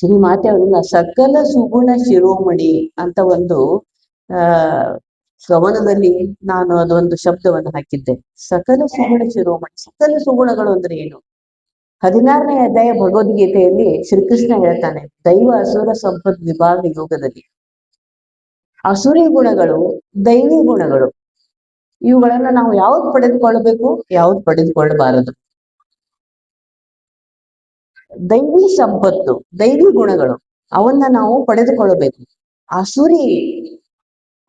ಶ್ರೀಮಾತೆ ಅವ್ರನ್ನ ಸಕಲ ಸುಗುಣ ಶಿರೋಮಣಿ ಅಂತ ಒಂದು ಆ ಗಮನದಲ್ಲಿ ನಾನು ಅದೊಂದು ಶಬ್ದವನ್ನು ಹಾಕಿದ್ದೆ. ಸಕಲ ಸುಗುಣ ಶಿರೋಮಣಿ. ಸಕಲ ಸುಗುಣಗಳು ಅಂದ್ರೆ ಏನು? 16ನೇ ಅಧ್ಯಾಯ ಭಗವದ್ಗೀತೆಯಲ್ಲಿ ಶ್ರೀಕೃಷ್ಣ ಹೇಳ್ತಾನೆ, ದೈವ ಅಸುರ ಸಂಪತ್ ವಿಭಾಗ ಯೋಗದಲ್ಲಿ ಅಸುರಿ ಗುಣಗಳು, ದೈವಿ ಗುಣಗಳು, ಇವುಗಳನ್ನ ನಾವು ಯಾವ್ದು ಪಡೆದುಕೊಳ್ಳಬೇಕು, ಯಾವ್ದು ಪಡೆದುಕೊಳ್ಳಬಾರದು. ದೈವಿ ಸಂಪತ್ತು, ದೈವಿ ಗುಣಗಳು, ಅವನ್ನ ನಾವು ಪಡೆದುಕೊಳ್ಳಬೇಕು. ಅಸುರಿ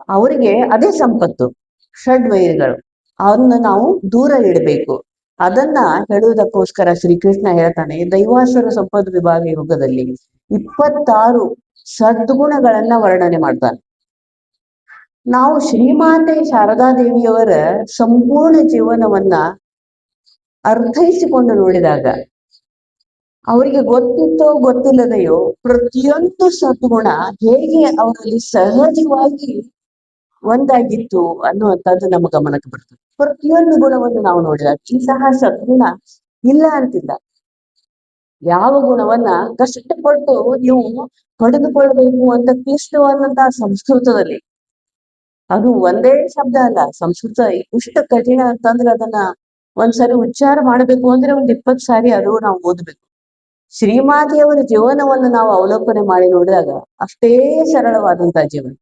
ಅವರಿಗೆ ಅದೇ ಸಂಪತ್ತು, ಷಡ್ವೈರಿಗಳು, ಅವನ್ನ ನಾವು ದೂರ ಇಡಬೇಕು. ಅದನ್ನ ಹೇಳುವುದಕ್ಕೋಸ್ಕರ ಶ್ರೀಕೃಷ್ಣ ಹೇಳ್ತಾನೆ, ದೈವಾಸುರ ಸಂಪತ್ ವಿಭಾಗ ಯುಗದಲ್ಲಿ 26 ಸದ್ಗುಣಗಳನ್ನ ವರ್ಣನೆ ಮಾಡ್ತಾನೆ. ನಾವು ಶ್ರೀಮಾತೆ ಶಾರದಾದೇವಿಯವರ ಸಂಪೂರ್ಣ ಜೀವನವನ್ನ ಅರ್ಥೈಸಿಕೊಂಡು ನೋಡಿದಾಗ, ಅವರಿಗೆ ಗೊತ್ತಿತ್ತೋ ಗೊತ್ತಿಲ್ಲದೆಯೋ ಪ್ರತಿಯೊಂದು ಸದ್ಗುಣ ಹೇಗೆ ಅವರಲ್ಲಿ ಸಹಜವಾಗಿ ಒಂದಾಗಿತ್ತು ಅನ್ನುವಂಥದ್ದು ನಮ್ಮ ಗಮನಕ್ಕೆ ಬರ್ತದೆ. ಪ್ರತಿಯೊಂದು ಗುಣವನ್ನು ನಾವು ನೋಡಿದಾಗ ಇಂತಹ ಸದ್ಗುಣ ಇಲ್ಲ ಅಂತಿಲ್ಲ. ಯಾವ ಗುಣವನ್ನ ಕಷ್ಟಪಟ್ಟು ನೀವು ಪಡೆದುಕೊಳ್ಬೇಕು ಅಂತ ಕ್ಲಿಷ್ಟವಾದಂತಹ ಸಂಸ್ಕೃತದಲ್ಲಿ, ಅದು ಒಂದೇ ಶಬ್ದ ಅಲ್ಲ, ಸಂಸ್ಕೃತ ಇಷ್ಟು ಕಠಿಣ ಅಂತಂದ್ರೆ ಅದನ್ನ ಒಂದ್ಸರಿ ಉಚ್ಚಾರ ಮಾಡಬೇಕು ಅಂದ್ರೆ 20 ಸಾರಿ ಅದು ನಾವು ಓದ್ಬೇಕು. ಶ್ರೀಮಾತೆಯವರ ಜೀವನವನ್ನು ನಾವು ಅವಲೋಕನೆ ಮಾಡಿ ನೋಡಿದಾಗ ಅಷ್ಟೇ ಸರಳವಾದಂತಹ ಜೀವನ,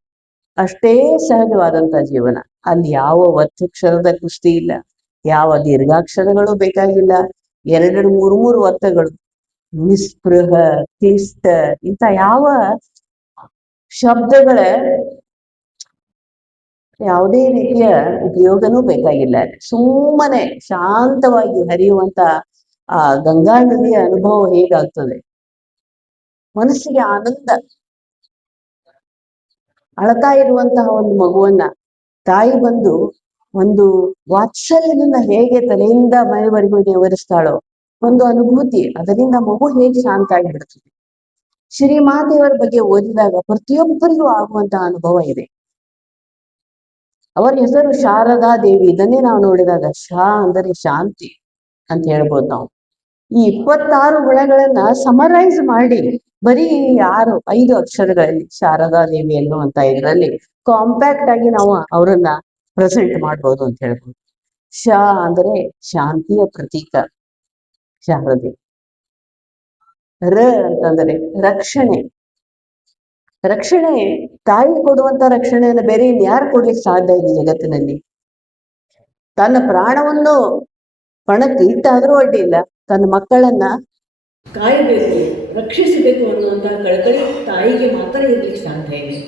ಅಷ್ಟೇ ಸಹಜವಾದಂತಹ ಜೀವನ. ಅಲ್ಲಿ ಯಾವ ಒತ್ತಕ್ಷರದ ಕುಸ್ತಿ ಇಲ್ಲ, ಯಾವ ದೀರ್ಘಾಕ್ಷರಗಳು ಬೇಕಾಗಿಲ್ಲ, 2 3 ಒತ್ತಗಳು, ನಿಸ್ಪೃಹ, ಕ್ಲಿಷ್ಟ, ಇಂಥ ಯಾವ ಶಬ್ದಗಳ ಯಾವುದೇ ರೀತಿಯ ಉಪಯೋಗನೂ ಬೇಕಾಗಿಲ್ಲ. ಸುಮ್ಮನೆ ಶಾಂತವಾಗಿ ಹರಿಯುವಂತ ಆ ಗಂಗಾ ನದಿಯ ಅನುಭವ ಹೇಗಾಗ್ತದೆ, ಮನಸ್ಸಿಗೆ ಆನಂದ. ಅಳತಾ ಇರುವಂತಹ ಒಂದು ಮಗುವನ್ನ ತಾಯಿ ಬಂದು ಒಂದು ವಾತ್ಸಲ್ಯದಿಂದ ಹೇಗೆ ತಲೆಯಿಂದ ಮನೆವರೆಗೂ ನೇವರಿಸ್ತಾಳೋ ಒಂದು ಅನುಭೂತಿ, ಅದರಿಂದ ಮಗು ಹೇಗೆ ಶಾಂತ ಆಗಿಬಿಡ್ತದೆ. ಶ್ರೀಮಾತೆಯವರ ಬಗ್ಗೆ ಓದಿದಾಗ ಪ್ರತಿಯೊಬ್ಬರಿಗೂ ಆಗುವಂತಹ ಅನುಭವ ಇದೆ. ಅವರ ಹೆಸರು ಶಾರದಾ ದೇವಿ. ಇದನ್ನೇ ನಾವು ನೋಡಿದಾಗ ಶಾ ಅಂದರೆ ಶಾಂತಿ ಅಂತ ಹೇಳ್ಬೋದು ನಾವು. ಈ 26 ಗುಣಗಳನ್ನ ಸಮರೈಸ್ ಮಾಡಿ ಬರೀ 5 ಅಕ್ಷರಗಳಲ್ಲಿ ಶಾರದಾ ದೇವಿ ಅನ್ನುವಂತ ಇದರಲ್ಲಿ ಕಾಂಪ್ಯಾಕ್ಟ್ ಆಗಿ ನಾವು ಅವರನ್ನ ಪ್ರೆಸೆಂಟ್ ಮಾಡ್ಬೋದು ಅಂತ ಹೇಳ್ಬೋದು. ಶಾ ಅಂದರೆ ಶಾಂತಿಯ ಪ್ರತೀಕ ಶಾರದೆ. ರ ಅಂತಂದ್ರೆ ರಕ್ಷಣೆ. ರಕ್ಷಣೆ, ತಾಯಿ ಕೊಡುವಂತ ರಕ್ಷಣೆಯನ್ನು ಬೇರೆ ಇನ್ಯಾರು ಕೊಡ್ಲಿಕ್ಕೆ ಸಾಧ್ಯ ಇದೆ ಜಗತ್ತಿನಲ್ಲಿ? ತನ್ನ ಪ್ರಾಣವನ್ನು ಪಣಕ್ಕೆ ಇಟ್ಟಾದ್ರೂ ಅಡ್ಡಿ ಇಲ್ಲ, ತನ್ನ ಮಕ್ಕಳನ್ನ ಕಾಯಬೇಕು, ರಕ್ಷಿಸಬೇಕು ಅನ್ನುವಂತಹ ಕಳಕಳಿ ತಾಯಿಗೆ ಮಾತ್ರ ಇರ್ಲಿಕ್ಕೆ ಸಾಧ್ಯ ಇದೆ.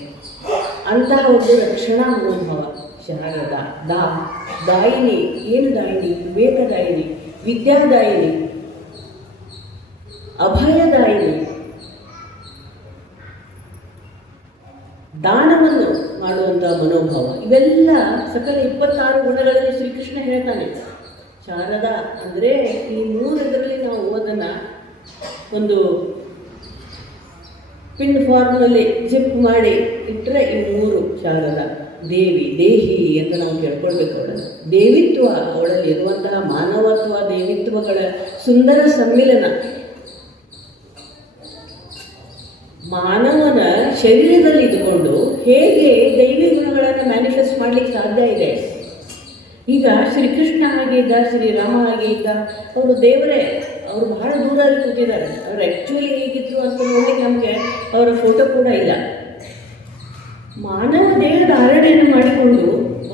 ಅಂತಹ ಒಂದು ರಕ್ಷಣಾ ಮನೋಭಾವ ಶಾರದಾ. ದಾಯಿನಿ. ಏನು ದಾಯಿನಿ? ವಿವೇಕದಾಯಿನಿ, ವಿದ್ಯಾದಾಯಿನಿ, ಅಭಯದಾಯಿನಿ, ದಾನವನ್ನು ಮಾಡುವಂತಹ ಮನೋಭಾವ. ಇವೆಲ್ಲ ಸಕಲ 26 ಗುಣಗಳಲ್ಲಿ ಶ್ರೀಕೃಷ್ಣ ಹೇಳ್ತಾನೆ. ಶಾರದಾ ಅಂದರೆ ಈ 3 ಇದರಲ್ಲಿ ನಾವು ಅದನ್ನ ಒಂದು ಪಿನ್ ಫಾರ್ಮ್ನಲ್ಲಿ ಜಿಪ್ ಮಾಡಿ ಇಟ್ಟರೆ ಈ 3 ಶಾರದಾ. ದೇವಿ, ದೇಹಿ ಅಂತ ನಾವು ಕೇಳ್ಕೊಳ್ಬೇಕು. ಅವಳನ್ನು ದೇವಿತ್ವ, ಅವಳಲ್ಲಿ ಇರುವಂತಹ ಮಾನವತ್ವ, ದೇವಿತ್ವಗಳ ಸುಂದರ ಸಮ್ಮಿಲನ. ಮಾನವನ ಶರೀರದಲ್ಲಿ ಇದ್ದುಕೊಂಡು ಹೇಗೆ ದೈವಿ ಗುಣಗಳನ್ನು ಮ್ಯಾನಿಫೆಸ್ಟ್ ಮಾಡ್ಲಿಕ್ಕೆ ಸಾಧ್ಯ ಇದೆ? ಈಗ ಶ್ರೀಕೃಷ್ಣ ಹಾಗೆ ಇದ್ದ, ಶ್ರೀರಾಮ ಹಾಗೆ ಇದ್ದ, ಅವರು ದೇವರೇ. ಅವರು ಬಹಳ ದೂರಲ್ಲಿ ಕೂತಿದ್ದಾರೆ. ಅವರು ಆ್ಯಕ್ಚುಲಿ ಹೇಗಿದ್ರು ಅಂತ ನೋಡ್ಲಿಕ್ಕೆ ನಮಗೆ ಅವರ ಫೋಟೋ ಕೂಡ ಇಲ್ಲ. ಮಾನವ ದೇಹದ ಧಾರಣೆಯನ್ನು ಮಾಡಿಕೊಂಡು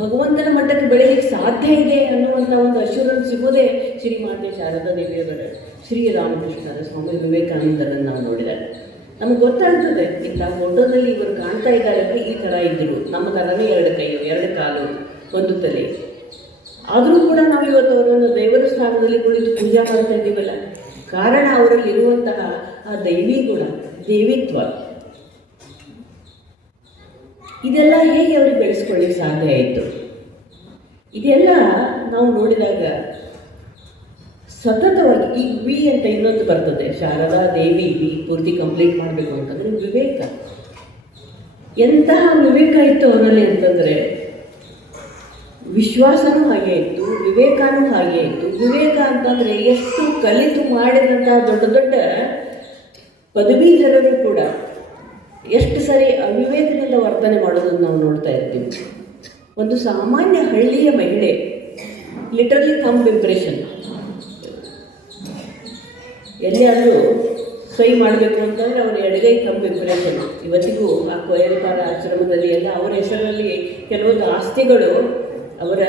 ಭಗವಂತನ ಮಟ್ಟಕ್ಕೆ ಬೆಳೆಯಲಿಕ್ಕೆ ಸಾಧ್ಯ ಇದೆ ಅನ್ನುವಂಥ ಒಂದು ಅಶ್ಯೂರೆನ್ಸ್ ಸಿಗೋದೇ ಶ್ರೀಮಾತೆ ಶಾರದಾ ದೇವಿಯವರ, ಶ್ರೀರಾಮಕೃಷ್ಣರ, ಸ್ವಾಮಿ ವಿವೇಕಾನಂದರನ್ನು ನಾವು ನೋಡಿದಾಗ ನಮಗೆ ಗೊತ್ತಾಗ್ತದೆ. ಇಂಥ ಫೋಟೋದಲ್ಲಿ ಇವರು ಕಾಣ್ತಾ ಇದ್ದಾರೆ ಅಂದರೆ ಈ ಥರ ಇದ್ದರು, ನಮ್ಮ ಥರನೇ 2 ಕೈ, 2 ಕಾಲು, 1 ತಲೆ. ಆದರೂ ಕೂಡ ನಾವು ಇವತ್ತು ಅವರನ್ನು ದೇವರ ಸ್ಥಾನದಲ್ಲಿ ಕುಳಿತು ಪೂಜೆ ಮಾಡ್ತಾ ಇದ್ದೀವಲ್ಲ, ಕಾರಣ ಅವರಲ್ಲಿ ಇರುವಂತಹ ಆ ದೈವಿ ಗುಣ, ದೇವಿತ್ವ. ಇದೆಲ್ಲ ಹೇಗೆ ಅವ್ರಿಗೆ ಬೆಳೆಸ್ಕೊಳ್ಳಿಕ್ಕೆ ಸಾಧ್ಯ ಆಯಿತು? ಇದೆಲ್ಲ ನಾವು ನೋಡಿದಾಗ ಸತತವಾಗಿ ಈ ವಿ ಅಂತ ಇನ್ನೊಂದು ಬರ್ತದೆ, ಶಾರದಾ ದೇವಿ. ವಿ ಪೂರ್ತಿ ಕಂಪ್ಲೀಟ್ ಮಾಡಬೇಕು ಅಂತಂದರೆ ವಿವೇಕ. ಎಂತಹ ವಿವೇಕ ಇತ್ತು ಅವರಲ್ಲಿ ಅಂತಂದರೆ, ವಿಶ್ವಾಸನೂ ಹಾಗೆ ಇತ್ತು, ವಿವೇಕನೂ ಹಾಗೆ ಇತ್ತು. ವಿವೇಕ ಅಂತಂದರೆ ಎಷ್ಟು ಕಲಿತು ಮಾಡಿದಂತಹ ದೊಡ್ಡ ದೊಡ್ಡ ಪದವೀಧರರು ಕೂಡ ಎಷ್ಟು ಸರಿ ಅವಿವೇಕದಿಂದ ವರ್ತನೆ ಮಾಡೋದನ್ನು ನಾವು ನೋಡ್ತಾ ಇರ್ತೀವಿ. ಒಂದು ಸಾಮಾನ್ಯ ಹಳ್ಳಿಯ ಮಹಿಳೆ ಲಿಟರಲಿ ಥಂಬ್ ಇಂಪ್ರೆಷನ್, ಎಲ್ಲಿಯಾದರೂ ಸಹಿ ಮಾಡಬೇಕು ಅಂತಂದರೆ ಅವರ ಎಡಗೈ ಥಂಬ್ ಇಂಪ್ರೆಷನ್. ಇವತ್ತಿಗೂ ಆ ಕೊಯಲ್ಪಾದ ಆಶ್ರಮದಲ್ಲಿ ಎಲ್ಲ ಅವರ ಹೆಸರಲ್ಲಿ ಕೆಲವೊಂದು ಆಸ್ತಿಗಳು ಅವರ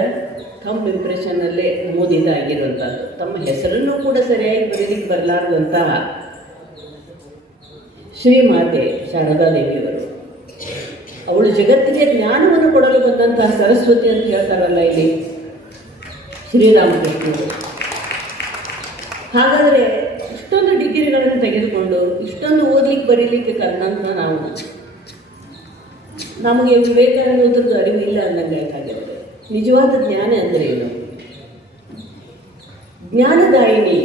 ಥಂಬ್ ಇಂಪ್ರೆಷನ್ನಲ್ಲೇ ನಮೂದಿತಾಗಿರುವಂಥದ್ದು. ತಮ್ಮ ಹೆಸರನ್ನು ಕೂಡ ಸರಿಯಾಗಿ ಬರೀಲಿಕ್ಕೆ ಬರಲಾರದಂತಹ ಶ್ರೀಮಾತೆ ಶಾರದಾದೇವಿಯವರು, ಅವಳು ಜಗತ್ತಿಗೆ ಜ್ಞಾನವನ್ನು ಕೊಡಲು ಬಂದಂತಹ ಸರಸ್ವತಿ ಅಂತ ಹೇಳ್ತಾರಲ್ಲ ಇಲ್ಲಿ ಶ್ರೀರಾಮಕೃಷ್ಣರು. ಹಾಗಾದರೆ ಇಷ್ಟೊಂದು ಡಿಗ್ರಿಗಳನ್ನು ತೆಗೆದುಕೊಂಡು ಇಷ್ಟೊಂದು ಓದಲಿಕ್ಕೆ ಬರೀಲಿಕ್ಕೆ ಕನ್ನಂತ ನಮಗೆ ವಿವೇಕಾನಂದರದ್ದು ಅರಿವಿಲ್ಲ ಅನ್ನಂಗಾಗಿರುತ್ತೆ. ನಿಜವಾದ ಜ್ಞಾನ ಅಂದರೆ ಏನು? ಜ್ಞಾನದಾಯಿನಿ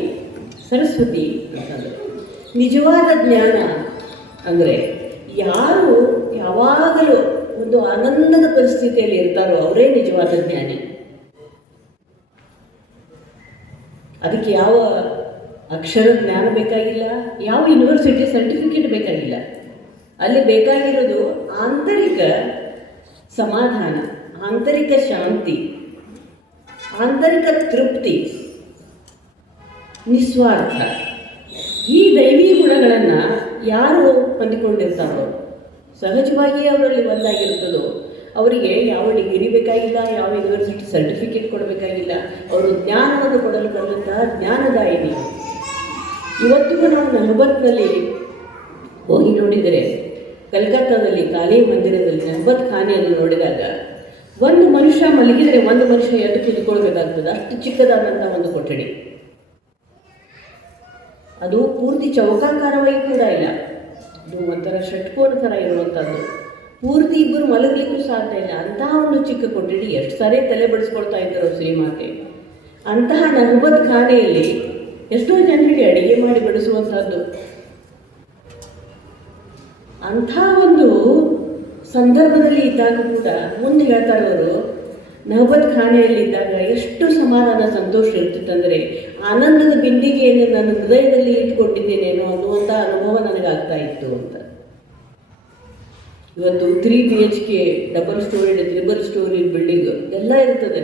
ಸರಸ್ವತಿ ಅಂತಂದರೆ ನಿಜವಾದ ಜ್ಞಾನ ಅಂದರೆ ಯಾರು ಯಾವಾಗಲೂ ಒಂದು ಆನಂದದ ಪರಿಸ್ಥಿತಿಯಲ್ಲಿ ಇರ್ತಾರೋ ಅವರೇ ನಿಜವಾದ ಜ್ಞಾನಿ. ಅದಕ್ಕೆ ಯಾವ ಅಕ್ಷರ ಜ್ಞಾನ ಬೇಕಾಗಿಲ್ಲ, ಯಾವ ಯೂನಿವರ್ಸಿಟಿ ಸರ್ಟಿಫಿಕೇಟ್ ಬೇಕಾಗಿಲ್ಲ. ಅಲ್ಲಿ ಬೇಕಾಗಿರೋದು ಆಂತರಿಕ ಸಮಾಧಾನ, ಆಂತರಿಕ ಶಾಂತಿ, ಆಂತರಿಕ ತೃಪ್ತಿ, ನಿಸ್ವಾರ್ಥ. ಈ ದೈವಿ ಗುಣಗಳನ್ನು ಯಾರು ಹೊಂದಿಕೊಂಡಿರ್ತಾರೋ ಸಹಜವಾಗಿ ಅವರಲ್ಲಿ ಒಂದಾಗಿರ್ತದೋ ಅವರಿಗೆ ಯಾವ ಡಿಗ್ರಿ ಬೇಕಾಗಿಲ್ಲ, ಯಾವ ಯೂನಿವರ್ಸಿಟಿ ಸರ್ಟಿಫಿಕೇಟ್ ಕೊಡಬೇಕಾಗಿಲ್ಲ. ಅವರು ಜ್ಞಾನವನ್ನು ಕೊಡಲು ಬಂದಂತಹ ಜ್ಞಾನದಾಯಿನಿ. ಇವತ್ತಿಗೂ ನಾವು ನಹಬತ್ನಲ್ಲಿ ಹೋಗಿ ನೋಡಿದರೆ, ಕಲ್ಕತ್ತಾದಲ್ಲಿ ಕಾಲಿ ಮಂದಿರದಲ್ಲಿ ನಹಬತ್ ಖಾನೆಯನ್ನು ನೋಡಿದಾಗ ಒಂದು ಮನುಷ್ಯ ಮಲಗಿದರೆ ಒಂದು ಮನುಷ್ಯ ಎದ್ದು ಕುತ್ಕೊಳ್ಬೇಕಾಗ್ತದೆ. ಅಷ್ಟು ಚಿಕ್ಕದಾದಂಥ ಒಂದು ಕೊಠಡಿ. ಅದು ಪೂರ್ತಿ ಚೌಕಾಕಾರವಾಗಿ ಕೂಡ ಇಲ್ಲ, ಅದು ಒಂಥರ ಷಟ್ಕೋನ ಥರ ಇರುವಂಥದ್ದು. ಪೂರ್ತಿ ಇಬ್ಬರು ಮಲಗಲಿಕ್ಕೂ ಸಾಧ್ಯ ಇಲ್ಲ. ಅಂತಹ ಒಂದು ಚಿಕ್ಕ ಕೊಠಡಿ ಎಷ್ಟು ಸಾರಿ ತಲೆ ಬಡಿಸ್ಕೊಳ್ತಾ ಇದ್ದರು ಶ್ರೀಮಾತೆ. ಅಂತಹ ನಹಬತ್ ಖಾನೆಯಲ್ಲಿ ಎಷ್ಟೋ ಜನರಿಗೆ ಅಡಿಗೆ ಮಾಡಿ ಬಡಿಸುವಂಥದ್ದು. ಅಂಥ ಒಂದು ಸಂದರ್ಭದಲ್ಲಿ ಇದ್ದಾಗ ಕೂಡ ಮುಂದೆ ಹೇಳ್ತಾರವರು, ನಹಬತ್ ಖಾನೆಯಲ್ಲಿದ್ದಾಗ ಎಷ್ಟು ಸಮಾಧಾನ ಸಂತೋಷ ಇರ್ತಿತ್ತಂದರೆ ಆನಂದದ ಬಿಂದಿಗೆಯನ್ನು ನನ್ನ ಹೃದಯದಲ್ಲಿ ಇಟ್ಕೊಟ್ಟಿದ್ದೇನೇನೋ ಅನ್ನುವಂಥ ಅನುಭವ ನನಗಾಗ್ತಾ ಇತ್ತು ಅಂತ. ಇವತ್ತು 3 BHK double storeyed, triple storeyed building ಎಲ್ಲ ಇರ್ತದೆ.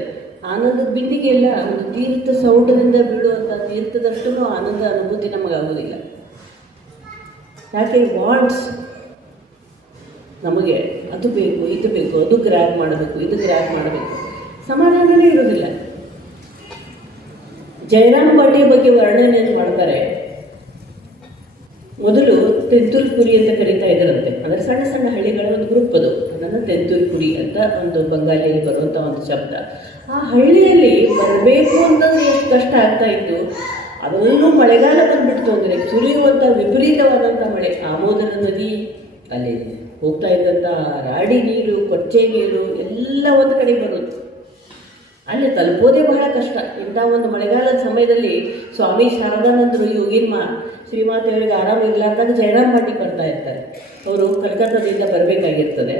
ಆನಂದದ ಬಿಂದಿಗೆ ಎಲ್ಲ ಒಂದು ತೀರ್ಥ ಸೌಟದಿಂದ ಬೀಳುವಂಥ ತೀರ್ಥದಷ್ಟು ಆನಂದ ಅನುಭೂತಿ ನಮಗಾಗೋದಿಲ್ಲ. ಯಾಕೆ? ವಾಂಟ್ಸ್ ನಮಗೆ ಅದು ಬೇಕು, ಇದು ಬೇಕು, ಅದು ಗ್ರ್ಯಾಬ್ ಮಾಡಬೇಕು, ಇದು ಗ್ರ್ಯಾಬ್ ಮಾಡಬೇಕು, ಸಮಾಧಾನವೇ ಇರೋದಿಲ್ಲ. ಜಯರಾಮ್ ಬಾಟಿಯ ಬಗ್ಗೆ ವರ್ಣನೆಯನ್ನು ಮಾಡ್ತಾರೆ. ಮೊದಲು ತೆಂತೂಲ್ಪುರಿ ಅಂತ ಕರೀತಾ ಇದ್ದರಂತೆ. ಅಂದರೆ ಸಣ್ಣ ಸಣ್ಣ ಹಳ್ಳಿಗಳ ಒಂದು ಗ್ರೂಪ್ ಅದು. ಅದನ್ನು ತೆಂತೂಲ್ಪುರಿ ಅಂತ ಒಂದು ಬಂಗಾಳಿಯಲ್ಲಿ ಬರುವಂಥ ಒಂದು ಶಬ್ದ. ಆ ಹಳ್ಳಿಯಲ್ಲಿ ಬರಬೇಕು ಅಂತಂದರೆ ಎಷ್ಟು ಕಷ್ಟ ಆಗ್ತಾ ಇತ್ತು. ಅದರಲ್ಲೂ ಮಳೆಗಾಲ ಬಂದುಬಿಡ್ತು ಅಂದರೆ ಸುರಿಯುವಂಥ ವಿಪರೀತವಾದಂಥ ಮಳೆ. ಆಮೋದರ ನದಿ, ಅಲ್ಲಿ ಹೋಗ್ತಾ ಇದ್ದಂಥ ರಾಡಿ ನೀರು, ಕೊಚ್ಚೆ ನೀರು ಎಲ್ಲ ಒಂದು ಕಡೆ ಬರೋದು. ಅಲ್ಲಿ ತಲುಪೋದೇ ಬಹಳ ಕಷ್ಟ. ಇಂಥ ಒಂದು ಮಳೆಗಾಲದ ಸಮಯದಲ್ಲಿ ಸ್ವಾಮಿ ಶಾರದಾನಂದರು ಯೋಗಿನ್ಮ ಶ್ರೀಮಾತೆಯವರಿಗೆ ಆರಾಮಿರ್ಲಾರ್ದಾಗ ಜಯರಾಮ್ ಬಾಟಿಗೆ ಬರ್ತಾ ಇರ್ತಾರೆ. ಅವರು ಕಲ್ಕತ್ತಾದಿಂದ ಬರಬೇಕಾಗಿರ್ತದೆ.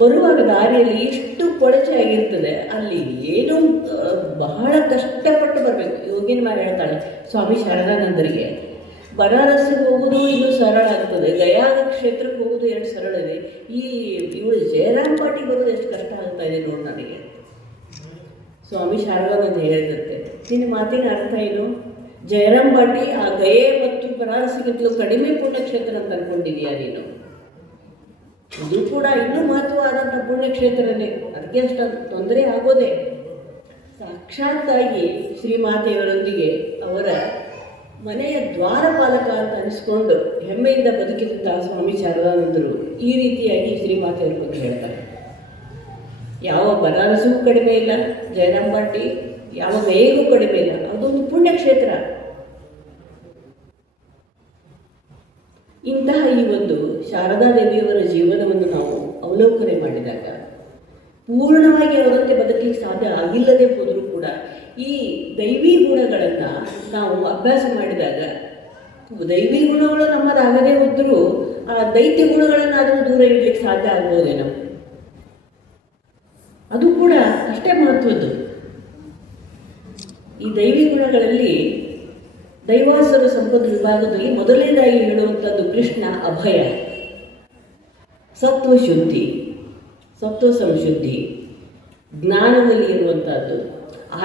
ಬರುವಾಗ ದಾರಿಯಲ್ಲಿ ಇಷ್ಟು ಕೊಳಚೆ ಆಗಿರ್ತದೆ. ಅಲ್ಲಿ ಏನು ಬಹಳ ಕಷ್ಟಪಟ್ಟು ಬರಬೇಕು. ಯೋಗಿನ್ಮ ಹೇಳ್ತಾಳೆ ಸ್ವಾಮಿ ಶಾರದಾನಂದರಿಗೆ, ಬನಾರಸ್ಸಿಗೆ ಹೋಗೋದು ಇದು ಸರಳ ಆಗ್ತದೆ, ಗಯಾದ ಕ್ಷೇತ್ರಕ್ಕೆ ಹೋಗೋದು ಎಷ್ಟು ಸರಳ ಇದೆ, ಇವಳು ಜಯರಾಮ್ ಬಾಟಿಗೆ ಬರೋದು ಎಷ್ಟು ಕಷ್ಟ ಆಗ್ತಾ ಇದೆ ನೋಡಿ ನನಗೆ. ಸ್ವಾಮಿ ಶಾರದಾನಂದ ಹೇಳಿರುತ್ತೆ, ನಿನ್ನ ಮಾತಿನ ಅರ್ಥ ಏನು? ಜಯರಾಮ್ ಬಾಟಿ ಆ ಗಯೆ ಮತ್ತು ಬನಾರಸ್ಸಿಗಿಂತಲೂ ಕಡಿಮೆ ಪುಣ್ಯಕ್ಷೇತ್ರ ಅಂತ ಅನ್ಕೊಂಡಿದೀಯಾ ನೀನು? ಇದು ಕೂಡ ಇನ್ನೂ ಮಹತ್ವವಾದಂಥ ಪುಣ್ಯಕ್ಷೇತ್ರನೇ. ಅದಕ್ಕೆ ಅಷ್ಟು ತೊಂದರೆ ಆಗೋದೇ. ಸಾಕ್ಷಾತ್ತಾಗಿ ಶ್ರೀಮಾತೆಯವರೊಂದಿಗೆ ಅವರ ಮನೆಯ ದ್ವಾರಪಾಲಕ ಅಂತ ಅನಿಸ್ಕೊಂಡು ಹೆಮ್ಮೆಯಿಂದ ಬದುಕಿದಂತಹ ಸ್ವಾಮಿ ಶಾರದಾನಂದರು ಈ ರೀತಿಯಾಗಿ ಶ್ರೀಮಾತೆಯವ್ರ ಬಗ್ಗೆ ಹೇಳ್ತಾರೆ. ಯಾವ ಬನಾರಸ್ಸಿಗೂ ಕಡಿಮೆ ಇಲ್ಲ ಜಯರಾಮ್ ಬಾಟಿ, ಯಾವ ಗಯೆಗೂ ಕಡಿಮೆ ಇಲ್ಲ. ಅದೊಂದು ಪುಣ್ಯಕ್ಷೇತ್ರ. ಇಂತಹ ಈ ಒಂದು ಶಾರದಾದೇವಿಯವರ ಜೀವನವನ್ನು ನಾವು ಅವಲೋಕನೆ ಮಾಡಿದಾಗ ಪೂರ್ಣವಾಗಿ ಅವರಂತೆ ಬದುಕಲಿಕ್ಕೆ ಸಾಧ್ಯ ಆಗಿಲ್ಲದೆ ಹೋದರೂ ಕೂಡ ಈ ದೈವಿ ಗುಣಗಳನ್ನು ನಾವು ಅಭ್ಯಾಸ ಮಾಡಿದಾಗ, ದೈವಿ ಗುಣಗಳು ನಮ್ಮದಾಗದೇ ಹೋದರೂ ಆ ದೈತ್ಯ ಗುಣಗಳನ್ನಾದರೂ ದೂರ ಇಡಲಿಕ್ಕೆ ಸಾಧ್ಯ ಆಗ್ಬೋದೇನೋ. ಅದು ಕೂಡ ಅಷ್ಟೇ ಮಹತ್ವದ್ದು. ಈ ದೈವಿ ಗುಣಗಳಲ್ಲಿ ದೈವಾಸುರ ಸಂಪದ ವಿಭಾಗದಲ್ಲಿ ಮೊದಲನೇದಾಗಿ ಹೇಳುವಂಥದ್ದು ಕೃಷ್ಣ ಅಭಯ, ಸತ್ವಶುದ್ಧಿ, ಸತ್ವ ಸಂಶುದ್ಧಿ, ಜ್ಞಾನದಲ್ಲಿ ಇರುವಂಥದ್ದು,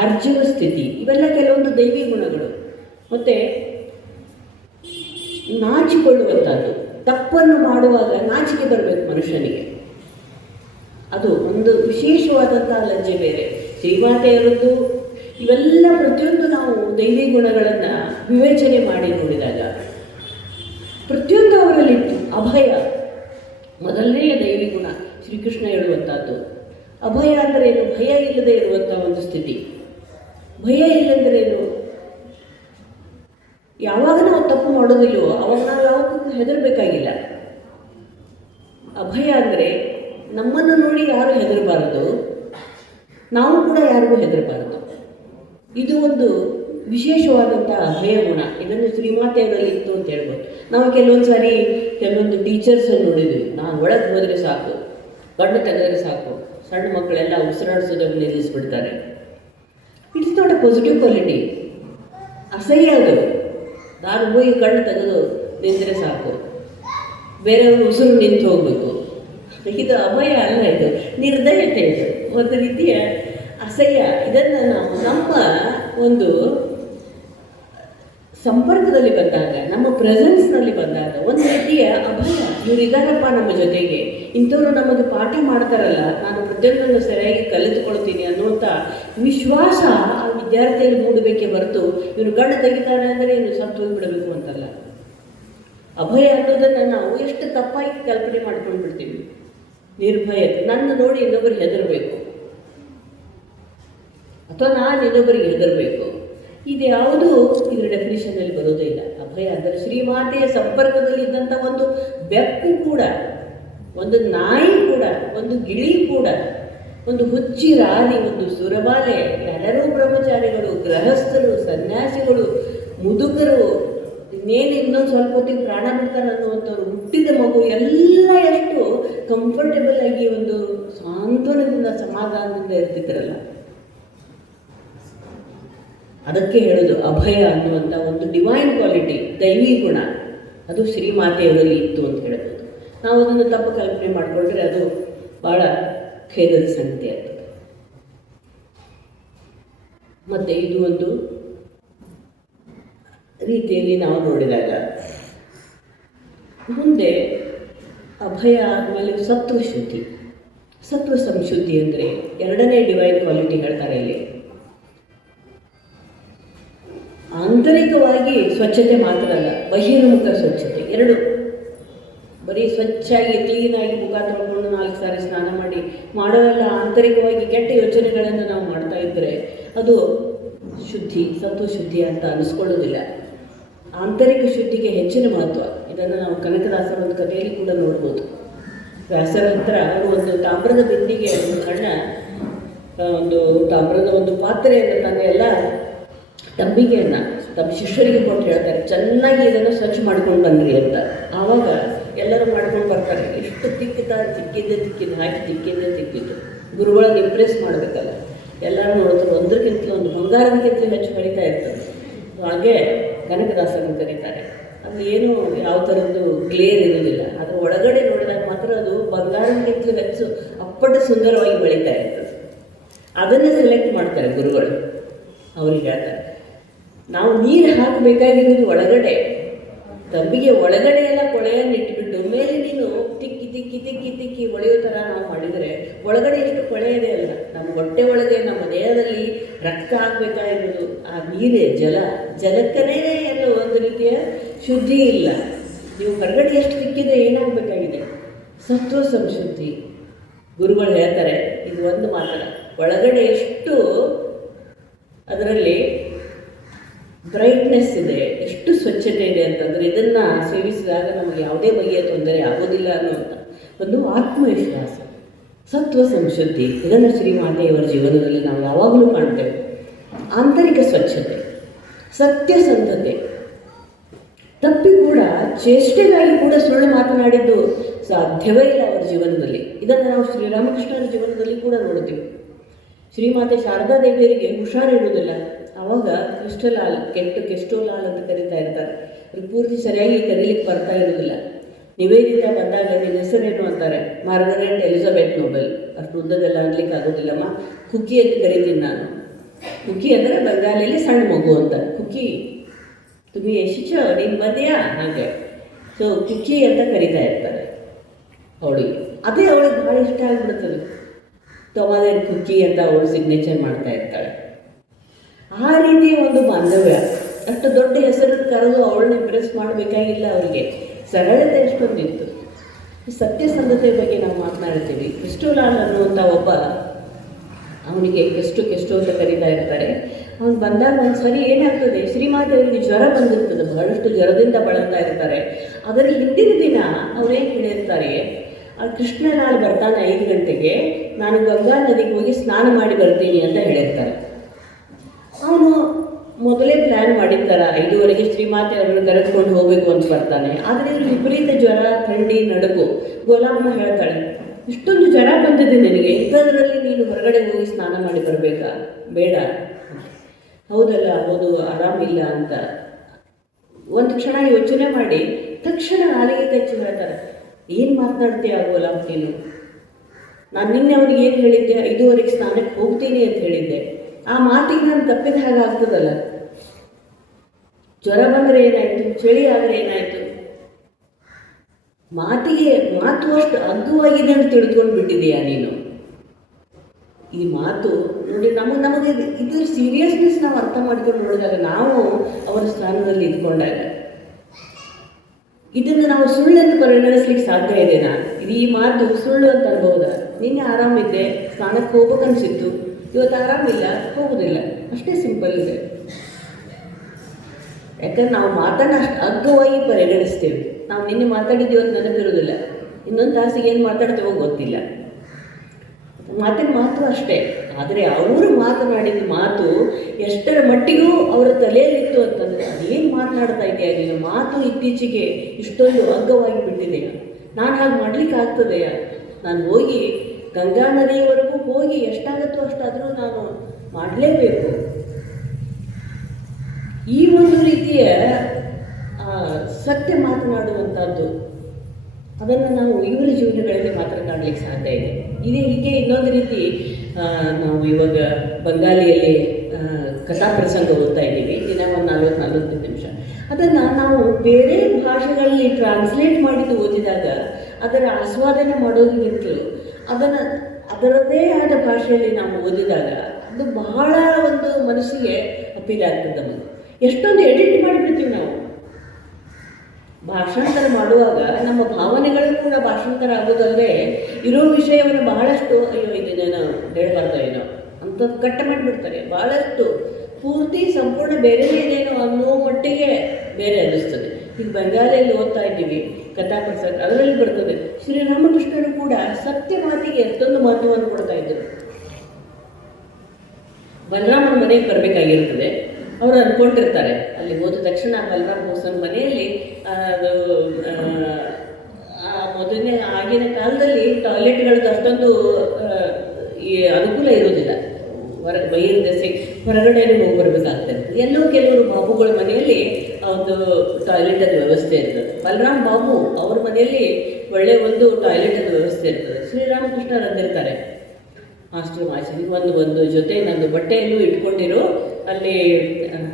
ಆರ್ಜವ ಸ್ಥಿತಿ, ಇವೆಲ್ಲ ಕೆಲವೊಂದು ದೈವಿ ಗುಣಗಳು. ಮತ್ತು ನಾಚಿಕೊಳ್ಳುವಂಥದ್ದು, ತಪ್ಪನ್ನು ಮಾಡುವಾಗ ನಾಚಿಕೆ ಬರಬೇಕು ಮನುಷ್ಯನಿಗೆ, ಅದು ಒಂದು ವಿಶೇಷವಾದಂಥ ಲಜ್ಜೆ ಬೇರೆ. ಶ್ರೀಮಾತೆಯರದ್ದು ಇವೆಲ್ಲ ಪ್ರತಿಯೊಂದು ನಾವು ದೈವಿ ಗುಣಗಳನ್ನು ವಿವೇಚನೆ ಮಾಡಿ ನೋಡಿದಾಗ ಪ್ರತಿಯೊಂದು ಅವರಲ್ಲಿತ್ತು. ಅಭಯ ಮೊದಲನೆಯ ದೈವಿ ಗುಣ ಶ್ರೀಕೃಷ್ಣ ಹೇಳುವಂಥದ್ದು. ಅಭಯ ಅಂದರೆ ಏನು? ಭಯ ಇಲ್ಲದೆ ಇರುವಂಥ ಒಂದು ಸ್ಥಿತಿ. ಭಯ ಇಲ್ಲಂದ್ರೇನು? ಯಾವಾಗ ನಾವು ತಪ್ಪು ಮಾಡೋದಿಲ್ವೋ ಅವಾಗ ನಾವು ಯಾವತ್ತೂ ಹೆದರಬೇಕಾಗಿಲ್ಲ. ಅಭಯ ಅಂದರೆ ನಮ್ಮನ್ನು ನೋಡಿ ಯಾರು ಹೆದರಬಾರದು, ನಾವು ಕೂಡ ಯಾರಿಗೂ ಹೆದರಬಾರದು. ಇದು ಒಂದು ವಿಶೇಷವಾದಂಥ ಅಭಯ ಗುಣ. ಇದನ್ನು ಶ್ರೀಮಾತೆಯರಲ್ಲಿ ಇತ್ತು ಅಂತ ಹೇಳ್ಬೋದು. ನಾವು ಕೆಲವೊಂದು ಸಾರಿ ಕೆಲವೊಂದು ಟೀಚರ್ಸನ್ನು ನೋಡಿದ್ವಿ, ನಾನು ಒಳಗೆ ಹೋದರೆ ಸಾಕು, ಕಣ್ಣು ತೆಗೆದರೆ ಸಾಕು, ಸಣ್ಣ ಮಕ್ಕಳೆಲ್ಲ ಉಸಿರಾಡಿಸೋದನ್ನು ನಿಲ್ಲಿಸ್ಬಿಡ್ತಾರೆ. It's not a positive quality. ಅಸಹ್ಯ ಅದು. ನಾನು ಹೋಗಿ ಕಣ್ಣು ತೆಗೆದು ನಿಂತರೆ ಸಾಕು, ಬೇರೆಯವರು ಉಸಿರು ನಿಂತು ಹೋಗಬೇಕು. ಇದು ಅಭಯ ಅಲ್ಲ, ಇದು ನಿರ್ದಯತೆ, ಇದು ಒಂದು ರೀತಿಯ ಅಸಹ್ಯ. ಇದನ್ನು ನಾವು ನಮ್ಮ ಒಂದು ಸಂಪರ್ಕದಲ್ಲಿ ಬಂದಾಗ, ನಮ್ಮ ಪ್ರೆಸೆನ್ಸ್ನಲ್ಲಿ ಬಂದಾಗ ಒಂದು ರೀತಿಯ ಅಭಯ. ಇವರಿದ್ದಾರಪ್ಪ ನಮ್ಮ ಜೊತೆಗೆ, ಇಂಥವ್ರು ನಮಗೆ ಪಾಠ ಮಾಡ್ತಾರಲ್ಲ, ನಾನು ಪ್ರತಿಯೊಂದನ್ನು ಸರಿಯಾಗಿ ಕಲಿತುಕೊಳ್ತೀನಿ ಅನ್ನುವಂಥ ವಿಶ್ವಾಸ ಆ ವಿದ್ಯಾರ್ಥಿಯಲ್ಲಿ ಮೂಡಬೇಕೇ ಹೊರತು ಇವನು ಕಣ್ಣು ತೆಗಿತಾನೆ ಅಂದರೆ ಇನ್ನು ಸತ್ತು ಹೋಗಿಬಿಡಬೇಕು ಅಂತಲ್ಲ. ಅಭಯ ಅನ್ನೋದನ್ನು ನಾವು ಎಷ್ಟು ತಪ್ಪಾಗಿ ಕಲ್ಪನೆ ಮಾಡ್ಕೊಂಡು ಬಿಡ್ತೀವಿ. ನಿರ್ಭಯ, ನನ್ನ ನೋಡಿ ಇನ್ನೊಬ್ಬರು ಹೆದರಬೇಕು ಅಥವಾ ನಾನು ಇನ್ನೊಬ್ಬರಿಗೆ ಹೆದರಬೇಕು, ಇದು ಯಾವುದೂ ಇದರ ಡೆಫಿನಿಷನ್ನಲ್ಲಿ ಬರೋದೇ ಇಲ್ಲ. ಅಭಯ ಅಂದರೆ ಶ್ರೀಮಾತೆಯ ಸಂಪರ್ಕದಲ್ಲಿ ಇದ್ದಂಥ ಒಂದು ಬೆಕ್ಕು ಕೂಡ, ಒಂದು ನಾಯಿ ಕೂಡ, ಒಂದು ಗಿಳಿ ಕೂಡ, ಒಂದು ಹುಚ್ಚಿ ರಾಣಿ, ಒಂದು ಸುರಬಾಲೆ, ಎಲ್ಲರೂ ಬ್ರಹ್ಮಚಾರಿಗಳು, ಗೃಹಸ್ಥರು, ಸನ್ಯಾಸಿಗಳು, ಮುದುಕರು, ಇನ್ನೊಂದು ಸ್ವಲ್ಪ ಹೊತ್ತಿಗೆ ಪ್ರಾಣ ಬಿಡ್ತಾರೆ ಅನ್ನುವಂಥವ್ರು, ಹುಟ್ಟಿದ ಮಗು ಎಲ್ಲ ಎಷ್ಟು ಕಂಫರ್ಟೇಬಲ್ ಆಗಿ ಒಂದು ಸಾಂತ್ವನದಿಂದ ಸಮಾಧಾನದಿಂದ ಇರ್ತಿದ್ರಲ್ಲ. ಅದಕ್ಕೆ ಹೇಳೋದು ಅಭಯ ಅನ್ನುವಂಥ ಒಂದು ಡಿವೈನ್ ಕ್ವಾಲಿಟಿ, ದೈವಿ ಗುಣ, ಅದು ಶ್ರೀಮಾತೆಯವರಲ್ಲಿ ಇತ್ತು ಅಂತ ಹೇಳ್ಬೋದು. ನಾವು ಅದನ್ನು ತಪ್ಪು ಕಲ್ಪನೆ ಮಾಡಿಕೊಂಡ್ರೆ ಅದು ಭಾಳ ಖೇದದ ಸಂಗತಿ ಆಗ್ತದೆ. ಮತ್ತು ಇದು ಒಂದು ರೀತಿಯಲ್ಲಿ ನಾವು ನೋಡಿದಾಗ ಮುಂದೆ ಅಭಯ ಆದಮೇಲೆ ಸತ್ವಶುದ್ಧಿ, ಸತ್ವ ಸಂಶುದ್ಧಿ ಅಂದರೆ ಎರಡನೇ ಡಿವೈನ್ ಕ್ವಾಲಿಟಿ ಹೇಳ್ತಾರೆ ಇಲ್ಲಿ. ಆಂತರಿಕವಾಗಿ ಸ್ವಚ್ಛತೆ ಮಾತ್ರ ಅಲ್ಲ, ಬಹಿರ್ಮುಖ ಸ್ವಚ್ಛತೆ ಎರಡು. ಬರೀ ಸ್ವಚ್ಛಾಗಿ ಕ್ಲೀನಾಗಿ ಮುಖ ತೊಳ್ಕೊಂಡು 4 ಸಾರಿ ಸ್ನಾನ ಮಾಡೋವೆಲ್ಲ ಆಂತರಿಕವಾಗಿ ಕೆಟ್ಟ ಯೋಚನೆಗಳನ್ನು ನಾವು ಮಾಡ್ತಾ ಇದ್ದರೆ ಅದು ಶುದ್ಧಿ, ಸತ್ವಶುದ್ಧಿ ಅಂತ ಅನಿಸ್ಕೊಳ್ಳೋದಿಲ್ಲ. ಆಂತರಿಕ ಶುದ್ಧಿಗೆ ಹೆಚ್ಚಿನ ಮಹತ್ವ. ಇದನ್ನು ನಾವು ಕನಕದಾಸರ ಒಂದು ಕಥೆಯಲ್ಲಿ ಕೂಡ ನೋಡ್ಬೋದು. ವ್ಯಾಸರ ಹತ್ರ ಅವರು ಒಂದು ತಾಮ್ರದ ಬಿಂದಿಗೆ, ಒಂದು ಸಣ್ಣ ಒಂದು ತಾಮ್ರದ ಒಂದು ಪಾತ್ರೆಯನ್ನು ತನ್ನ ಎಲ್ಲ ತಂಬಿಗೆಯನ್ನು ತಮ್ಮ ಶಿಷ್ಯರಿಗೆ ಕೊಟ್ಟು ಹೇಳ್ತಾರೆ, ಚೆನ್ನಾಗಿ ಇದನ್ನು ಸ್ವಚ್ಛ ಮಾಡ್ಕೊಂಡು ಬನ್ನಿರಿ ಅಂತ. ಆವಾಗ ಎಲ್ಲರೂ ಮಾಡ್ಕೊಂಡು ಬರ್ತಾರೆ. ಎಷ್ಟು ತಿಕ್ಕಿದ್ದು ಹಾಕಿ ತಿಕ್ಕಿದ್ದು ಗುರುಗಳನ್ನು ಇಂಪ್ರೆಸ್ ಮಾಡಬೇಕಲ್ಲ. ಎಲ್ಲರೂ ನೋಡ್ತಾರೆ, ಒಂದಕ್ಕಿಂತಲೂ ಒಂದು ಬಂಗಾರದಕ್ಕಿಂತಲೂ ಹೆಚ್ಚು ಕಳೀತಾ ಇರ್ತದೆ. ಹಾಗೆ ಕನಕದಾಸರನ್ನು ಕರೀತಾರೆ. ಅಲ್ಲಿ ಏನು ಯಾವ ಥರದ್ದು ಗ್ಲೇರ್ ಇರೋದಿಲ್ಲ, ಅದರ ಒಳಗಡೆ ನೋಡಿದಾಗ ಮಾತ್ರ ಅದು ಬಂಗಾರಕ್ಕಿಂತಲೂ ಹೆಚ್ಚು ಅಪ್ಪಟ ಸುಂದರವಾಗಿ ಬೆಳೀತಾ ಇರ್ತದೆ. ಅದನ್ನು ಸೆಲೆಕ್ಟ್ ಮಾಡ್ತಾರೆ ಗುರುಗಳು. ಅವ್ರಿಗೆ ಹೇಳ್ತಾರೆ, ನಾವು ನೀರು ಹಾಕಬೇಕಾಗಿರೋದು ಒಳಗಡೆ, ತಂಬಿಗೆ ಒಳಗಡೆ ಎಲ್ಲ ಕೊಳೆಯನ್ನು ಇಟ್ಬಿಟ್ಟು ಮೇಲೆ ನೀನು ತಿಕ್ಕಿ ಒಳೆಯೋ ಥರ ನಾವು ಮಾಡಿದರೆ ಒಳಗಡೆ ಎಷ್ಟು ಕೊಳೆ ಇದೆ ಅಲ್ಲ. ನಮ್ಮ ಹೊಟ್ಟೆ ಒಳಗೆ, ನಮ್ಮ ದೇಹದಲ್ಲಿ ರಕ್ತ ಆಗಬೇಕಾಗಿರೋದು ಆ ನೀರೇ, ಜಲಕ್ಕನೇ ಎಲ್ಲೋ ಒಂದು ರೀತಿಯ ಶುದ್ಧಿ ಇಲ್ಲ. ನೀವು ಹೊರಗಡೆ ಎಷ್ಟು ತಿಕ್ಕಿದ್ರೆ ಏನಾಗಬೇಕಾಗಿದೆ? ಸತ್ವ ಸಂಶುದ್ಧಿ. ಗುರುಗಳು ಹೇಳ್ತಾರೆ, ಇದು ಒಂದು ಮಾತ್ರ, ಒಳಗಡೆ ಎಷ್ಟು ಅದರಲ್ಲಿ ಬ್ರೈಟ್ನೆಸ್ ಇದೆ, ಎಷ್ಟು ಸ್ವಚ್ಛತೆ ಇದೆ ಅಂತಂದರೆ ಇದನ್ನು ಸೇವಿಸಿದಾಗ ನಮಗೆ ಯಾವುದೇ ಬಗೆಯ ತೊಂದರೆ ಆಗೋದಿಲ್ಲ ಅನ್ನುವಂಥ ಒಂದು ಆತ್ಮವಿಶ್ವಾಸ, ಸತ್ವ ಸಂಶುದ್ಧಿ. ಇದನ್ನು ಶ್ರೀಮಾತೆಯವರ ಜೀವನದಲ್ಲಿ ನಾವು ಯಾವಾಗಲೂ ಕಾಣ್ತೇವೆ. ಆಂತರಿಕ ಸ್ವಚ್ಛತೆ, ಸತ್ಯಸಂಧತೆ, ತಪ್ಪಿ ಕೂಡ ಚೇಷ್ಟೆಗಾಗಿ ಕೂಡ ಸುಳ್ಳು ಮಾತನಾಡಿದ್ದು ಸಾಧ್ಯವೇ ಇಲ್ಲ ಅವರ ಜೀವನದಲ್ಲಿ. ಇದನ್ನು ನಾವು ಶ್ರೀರಾಮಕೃಷ್ಣರ ಜೀವನದಲ್ಲಿ ಕೂಡ ನೋಡ್ತೀವಿ. ಶ್ರೀಮಾತೆ ಶಾರದಾ ದೇವಿಯರಿಗೆ ಹುಷಾರಿರುವುದಿಲ್ಲ. ಅವಾಗ ಕ್ರಿಸ್ಟೋಲಾಲ್ ಕೆಸ್ಟೋಲಾಲ್ ಅಂತ ಕರಿತಾ ಇರ್ತಾರೆ. ಅವ್ರಿಗೆ ಪೂರ್ತಿ ಸರಿಯಾಗಿ ಕರೀಲಿಕ್ಕೆ ಬರ್ತಾ ಇರೋದಿಲ್ಲ. ನಿವೇದಿತಾ ಬಂದಾಗ ನಿನ್ನ ಹೆಸರೇನು ಅಂತಾರೆ, ಮಾರ್ಗರೆಟ್ ಎಲಿಜಬೆತ್ ನೋಬೆಲ್. ಅಷ್ಟು ಉದ್ದದೆಲ್ಲ ಅನ್ಲಿಕ್ಕೆ ಆಗೋದಿಲ್ಲಮ್ಮ, ಕುಕ್ಕಿ ಅಂತ ಕರಿತೀನಿ ನಾನು. ಕುಕ್ಕಿ ಅಂದರೆ ಬೆಂಗಾಲಿಯಲ್ಲಿ ಸಣ್ಣ ಮಗು ಅಂತ. ಕುಕ್ಕಿ ತುಮಿ ಶಿಕ್ಷ ನೀನು ಬಂದೆಯಾ ಹಾಗೆ. ಸೊ ಕುಕ್ಕಿ ಅಂತ ಕರಿತಾ ಇರ್ತಾರೆ ಅವಳಿಗೆ. ಅದೇ ಅವಳಿಗೆ ಭಾಳ ಇಷ್ಟ ಆಗಿಬಿಡ್ತದೆ. ತೊಮಾದೇನ್ ಕುಕ್ಕಿ ಅಂತ ಅವಳು ಸಿಗ್ನೇಚರ್ ಮಾಡ್ತಾ ಇರ್ತಾಳೆ. ಆ ರೀತಿಯ ಒಂದು ಬಾಂಧವ್ಯ. ಅಷ್ಟು ದೊಡ್ಡ ಹೆಸರನ್ನು ಕರೆದು ಅವಳನ್ನ ಇಂಪ್ರೆಸ್ ಮಾಡಬೇಕಾಗಿಲ್ಲ ಅವರಿಗೆ. ಸರಳತೆ ಎಷ್ಟೊಂದಿತ್ತು. ಸತ್ಯಸಂಧತೆ ಬಗ್ಗೆ ನಾವು ಮಾತನಾಡ್ತೀವಿ. ಕ್ರಿಸ್ಟೋಲಾಲ್ ಅನ್ನುವಂಥ ಒಬ್ಬ, ಅವನಿಗೆ ಕೆಸ್ಟೋ ಅಂತ ಕರೀತಾ ಇರ್ತಾರೆ. ಅವನು ಬಂದಾಗ ಒಂದು ಸರಿ ಏನಾಗ್ತದೆ, ಶ್ರೀಮಾತೆಯವರಿಗೆ ಜ್ವರ ಬಂದಿರ್ತದೆ, ಬಹಳಷ್ಟು ಜ್ವರದಿಂದ ಬಳಲ್ತಾ ಇರ್ತಾರೆ. ಅದರ ಹಿಂದಿನ ದಿನ ಅವರೇನು ಹೇಳಿರ್ತಾರೆ, ಕೃಷ್ಣಲಾಲ್ ಬರ್ತಾನೆ 5 ಗಂಟೆಗೆ, ನಾನು ಗಂಗಾ ನದಿಗೆ ಹೋಗಿ ಸ್ನಾನ ಮಾಡಿ ಬರ್ತೀನಿ ಅಂತ ಹೇಳಿರ್ತಾರೆ. ಅವನು ಮೊದಲೇ ಪ್ಲ್ಯಾನ್ ಮಾಡಿರ್ತಾರೆ, 5:30ಗೆ ಶ್ರೀಮಾತೆ ಅವರನ್ನು ಕರೆದುಕೊಂಡು ಹೋಗಬೇಕು ಅಂತ ಬರ್ತಾನೆ. ಆದರೆ ಇವರು ವಿಪರೀತ ಜ್ವರ, ಥಂಡಿ, ನಡುಗು. ಗೋಲಾಮ್ಮ ಹೇಳ್ತಾಳೆ, ಇಷ್ಟೊಂದು ಜ್ವರ ಬಂದಿದೆ ನಿನಗೆ, ಇಂಥದ್ರಲ್ಲಿ ನೀನು ಹೊರಗಡೆ ಹೋಗಿ ಸ್ನಾನ ಮಾಡಿ ಬರಬೇಕಾ? ಬೇಡ. ಹೌದಲ್ಲ, ಹೌದು, ಆರಾಮಿಲ್ಲ ಅಂತ ಒಂದು ಕ್ಷಣ ಯೋಚನೆ ಮಾಡಿ ತಕ್ಷಣ ನಾಲಿಗೆ ಕಚ್ಚಿ ಹೇಳ್ತಾರೆ, ಏನು ಮಾತನಾಡ್ತೀಯ ಗೋಲಾಮ್ಮ ನೀನು? ನಾನು ನಿನ್ನೆ ಅವನಿಗೆ ಏನು ಹೇಳಿದ್ದೆ, 5:30ಗೆ ಸ್ನಾನಕ್ಕೆ ಹೋಗ್ತೀನಿ ಅಂತ ಹೇಳಿದ್ದೆ. ಆ ಮಾತಿಗೆ ನಾನು ತಪ್ಪಿದ ಹಾಗೆ ಆಗ್ತದಲ್ಲ. ಜ್ವರ ಬಂದರೆ ಏನಾಯಿತು, ಚಳಿ ಆದರೆ ಏನಾಯಿತು? ಮಾತು ಅಷ್ಟು ಅಗ್ಗವಾಗಿದೆ ಅಂತ ತಿಳಿದುಕೊಂಡು ಬಿಟ್ಟಿದೆಯಾ ನೀನು? ಈ ಮಾತು ನೋಡಿ, ನಮಗೆ ಇದ್ರ ಸೀರಿಯಸ್ನೆಸ್ ನಾವು ಅರ್ಥ ಮಾಡ್ಕೊಂಡು ನೋಡಿದಾಗ, ನಾವು ಅವರ ಸ್ಥಾನದಲ್ಲಿ ಇದ್ಕೊಂಡಾಗ ಇದನ್ನು ನಾವು ಸುಳ್ಳೆಂದು ಪರಿಗಣಿಸ್ಲಿಕ್ಕೆ ಸಾಧ್ಯ ಇದೆನಾ? ಈ ಮಾತು ಸುಳ್ಳು ಅಂತ ಅನ್ಬಹುದಾ? ನಿನ್ನೆ ಆರಾಮಿದ್ದೆ, ಸ್ನಾನಕ್ಕೆ ಹೋಗ್ಬೇಕನ್ಸಿತ್ತು, ಇವತ್ತು ಆರಾಮಿಲ್ಲ, ಹೋಗೋದಿಲ್ಲ. ಅಷ್ಟೇ ಸಿಂಪಲ್ ಇದೆ. ಯಾಕಂದ್ರೆ ನಾವು ಮಾತನ್ನು ಅಷ್ಟು ಅಗ್ಗವಾಗಿ ಪರಿಗಣಿಸ್ತೇವೆ. ನಾವು ನಿನ್ನೆ ಮಾತಾಡಿದ್ದೀವಿ ಅಂತ ನೆನಪಿರೋದಿಲ್ಲ, ಇನ್ನೊಂದು ತಾಸಿಗೆ ಏನು ಮಾತಾಡ್ತೇವೋ ಗೊತ್ತಿಲ್ಲ. ಮಾತಿನ ಮಾತು ಅಷ್ಟೇ. ಆದರೆ ಅವರು ಮಾತನಾಡಿದ ಮಾತು ಎಷ್ಟರ ಮಟ್ಟಿಗೂ ಅವರ ತಲೆಯಲ್ಲಿತ್ತು ಅಂತಂದರೆ, ಅದೇನು ಮಾತನಾಡ್ತಾ ಇದೆಯಾ ನೀನು? ಮಾತು ಇತ್ತೀಚೆಗೆ ಇಷ್ಟೊಂದು ಅಗ್ಗವಾಗಿ ಬಿಟ್ಟಿದೆಯಾ? ನಾನು ಹಾಗೆ ಮಾಡಲಿಕ್ಕೆ ಆಗ್ತದೆಯಾ? ನಾನು ಹೋಗಿ ಗಂಗಾ ನದಿಯವರೆಗೂ ಹೋಗಿ ಎಷ್ಟಾಗುತ್ತೋ ಅಷ್ಟಾದರೂ ನಾನು ಮಾಡಲೇಬೇಕು. ಈ ಒಂದು ರೀತಿಯ ಸತ್ಯ ಮಾತನಾಡುವಂಥದ್ದು, ಅದನ್ನು ನಾವು ಇವರ ಜೀವನಗಳಲ್ಲಿ ಮಾತ್ರ ಕಾಣಲಿಕ್ಕೆ ಸಾಧ್ಯ ಇದೆ. ಹೀಗೆ ಇನ್ನೊಂದು ರೀತಿ ನಾವು ಇವಾಗ ಬಂಗಾಲಿಯಲ್ಲಿ ಕಥಾ ಪ್ರಸಂಗ ಓದ್ತಾ ಇದ್ದೀವಿ, ದಿನ ಒಂದು 40-45 ನಿಮಿಷ. ಅದನ್ನು ನಾವು ಬೇರೆ ಭಾಷೆಗಳಲ್ಲಿ ಟ್ರಾನ್ಸ್ಲೇಟ್ ಮಾಡಿದ್ದು ಓದಿದಾಗ ಅದರ ಆಸ್ವಾದನೆ ಮಾಡೋದಕ್ಕಿಂತಲೂ ಅದನ್ನು ಅದರದ್ದೇ ಆದ ಭಾಷೆಯಲ್ಲಿ ನಾವು ಓದಿದಾಗ ಅದು ಬಹಳ ಒಂದು ಮನಸ್ಸಿಗೆ ಅಪೀಲ್ ಆಗ್ತದೆ. ನಮಗೆ ಎಷ್ಟೊಂದು ಎಡಿಟ್ ಮಾಡಿಬಿಡ್ತೀವಿ ನಾವು. ಭಾಷಾಂತರ ಮಾಡುವಾಗ ನಮ್ಮ ಭಾವನೆಗಳು ಕೂಡ ಭಾಷಾಂತರ ಆಗೋದಲ್ಲದೆ ಇರೋ ವಿಷಯವನ್ನು ಬಹಳಷ್ಟು, ಅಯ್ಯೋ ಇದನ್ನೇನೋ ಹೇಳ್ಬಾರ್ದು ಏನೋ ಅಂತ ಕಟ್ಟ ಮಾಡಿಬಿಡ್ತಾರೆ. ಬಹಳಷ್ಟು ಪೂರ್ತಿ ಸಂಪೂರ್ಣ ಬೇರೆನೇ ಏನೇನೋ ಅನ್ನೋ ಮಟ್ಟಿಗೆ ಬೇರೆ ಅನ್ನಿಸ್ತದೆ. ಈಗ ಬೆಂಗಾಲಿಯಲ್ಲಿ ಓದ್ತಾ ಇದ್ದೀವಿ ಕಥಾ ಪ್ರಸಂಗ, ಅದರಲ್ಲಿ ಬರ್ತದೆ ಶ್ರೀರಾಮಕೃಷ್ಣರು ಕೂಡ ಸತ್ಯ ಮಾತಿಗೆ ಎಷ್ಟೊಂದು ಮಹತ್ವವನ್ನು ಕೊಡ್ತಾ ಇದ್ದರು. ಬಲರಾಮನ ಮನೆಗೆ ಬರಬೇಕಾಗಿರ್ತದೆ. ಅವರು ಅಂದ್ಕೊಂಡಿರ್ತಾರೆ, ಅಲ್ಲಿ ಹೋದ ತಕ್ಷಣ ಬಲರಾಮ್ ಬೋಸನ್ ಮನೆಯಲ್ಲಿ ಮೊದಲನೇ ಆಗಿನ ಕಾಲದಲ್ಲಿ ಟಾಯ್ಲೆಟ್ಗಳದ್ದು ಅಷ್ಟೊಂದು ಅನುಕೂಲ ಇರೋದಿಲ್ಲ. ಬೈಲ್ ದೆಸೆ ಹೊರಗಡೆನೇ ಹೋಗಿ ಬರಬೇಕಾಗ್ತದೆ. ಎಲ್ಲೋ ಕೆಲವರು ಬಾಬುಗಳ ಮನೆಯಲ್ಲಿ ಒಂದು ಟಾಯ್ಲೆಟದ ವ್ಯವಸ್ಥೆ ಇರ್ತದೆ. ಬಲರಾಮ್ ಬಾಬು ಅವ್ರ ಮನೆಯಲ್ಲಿ ಒಳ್ಳೆ ಒಂದು ಟಾಯ್ಲೆಟದ ವ್ಯವಸ್ಥೆ ಇರ್ತದೆ. ಶ್ರೀರಾಮಕೃಷ್ಣರು ಅಂದಿರ್ತಾರೆ, ಮಾಸ್ಟರ್ ಮಾಸ್ಟರಿಗೆ ಒಂದು ಜೊತೆ ನಂದು ಬಟ್ಟೆಯನ್ನು ಇಟ್ಕೊಂಡಿರೋ, ಅಲ್ಲಿ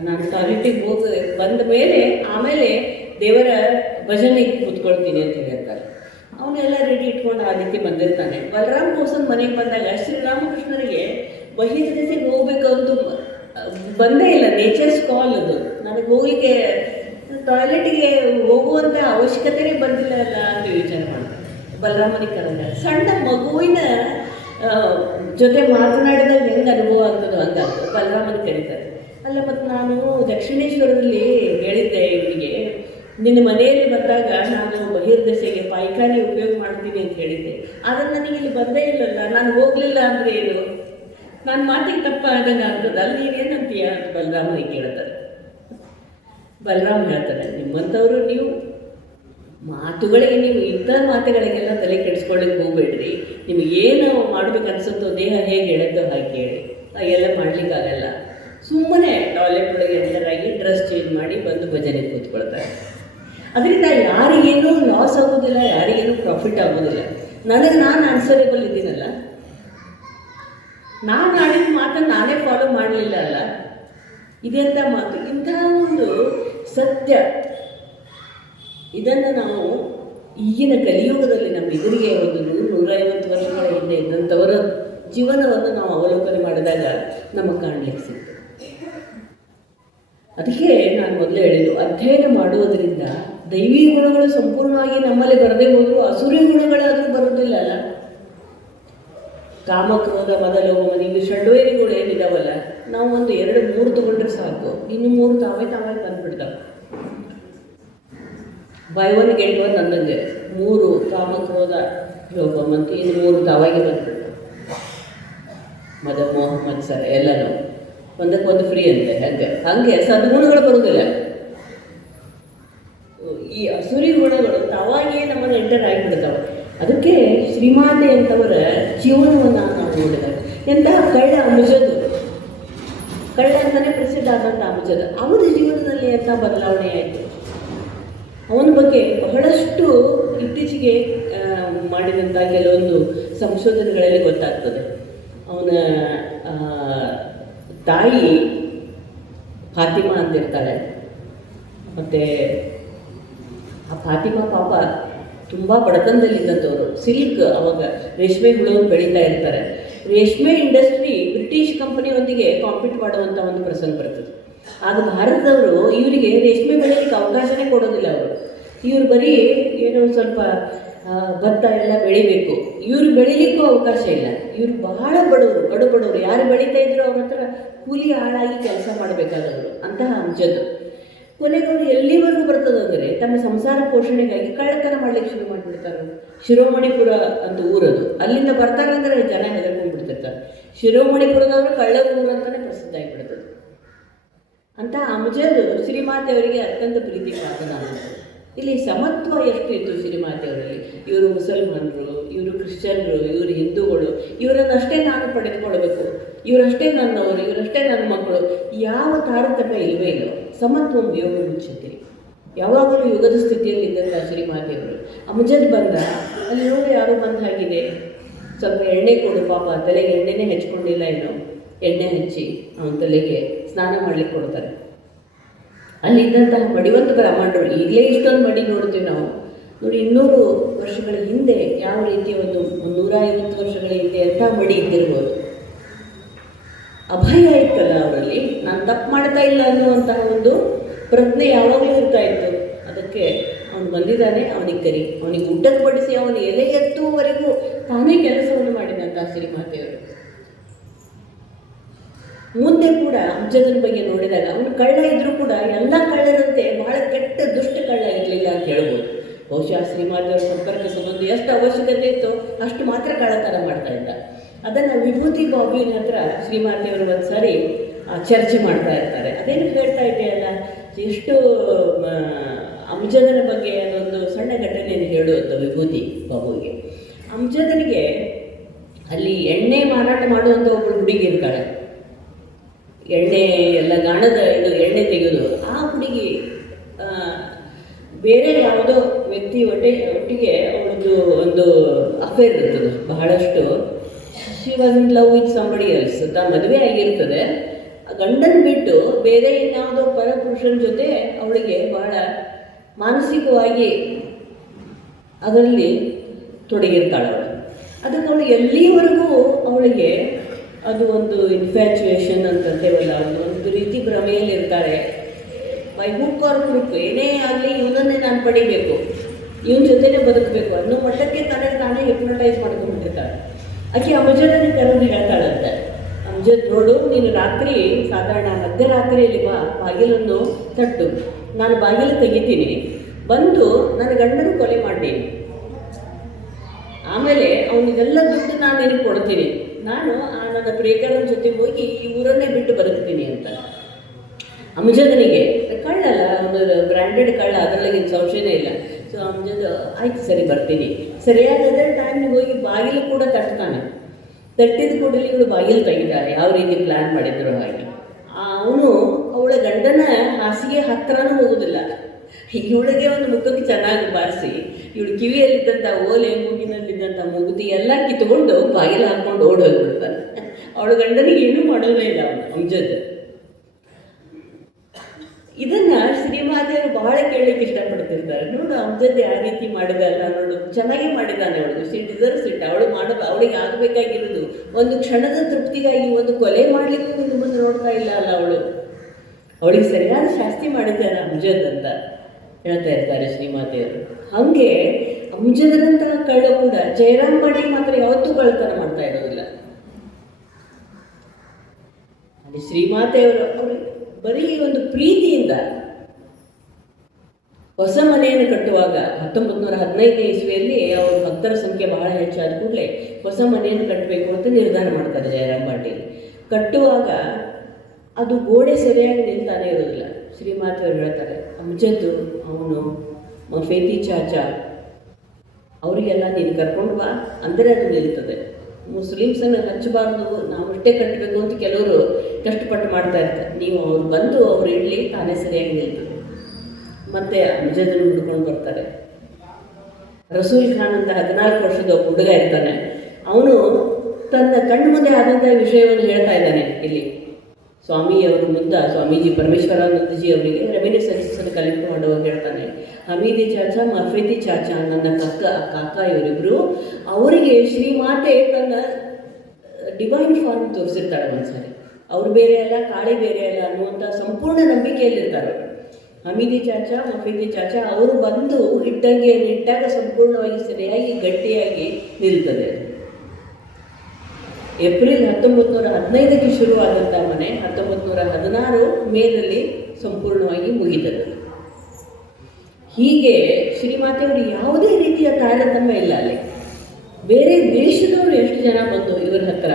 ನಾನು ಟಾಯ್ಲೆಟಿಗೆ ಹೋಗಿ ಬಂದ ಮೇಲೆ ಆಮೇಲೆ ದೇವರ ಭಜನೆಗೆ ಕೂತ್ಕೊಳ್ತೀನಿ ಅಂತ ಹೇಳಿರ್ತಾರೆ. ಅವನ್ನೆಲ್ಲ ರೆಡಿ ಇಟ್ಕೊಂಡು ಆ ರೀತಿ ಬಂದಿರ್ತಾನೆ. ಬಲರಾಮ್ ಬೋಸನ್ ಮನೆಗೆ ಬಂದಾಗ ಶ್ರೀರಾಮಕೃಷ್ಣರಿಗೆ ಬಹಿರ್ದೆಸೆಗೆ ಹೋಗ್ಬೇಕು ಅಂತೂ ಬಂದೇ ಇಲ್ಲ. ನೇಚರ್ಸ್ ಕಾಲ್ ಅದು. ನನಗೆ ಹೋಗಲಿಕ್ಕೆ ಟಾಯ್ಲೆಟಿಗೆ ಹೋಗುವಂಥ ಅವಶ್ಯಕತೆನೇ ಬಂದಿಲ್ಲ ಅಲ್ಲ ಅಂತ ವಿಚಾರ ಮಾಡ್ತಾರೆ. ಬಲರಾಮನಿಗೆ ಕರೆದ ಸಣ್ಣ ಮಗುವಿನ ಜೊತೆ ಮಾತನಾಡಿದಾಗ ಹೆಂಗೆ ಅನುಭವ ಆಗ್ತದೋ ಹಂಗಾಗ್ತದೆ. ಬಲರಾಮನ ಕರೀತಾರೆ. ಅಲ್ಲ, ಮತ್ತು ನಾನು ದಕ್ಷಿಣೇಶ್ವರದಲ್ಲಿ ಹೇಳಿದ್ದೆ ಇವರಿಗೆ, ನಿನ್ನ ಮನೆಯಲ್ಲಿ ಬಂದಾಗ ನಾನು ಬಹಿರ್ದೆಸೆಗೆ ಪಾಯ್ಖಾನೆ ಉಪಯೋಗ ಮಾಡ್ತೀನಿ ಅಂತ ಹೇಳಿದ್ದೆ, ಆದರೆ ನನಗೆ ಇಲ್ಲಿ ಬಂದೇ ಇಲ್ಲಲ್ಲ, ನಾನು ಹೋಗಲಿಲ್ಲ ಅಂದರೆ ಏನು? ನನ್ನ ಮಾತಿಗೆ ತಪ್ಪ ಆದಂಗೆ ಆಗ್ತದೆ, ಅಲ್ಲಿ ನೀನೇನಂತೀಯ ಅಂತ ಬಲರಾಮನಿಗೆ ಕೇಳ್ತಾರೆ. ಬಲರಾಮ್ ಹೇಳ್ತಾರೆ, ನಿಮ್ಮಂಥವರು ನೀವು ಮಾತುಗಳಿಗೆ, ನೀವು ಇಂಥ ಮಾತುಗಳಿಗೆಲ್ಲ ತಲೆ ಕೆಡಿಸ್ಕೊಳ್ಳಿಕ್ಕೆ ಹೋಗ್ಬೇಡ್ರಿ. ನಿಮಗೇನು ಮಾಡ್ಬೇಕು ಅನ್ಸುತ್ತೋ, ದೇಹ ಹೇಗೆ ಎಳೆದೋ ಹಾಗೆ ಹೇಳಿ, ಎಲ್ಲ ಮಾಡಲಿಕ್ಕಾಗಲ್ಲ. ಸುಮ್ಮನೆ ಟಾಯ್ಲೆಟ್ ಒಳಗೆ ಎಂಟರ್ ಆಗಿ ಡ್ರೆಸ್ ಚೇಂಜ್ ಮಾಡಿ ಬಂದು ಭಜನೆಗೆ ಕೂತ್ಕೊಳ್ತಾರೆ. ಅದರಿಂದ ಯಾರಿಗೇನೂ ಲಾಸ್ ಆಗೋದಿಲ್ಲ, ಯಾರಿಗೇನೂ ಪ್ರಾಫಿಟ್ ಆಗೋದಿಲ್ಲ. ನನಗೆ ನಾನು ಆನ್ಸರೇಬಲ್ ಇದ್ದೀನಲ್ಲ, ನಾನು ಆಡಿದ ಮಾತನ್ನು ನಾನೇ ಫಾಲೋ ಮಾಡಲಿಲ್ಲ ಅಲ್ಲ, ಇದೆಂಥ ಮಾತು, ಇಂತಹ ಒಂದು ಸತ್ಯ. ಇದನ್ನು ನಾವು ಈಗಿನ ಕಲಿಯುಗದಲ್ಲಿ ನಮ್ಮ ಎದುರಿಗೆ ಒಂದು 100-150 ವರ್ಷಗಳ ಹಿಂದೆ ಇದ್ದಂಥವರ ಜೀವನವನ್ನು ನಾವು ಅವಲೋಕನೆ ಮಾಡಿದಾಗ ನಮಗೆ ಕಾಣಲಿಕ್ಕೆ ಸಿಗ್ತದೆ. ಅದಕ್ಕೆ ನಾನು ಮೊದಲು ಹೇಳಿದ್ದು, ಅಧ್ಯಯನ ಮಾಡುವುದರಿಂದ ದೈವಿ ಗುಣಗಳು ಸಂಪೂರ್ಣವಾಗಿ ನಮ್ಮಲ್ಲಿ ಬರದೇ ಹೋದರೂ ಅಸುರಿ ಗುಣಗಳಾದರೂ ಬರೋದಿಲ್ಲ ಅಲ್ಲ. ಕಾಮಕ್ರೋಧ ಮೊದಲು ಈಗ ಷಡ್ವೇರಿಗಳು ಏನಿದಾವಲ್ಲ, ನಾವು ಒಂದು 2-3 ತಗೊಂಡ್ರೆ ಸಾಕು, ಇನ್ನು 3 ತಾವೇ ಬಂದ್ಬಿಡ್ತಾವೆ. ಬೈ ಒನ್ ಗೆಟ್ ಒನ್ ಅಂದಂಗೆ 3 ಕಾಮಕ್ರೋಧ ಲೋಭ ಮತ್ತು ಇನ್ನು 3 ತಾವಾಗೆ ಬಂದ್ಬಿಡ್ತಾವೆ. ಮದ ಮೋಹ ಮತ್ಸರ ಎಲ್ಲನೂ ಒಂದಕ್ಕೊಂದು ಫ್ರೀ ಅಂತೆ. ಹಾಗೆ ಸದ್ಗುಣಗಳು ಬರುವುದಿಲ್ಲ. ಈ ಅಸುರಿ ಗುಣಗಳು ತಾವಾಗಿಯೇ ನಮ್ಮನ್ನು ಎಂಟರ್ ಆಗಿಬಿಡ್ತಾವೆ. ಅದಕ್ಕೆ ಶ್ರೀಮಾತೆ ಅಂತವರ ಜೀವನವನ್ನು ನಾವು ನೋಡಿದಾಗ, ಎಂತಹ ಕಳ್ಳ ಅಮಜದ್, ಕಳ್ಳ ಅಂತಲೇ ಪ್ರಸಿದ್ಧ ಆದಂಥ ಅಮಜದ್, ಅವರ ಜೀವನದಲ್ಲಿ ಎಂಥ ಬದಲಾವಣೆ ಆಯಿತು. ಅವನ ಬಗ್ಗೆ ಬಹಳಷ್ಟು ಇತ್ತೀಚೆಗೆ ಮಾಡಿದಂಥ ಕೆಲವೊಂದು ಸಂಶೋಧನೆಗಳಲ್ಲಿ ಗೊತ್ತಾಗ್ತದೆ. ಅವನ ತಾಯಿ ಫಾತಿಮಾ ಅಂತಿರ್ತಾಳೆ. ಮತ್ತು ಆ ಫಾತಿಮಾ ಪಾಪ ತುಂಬ ಬಡತನದಲ್ಲಿದ್ದಂಥವ್ರು. ಸಿಲ್ಕ್, ಅವಾಗ ರೇಷ್ಮೆ ಹುಳವನ್ನು ಬೆಳೀತಾ ಇರ್ತಾರೆ. ರೇಷ್ಮೆ ಇಂಡಸ್ಟ್ರಿ ಬ್ರಿಟಿಷ್ ಕಂಪನಿಯೊಂದಿಗೆ ಕಾಂಪೀಟ್ ಮಾಡುವಂಥ ಒಂದು ಪ್ರಸಂಗ ಬರ್ತದೆ. ಆಗ ಭಾರತದವರು ಇವರಿಗೆ ರೇಷ್ಮೆ ಬೆಳೆಯಲಿಕ್ಕೆ ಅವಕಾಶನೇ ಕೊಡೋದಿಲ್ಲ. ಇವ್ರು ಬರೀ ಏನೋ ಸ್ವಲ್ಪ ಭತ್ತ ಎಲ್ಲ ಬೆಳಿಬೇಕು, ಇವ್ರು ಬೆಳಿಲಿಕ್ಕೂ ಅವಕಾಶ ಇಲ್ಲ. ಇವರು ಬಹಳ ಬಡವರು. ಯಾರು ಬೆಳೀತಾ ಇದ್ರು ಅವ್ರ ಹತ್ರ ಕೂಲಿ ಹಾಳಾಗಿ ಕೆಲಸ ಮಾಡಬೇಕಾದವರು, ಅಂತಹ ಅಮಜದ್. ಕೊನೆಗೆ ಅವರು ಎಲ್ಲಿವರೆಗೂ ಬರ್ತದಂದರೆ ತಮ್ಮ ಸಂಸಾರ ಪೋಷಣೆಗಾಗಿ ಕಳ್ಳತನ ಮಾಡ್ಲಿಕ್ಕೆ ಶುರು ಮಾಡಿಬಿಡ್ತಾರೆ. ಶಿರೋಮಣಿಪುರ ಅಂತ ಊರದು, ಅಲ್ಲಿಂದ ಬರ್ತಾರಂದ್ರೆ ಜನ ಹೆದರ್ಕೊಂಡ್ಬಿಡ್ತಿರ್ತಾರೆ. ಶಿರೋಮಣಿಪುರದವರು ಕಳ್ಳರ ಊರು ಅಂತಲೇ ಪ್ರಸಿದ್ಧ ಆಗಿಬಿಡ್ತದೆ. ಅಂತ ಅಮಜದ್ ಶ್ರೀಮಾತೆಯವರಿಗೆ ಅತ್ಯಂತ ಪ್ರೀತಿ ಪಾತ್ರನಾದ. ಇಲ್ಲಿ ಸಮತ್ವ ಎಷ್ಟು ಇತ್ತು ಶ್ರೀಮಾತೆಯವರಲ್ಲಿ. ಇವರು ಮುಸಲ್ಮಾನರು, ಇವರು ಕ್ರಿಶ್ಚಿಯನ್ರು, ಇವರು ಹಿಂದೂಗಳು, ಇವರನ್ನಷ್ಟೇ ನಾನು ಪಡೆದುಕೊಳ್ಬೇಕು, ಇವರಷ್ಟೇ ನನ್ನವರು, ಇವರಷ್ಟೇ ನನ್ನ ಮಕ್ಕಳು, ಯಾವ ತಾರತಮ್ಯ ಇಲ್ಲವೇ ಇಲ್ಲ. ಸಮತ್ವ ಯೋಗ ಮುಚ್ಚುತ್ತೆ. ಯಾವಾಗಲೂ ಯುಗದ ಸ್ಥಿತಿಯಲ್ಲಿ ಇದ್ದಂಥ ಶ್ರೀಮಾತೆಯವರು. ಅಮಜದ್ ಬಂದ, ಅಲ್ಲಿ ನೋಡಿ ಯಾರೋ ಬಂದ ಹಾಗಿದೆ, ಸ್ವಲ್ಪ ಎಣ್ಣೆ ಕೊಡು, ಪಾಪ ತಲೆಗೆ ಎಣ್ಣೆನೇ ಹೆಚ್ಕೊಂಡಿಲ್ಲ, ಏನೋ ಎಣ್ಣೆ ಹಚ್ಚಿ ಅವನ ತಲೆಗೆ ಸ್ನಾನ ಮಾಡಲಿಕ್ಕೆ ಕೊಡ್ತಾರೆ. ಅಲ್ಲಿದ್ದಂತಹ ಮಡಿವಂತ ಬ್ರಾಹ್ಮಣರು, ಈಗಲೇ ಇಷ್ಟೊಂದು ಮಡಿ ನೋಡ್ತೀವಿ ನಾವು. ನೋಡಿ 200 ವರ್ಷಗಳ ಹಿಂದೆ ಯಾವ ರೀತಿಯ ಒಂದು 150 ವರ್ಷಗಳ ಹಿಂದೆ ಎಂಥ ಮಡಿ ಇದ್ದಿರ್ಬೋದು. ಅಭಯ ಇತ್ತಲ್ಲ ಅವರಲ್ಲಿ, ನಾನು ತಪ್ಪು ಮಾಡ್ತಾ ಇಲ್ಲ ಅನ್ನುವಂತಹ ಒಂದು ಪ್ರಜ್ಞೆ ಯಾವಾಗಲೂ ಇರ್ತಾ ಇತ್ತು. ಅದಕ್ಕೆ ಅವನು ಬಂದಿದ್ದಾನೆ, ಅವನಿಗೆ ಕರಿ, ಅವನಿಗೆ ಊಟಕ್ಕೆ ಬಡಿಸಿ ಅವನು ಎಲೆ ಎತ್ತುವವರೆಗೂ ತಾನೇ ಕೆಲಸವನ್ನು ಮಾಡಿದಂಥ ಶ್ರೀಮಾತೆಯವರು. ಮುಂದೆ ಕೂಡ ಅಮಜದನ ಬಗ್ಗೆ ನೋಡಿದಾಗ ಅವನು ಕಳ್ಳ ಇದ್ರೂ ಕೂಡ ಎಲ್ಲ ಕಳ್ಳರಂತೆ ಬಹಳ ಕೆಟ್ಟ ದುಷ್ಟ ಕಳ್ಳ ಇರಲಿಲ್ಲ ಅಂತ ಹೇಳ್ಬೋದು. ಬಹುಶಃ ಶ್ರೀಮಾತೆಯವರ ಸಂಪರ್ಕಕ್ಕೆ ಬಂದು ಎಷ್ಟು ಅವಶ್ಯಕತೆ ಇತ್ತು ಅಷ್ಟು ಮಾತ್ರ ಕಳ್ಳತನ ಮಾಡ್ತಾ ಇದ್ದ. ಅದನ್ನು ವಿಭೂತಿ ಬಾಬುವಿನ ಹತ್ರ ಶ್ರೀಮಾತೆಯವರು ಒಂದು ಸಾರಿ ಚರ್ಚೆ ಮಾಡ್ತಾ ಇರ್ತಾರೆ. ಅದೇನು ಹೇಳ್ತಾ ಇದೆಯಲ್ಲ, ಎಷ್ಟು ಅಮಜದನ ಬಗ್ಗೆ ಅದೊಂದು ಸಣ್ಣ ಘಟನೆಯನ್ನು ಹೇಳುವಂಥ ವಿಭೂತಿ ಬಾಬುವಿಗೆ. ಅಮಜದನಿಗೆ ಅಲ್ಲಿ ಎಣ್ಣೆ ಮಾರಾಟ ಮಾಡುವಂಥ ಒಬ್ಬಳು ಹುಡುಗಿ ಇರ್ತಾಳೆ. ಎಣ್ಣೆ ಎಲ್ಲ ಗಾಣದ ಎಣ್ಣೆ ತೆಗೆದು ಆ ಹುಡುಗಿ ಬೇರೆ ಯಾವುದೋ ವ್ಯಕ್ತಿ ಒಟ್ಟಿಗೆ ಅವಳದ್ದು ಒಂದು ಅಫೇರ್ ಇರ್ತದೆ ಬಹಳಷ್ಟು. She was in love with somebody else. ಮದುವೆ ಆಗಿರ್ತದೆ, ಗಂಡನ ಬಿಟ್ಟು ಬೇರೆ ಇನ್ಯಾವುದೋ ಪರಪುರುಷನ ಜೊತೆ ಅವಳಿಗೆ ಬಹಳ ಮಾನಸಿಕವಾಗಿ ಅದರಲ್ಲಿ ತೊಡಗಿರ್ತಾಳೆ ಅವಳು. ಅದಕ್ಕೆ ಅವಳು ಎಲ್ಲಿವರೆಗೂ ಅವಳಿಗೆ ಅದು ಒಂದು ಇನ್ಫ್ಯಾಚುಯೇಷನ್ ಅಂತಂತೇವಲ್ಲ, ಒಂದು ರೀತಿ ಭ್ರಮೆಯಲ್ಲಿ ಇರ್ತಾರೆ. ಬೈ ಹುಕ್ ಆರ್ ಕ್ರೂಕ್, ಏನೇ ಆಗಲಿ ಇವನನ್ನೇ ನಾನು ಪಡಿಬೇಕು, ಇವನ ಜೊತೆನೇ ಬದುಕಬೇಕು ಅನ್ನೋ ಮಟ್ಟಕ್ಕೆ ತಾನೇ ಹಿಪ್ನಟೈಸ್ ಮಾಡ್ಕೊಂಡ್ಬಿಟ್ಟಿರ್ತಾಳೆ. ಆಕೆ ಅಮಜದನ ಕರೆದು ಹೇಳ್ತಾಳಂತೆ, ಅಮಜದ್ ನೋಡು, ನೀನು ರಾತ್ರಿ ಸಾಧಾರಣ ಮಧ್ಯರಾತ್ರಿಯಲ್ಲಿ ಬಾ, ಬಾಗಿಲನ್ನು ತಟ್ಟು, ನಾನು ಬಾಗಿಲು ತೆಗಿತೀನಿ, ಬಂದು ನನ್ನ ಗಂಡನ ಕೊಲೆ ಮಾಡಿ, ಆಮೇಲೆ ಅವನಿಗೆಲ್ಲ ದುಡ್ಡು ನಾನು ನಿನಗೆ ಕೊಡ್ತೀನಿ, ನಾನು ನನ್ನ ಪ್ರೇಕರನ ಜೊತೆ ಹೋಗಿ ಈ ಊರನ್ನೇ ಬಿಟ್ಟು ಬದುಕ್ತೀನಿ ಅಂತ. ಅಮಜದನಿಗೆ ಕಳ್ಳಲ್ಲ, ಒಂದು ಬ್ರ್ಯಾಂಡೆಡ್ ಕಳ್ಳ, ಅದರೊಳಗೆ ಸಂಶಯನೇ ಇಲ್ಲ. ಸೊ ಅಮಜದ್ ಆಯ್ತು ಸರಿ ಬರ್ತೀನಿ, ಸರಿಯಾದ ಟೈಮ್ಗೆ ಹೋಗಿ ಬಾಗಿಲು ಕೂಡ ತಟ್ತಾನೆ. ತಟ್ಟಿದ ಕೂಡಲೇ ಇವಳು ಬಾಗಿಲು ತೆಗಿತಾರೆ, ಯಾವ ರೀತಿ ಪ್ಲ್ಯಾನ್ ಮಾಡಿದ್ರು ಹಾಗೆ. ಅವನು ಅವಳ ಗಂಡನ ಹಾಸಿಗೆ ಹತ್ರನೂ ಹೋಗುದಿಲ್ಲ. ಇವಳಿಗೆ ಒಂದು ಮುಖಕ್ಕೆ ಚೆನ್ನಾಗಿ ಬಾರಿಸಿ ಇವಳು ಕಿವಿಯಲ್ಲಿದ್ದಂಥ ಓಲೆ, ಮೂಗಿನಲ್ಲಿದ್ದಂಥ ಮೂಗುತಿ ಎಲ್ಲ ಕಿತ್ಕೊಂಡು ಬಾಗಿಲು ಹಾಕ್ಕೊಂಡು ಓಡಿ ಹೋಗ್ಬಿಡ್ತಾನೆ. ಅವಳ ಗಂಡನಿಗೆ ಏನೂ ಮಾಡೋದೇ ಇಲ್ಲ ಅವನು ಅಮ್ಜದ್. ಇದನ್ನ ಶ್ರೀಮಾತೆಯವರು ಬಹಳ ಕೇಳಲಿಕ್ಕೆ ಇಷ್ಟಪಡ್ತಿರ್ತಾರೆ. ನೋಡು ಅಮ್ಜದ್ ಯಾವ ರೀತಿ ಮಾಡಿದ ಅಲ್ಲ, ನೋಡು ಚೆನ್ನಾಗಿ ಮಾಡಿದ್ದಾನೆ, ಅವಳು ಸಿ ಡಿಸರ್ವ್ಸ್ ಇಟ್. ಅವಳಿಗೆ ಆಗಬೇಕಾಗಿರೋದು ಒಂದು ಕ್ಷಣದ ತೃಪ್ತಿಗಾಗಿ ಒಂದು ಕೊಲೆ ಮಾಡಲಿಕ್ಕೂ ಇನ್ನು ಮುಂದೆ ನೋಡ್ತಾ ಇಲ್ಲ ಅಲ್ಲ ಅವಳಿಗೆ ಸರಿಯಾದ ಶಾಸ್ತಿ ಮಾಡಿದ್ದಾನೆ ಅಮ್ಜದ್ ಅಂತ ಹೇಳ್ತಾ ಇರ್ತಾರೆ ಶ್ರೀಮಾತೆಯವರು. ಹಾಗೆ ಅಮ್ಜದರಂತಹ ಕಳ್ಳ ಕೂಡ ಜಯರಾಮ್ ಪಾಟೀಲ್ ಮಾತ್ರ ಯಾವತ್ತೂ ಕಳ್ಳತನ ಮಾಡ್ತಾ ಇರೋದಿಲ್ಲ. ಅಲ್ಲಿ ಶ್ರೀಮಾತೆಯವರು ಅವ್ರಿಗೆ ಬರೀ ಒಂದು ಪ್ರೀತಿಯಿಂದ ಹೊಸ ಮನೆಯನ್ನು ಕಟ್ಟುವಾಗ 1915ನೇ ಇಸ್ವಿಯಲ್ಲಿ ಅವ್ರ ಭಕ್ತರ ಸಂಖ್ಯೆ ಬಹಳ ಹೆಚ್ಚಾದ ಕೂಡಲೇ ಹೊಸ ಮನೆಯನ್ನು ಕಟ್ಟಬೇಕು ಅಂತ ನಿರ್ಧಾರ ಮಾಡ್ತಾರೆ ಜಯರಾಮ್ ಪಾಟೀಲ್. ಕಟ್ಟುವಾಗ ಅದು ಗೋಡೆ ಸರಿಯಾಗಿ ನಿಲ್ತಾನೆ ಇರೋದಿಲ್ಲ. ಶ್ರೀಮಾತೆಯವರು ಹೇಳ್ತಾರೆ, ಅಮ್ಜದ್ದು ಅವನು ಮಫೇತಿ ಚಾಚಾ ಅವರಿಗೆಲ್ಲ ನೀನು ಕರ್ಕೊಂಡು ಬಾ ಅಂದರೆ ಅದು ನಿಲ್ತದೆ. ಮುಸ್ಲಿಮ್ಸನ್ನು ಹಚ್ಚಬಾರ್ದು, ನಾವಷ್ಟೇ ಕಟ್ಟಬೇಕು ಅಂತ ಕೆಲವರು ಕಷ್ಟಪಟ್ಟು ಮಾಡ್ತಾ ಇರ್ತಾರೆ. ನೀವು ಅವ್ರು ಬಂದು ಅವ್ರು ಇಡಲಿ, ತಾನೇ ಸರಿಯಾಗಿ ನಿಲ್ತದೆ. ಮತ್ತೆ ಅಮ್ಜದನ್ನು ಹುಡ್ಕೊಂಡು ಬರ್ತಾರೆ. ರಸೂಲ್ ಖಾನ್ ಅಂತ 14 ವರ್ಷದ ಒಬ್ಬ ಹುಡುಗ ಇರ್ತಾನೆ. ಅವನು ತನ್ನ ಕಣ್ಣು ಮುಂದೆ ಆದಂಥ ವಿಷಯವನ್ನು ಹೇಳ್ತಾ ಇದ್ದಾನೆ. ಇಲ್ಲಿ ಸ್ವಾಮಿಯವರು ಮುಂದೆ ಸ್ವಾಮೀಜಿ ಪರಮೇಶ್ವರಾನಂದಜಿ ಅವರಿಗೆ ರೆಮಿನಿಸೆನ್ಸನ್ನು ಕಲೆಕ್ಟ್ ಮಾಡುವಾಗ ಹೇಳ್ತಾನೆ, ಹಮೀದಿ ಚಾಚಾ ಮಫೇದಿ ಚಾಚಾ ನನ್ನ ಕಾಕ ಇವರಿಬ್ಬರು, ಅವರಿಗೆ ಶ್ರೀಮಾತೆ ತನ್ನ ಡಿವೈನ್ ಫಾರ್ಮ್ ತೋರಿಸಿರ್ತಾಳೆ ಒಂದ್ಸರಿ. ಅವ್ರು ಬೇರೆ ಅಲ್ಲ, ಕಾಳಿ ಬೇರೆ ಅಲ್ಲ ಅನ್ನುವಂಥ ಸಂಪೂರ್ಣ ನಂಬಿಕೆಯಲ್ಲಿರ್ತಾರೆ. ಹಮೀದಿ ಚಾಚಾ ಮಫೇದಿ ಚಾಚಾ ಅವರು ಬಂದು ಇಟ್ಟಾಗ ಸಂಪೂರ್ಣವಾಗಿ ಸರಿಯಾಗಿ ಗಟ್ಟಿಯಾಗಿ ನಿಲ್ತದೆ. ಏಪ್ರಿಲ್ 1915ಕ್ಕೆ ಶುರುವಾದಂಥ ಮನೆ 1916 ಮೇನಲ್ಲಿ ಸಂಪೂರ್ಣವಾಗಿ ಮುಗಿದದ್ದು. ಹೀಗೆ ಶ್ರೀಮಾತೆಯವರು ಯಾವುದೇ ರೀತಿಯ ತಾರತಮ್ಯ ಇಲ್ಲ ಅಲ್ಲಿ. ಬೇರೆ ದೇಶದವರು ಎಷ್ಟು ಜನ ಬಂದು ಇವರ ಹತ್ರ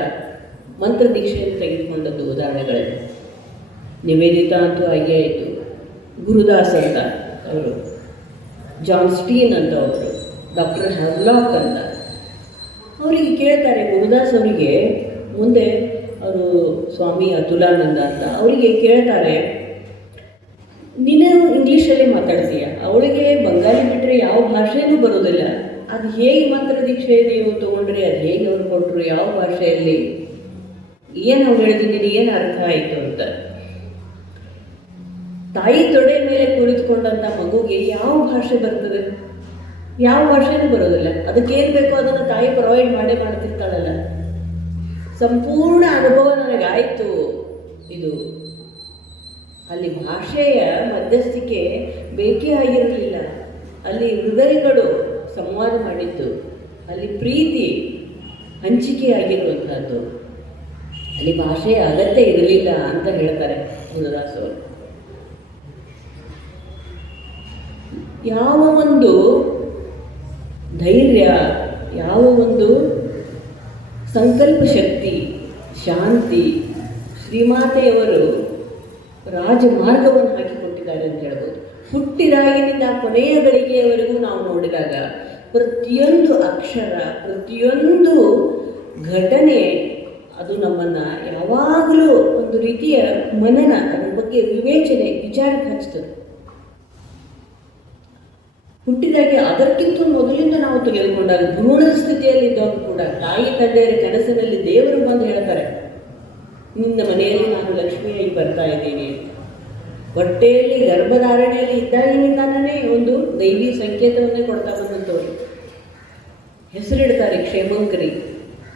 ಮಂತ್ರ ದೀಕ್ಷೆಯನ್ನು ತೆಗೆದುಕೊಂಡದ್ದು ಉದಾಹರಣೆಗಳಿವೆ. ನಿವೇದಿತಾ ಅಂತೂ ಹಾಗೆ ಆಯಿತು, ಗುರುದಾಸ್ ಅಂತ ಅವರು, ಜಾನ್ ಸ್ಟೀನ್ ಅಂತ ಅವರು, ಡಾಕ್ಟರ್ ಹ್ಯಾವ್ಲಾಕ್ ಅಂತ. ಅವರಿಗೆ ಕೇಳ್ತಾರೆ, ಗುರುದಾಸ್ ಅವರಿಗೆ ಮುಂದೆ ಅವರು ಸ್ವಾಮಿ ಅತುಲಾನಂದ ಅಂತ ಅವರಿಗೆ ಕೇಳ್ತಾರೆ, ನೀನು ಇಂಗ್ಲೀಷಲ್ಲೇ ಮಾತಾಡ್ತೀಯ, ಅವಳಿಗೆ ಬಂಗಾಳಿ ಬಿಟ್ಟರೆ ಯಾವ ಭಾಷೆನೂ ಬರೋದಿಲ್ಲ, ಅದು ಹೇಗೆ ಮಂತ್ರ ದೀಕ್ಷೆ ನೀವು ತೊಗೊಂಡ್ರಿ, ಅದು ಹೇಗೆ ಅವ್ರು ಕೊಟ್ಟರು, ಯಾವ ಭಾಷೆಯಲ್ಲಿ, ಏನು ಅವ್ರು ಹೇಳಿದ್ದೀನಿ, ಏನು ಅರ್ಥ ಆಯಿತು ಅಂತ. ತಾಯಿ ತೊಡೆ ಮೇಲೆ ಕುಳಿತುಕೊಂಡಂಥ ಮಗುಗೆ ಯಾವ ಭಾಷೆ ಬರ್ತದೆ? ಯಾವ ಭಾಷೆನೂ ಬರೋದಿಲ್ಲ. ಅದಕ್ಕೇನು ಬೇಕೋ ಅದನ್ನು ತಾಯಿ ಪ್ರೊವೈಡ್ ಮಾಡ್ತಿರ್ತಾಳಲ್ಲ. ಸಂಪೂರ್ಣ ಅನುಭವ ನನಗಾಯಿತು. ಇದು ಅಲ್ಲಿ ಭಾಷೆಯ ಮಧ್ಯಸ್ಥಿಕೆ ಬೇಕೇ ಆಗಿರಲಿಲ್ಲ. ಅಲ್ಲಿ ಹೃದಯಗಳು ಸಂವಾದ ಮಾಡಿದ್ದು, ಅಲ್ಲಿ ಪ್ರೀತಿ ಹಂಚಿಕೆ ಆಗಿರುವಂಥದ್ದು, ಅಲ್ಲಿ ಭಾಷೆಯ ಅಗತ್ಯ ಇರಲಿಲ್ಲ ಅಂತ ಹೇಳ್ತಾರೆ ಗುರುದಾಸ್ ಅವರು. ಯಾವ ಒಂದು ಧೈರ್ಯ, ಯಾವ ಒಂದು ಸಂಕಲ್ಪ ಶಕ್ತಿ, ಶಾಂತಿ, ಶ್ರೀಮಾತೆಯವರು ರಾಜಮಾರ್ಗವನ್ನು ಹಾಕಿಕೊಟ್ಟಿದ್ದಾರೆ ಅಂತ ಹೇಳ್ಬೋದು. ಹುಟ್ಟಿದಾಗಿನಿಂದ ಕೊನೆಯ ಗಳಿಗೆಯವರೆಗೂ ನಾವು ನೋಡಿದಾಗ ಪ್ರತಿಯೊಂದು ಅಕ್ಷರ, ಪ್ರತಿಯೊಂದು ಘಟನೆ ಅದು ನಮ್ಮನ್ನು ಯಾವಾಗಲೂ ಒಂದು ರೀತಿಯ ಮನನ, ಅದರ ಬಗ್ಗೆ ವಿವೇಚನೆ, ವಿಚಾರಕ್ಕೆ ಹಚ್ತದೆ. ಹುಟ್ಟಿದಾಗೆ ಅದಕ್ಕಿಂತ ಮೊದಲಿಂದ ನಾವು ತೆಗೆದುಕೊಂಡಾಗ ಭ್ರೂಣದ ಸ್ಥಿತಿಯಲ್ಲಿದ್ದಾಗ ಕೂಡ ತಾಯಿ ತಂದೆಯರ ಕನಸಿನಲ್ಲಿ ದೇವರು ಬಂದು ಹೇಳ್ತಾರೆ, ನಿನ್ನ ಮನೆಯಲ್ಲಿ ನಾನು ಲಕ್ಷ್ಮಿಯಾಗಿ ಬರ್ತಾ ಇದ್ದೀನಿ. ಹೊಟ್ಟೆಯಲ್ಲಿ ಗರ್ಭಧಾರಣೆಯಲ್ಲಿ ಇದ್ದಾಗಿನಿಂದಾನೇ ಒಂದು ದೈವಿ ಸಂಕೇತವನ್ನೇ ಕೊಡ್ತಾ ಬಂದಂಥವ್ರು. ಹೆಸರಿಡ್ತಾರೆ ಕ್ಷೇಮಂಕರಿ.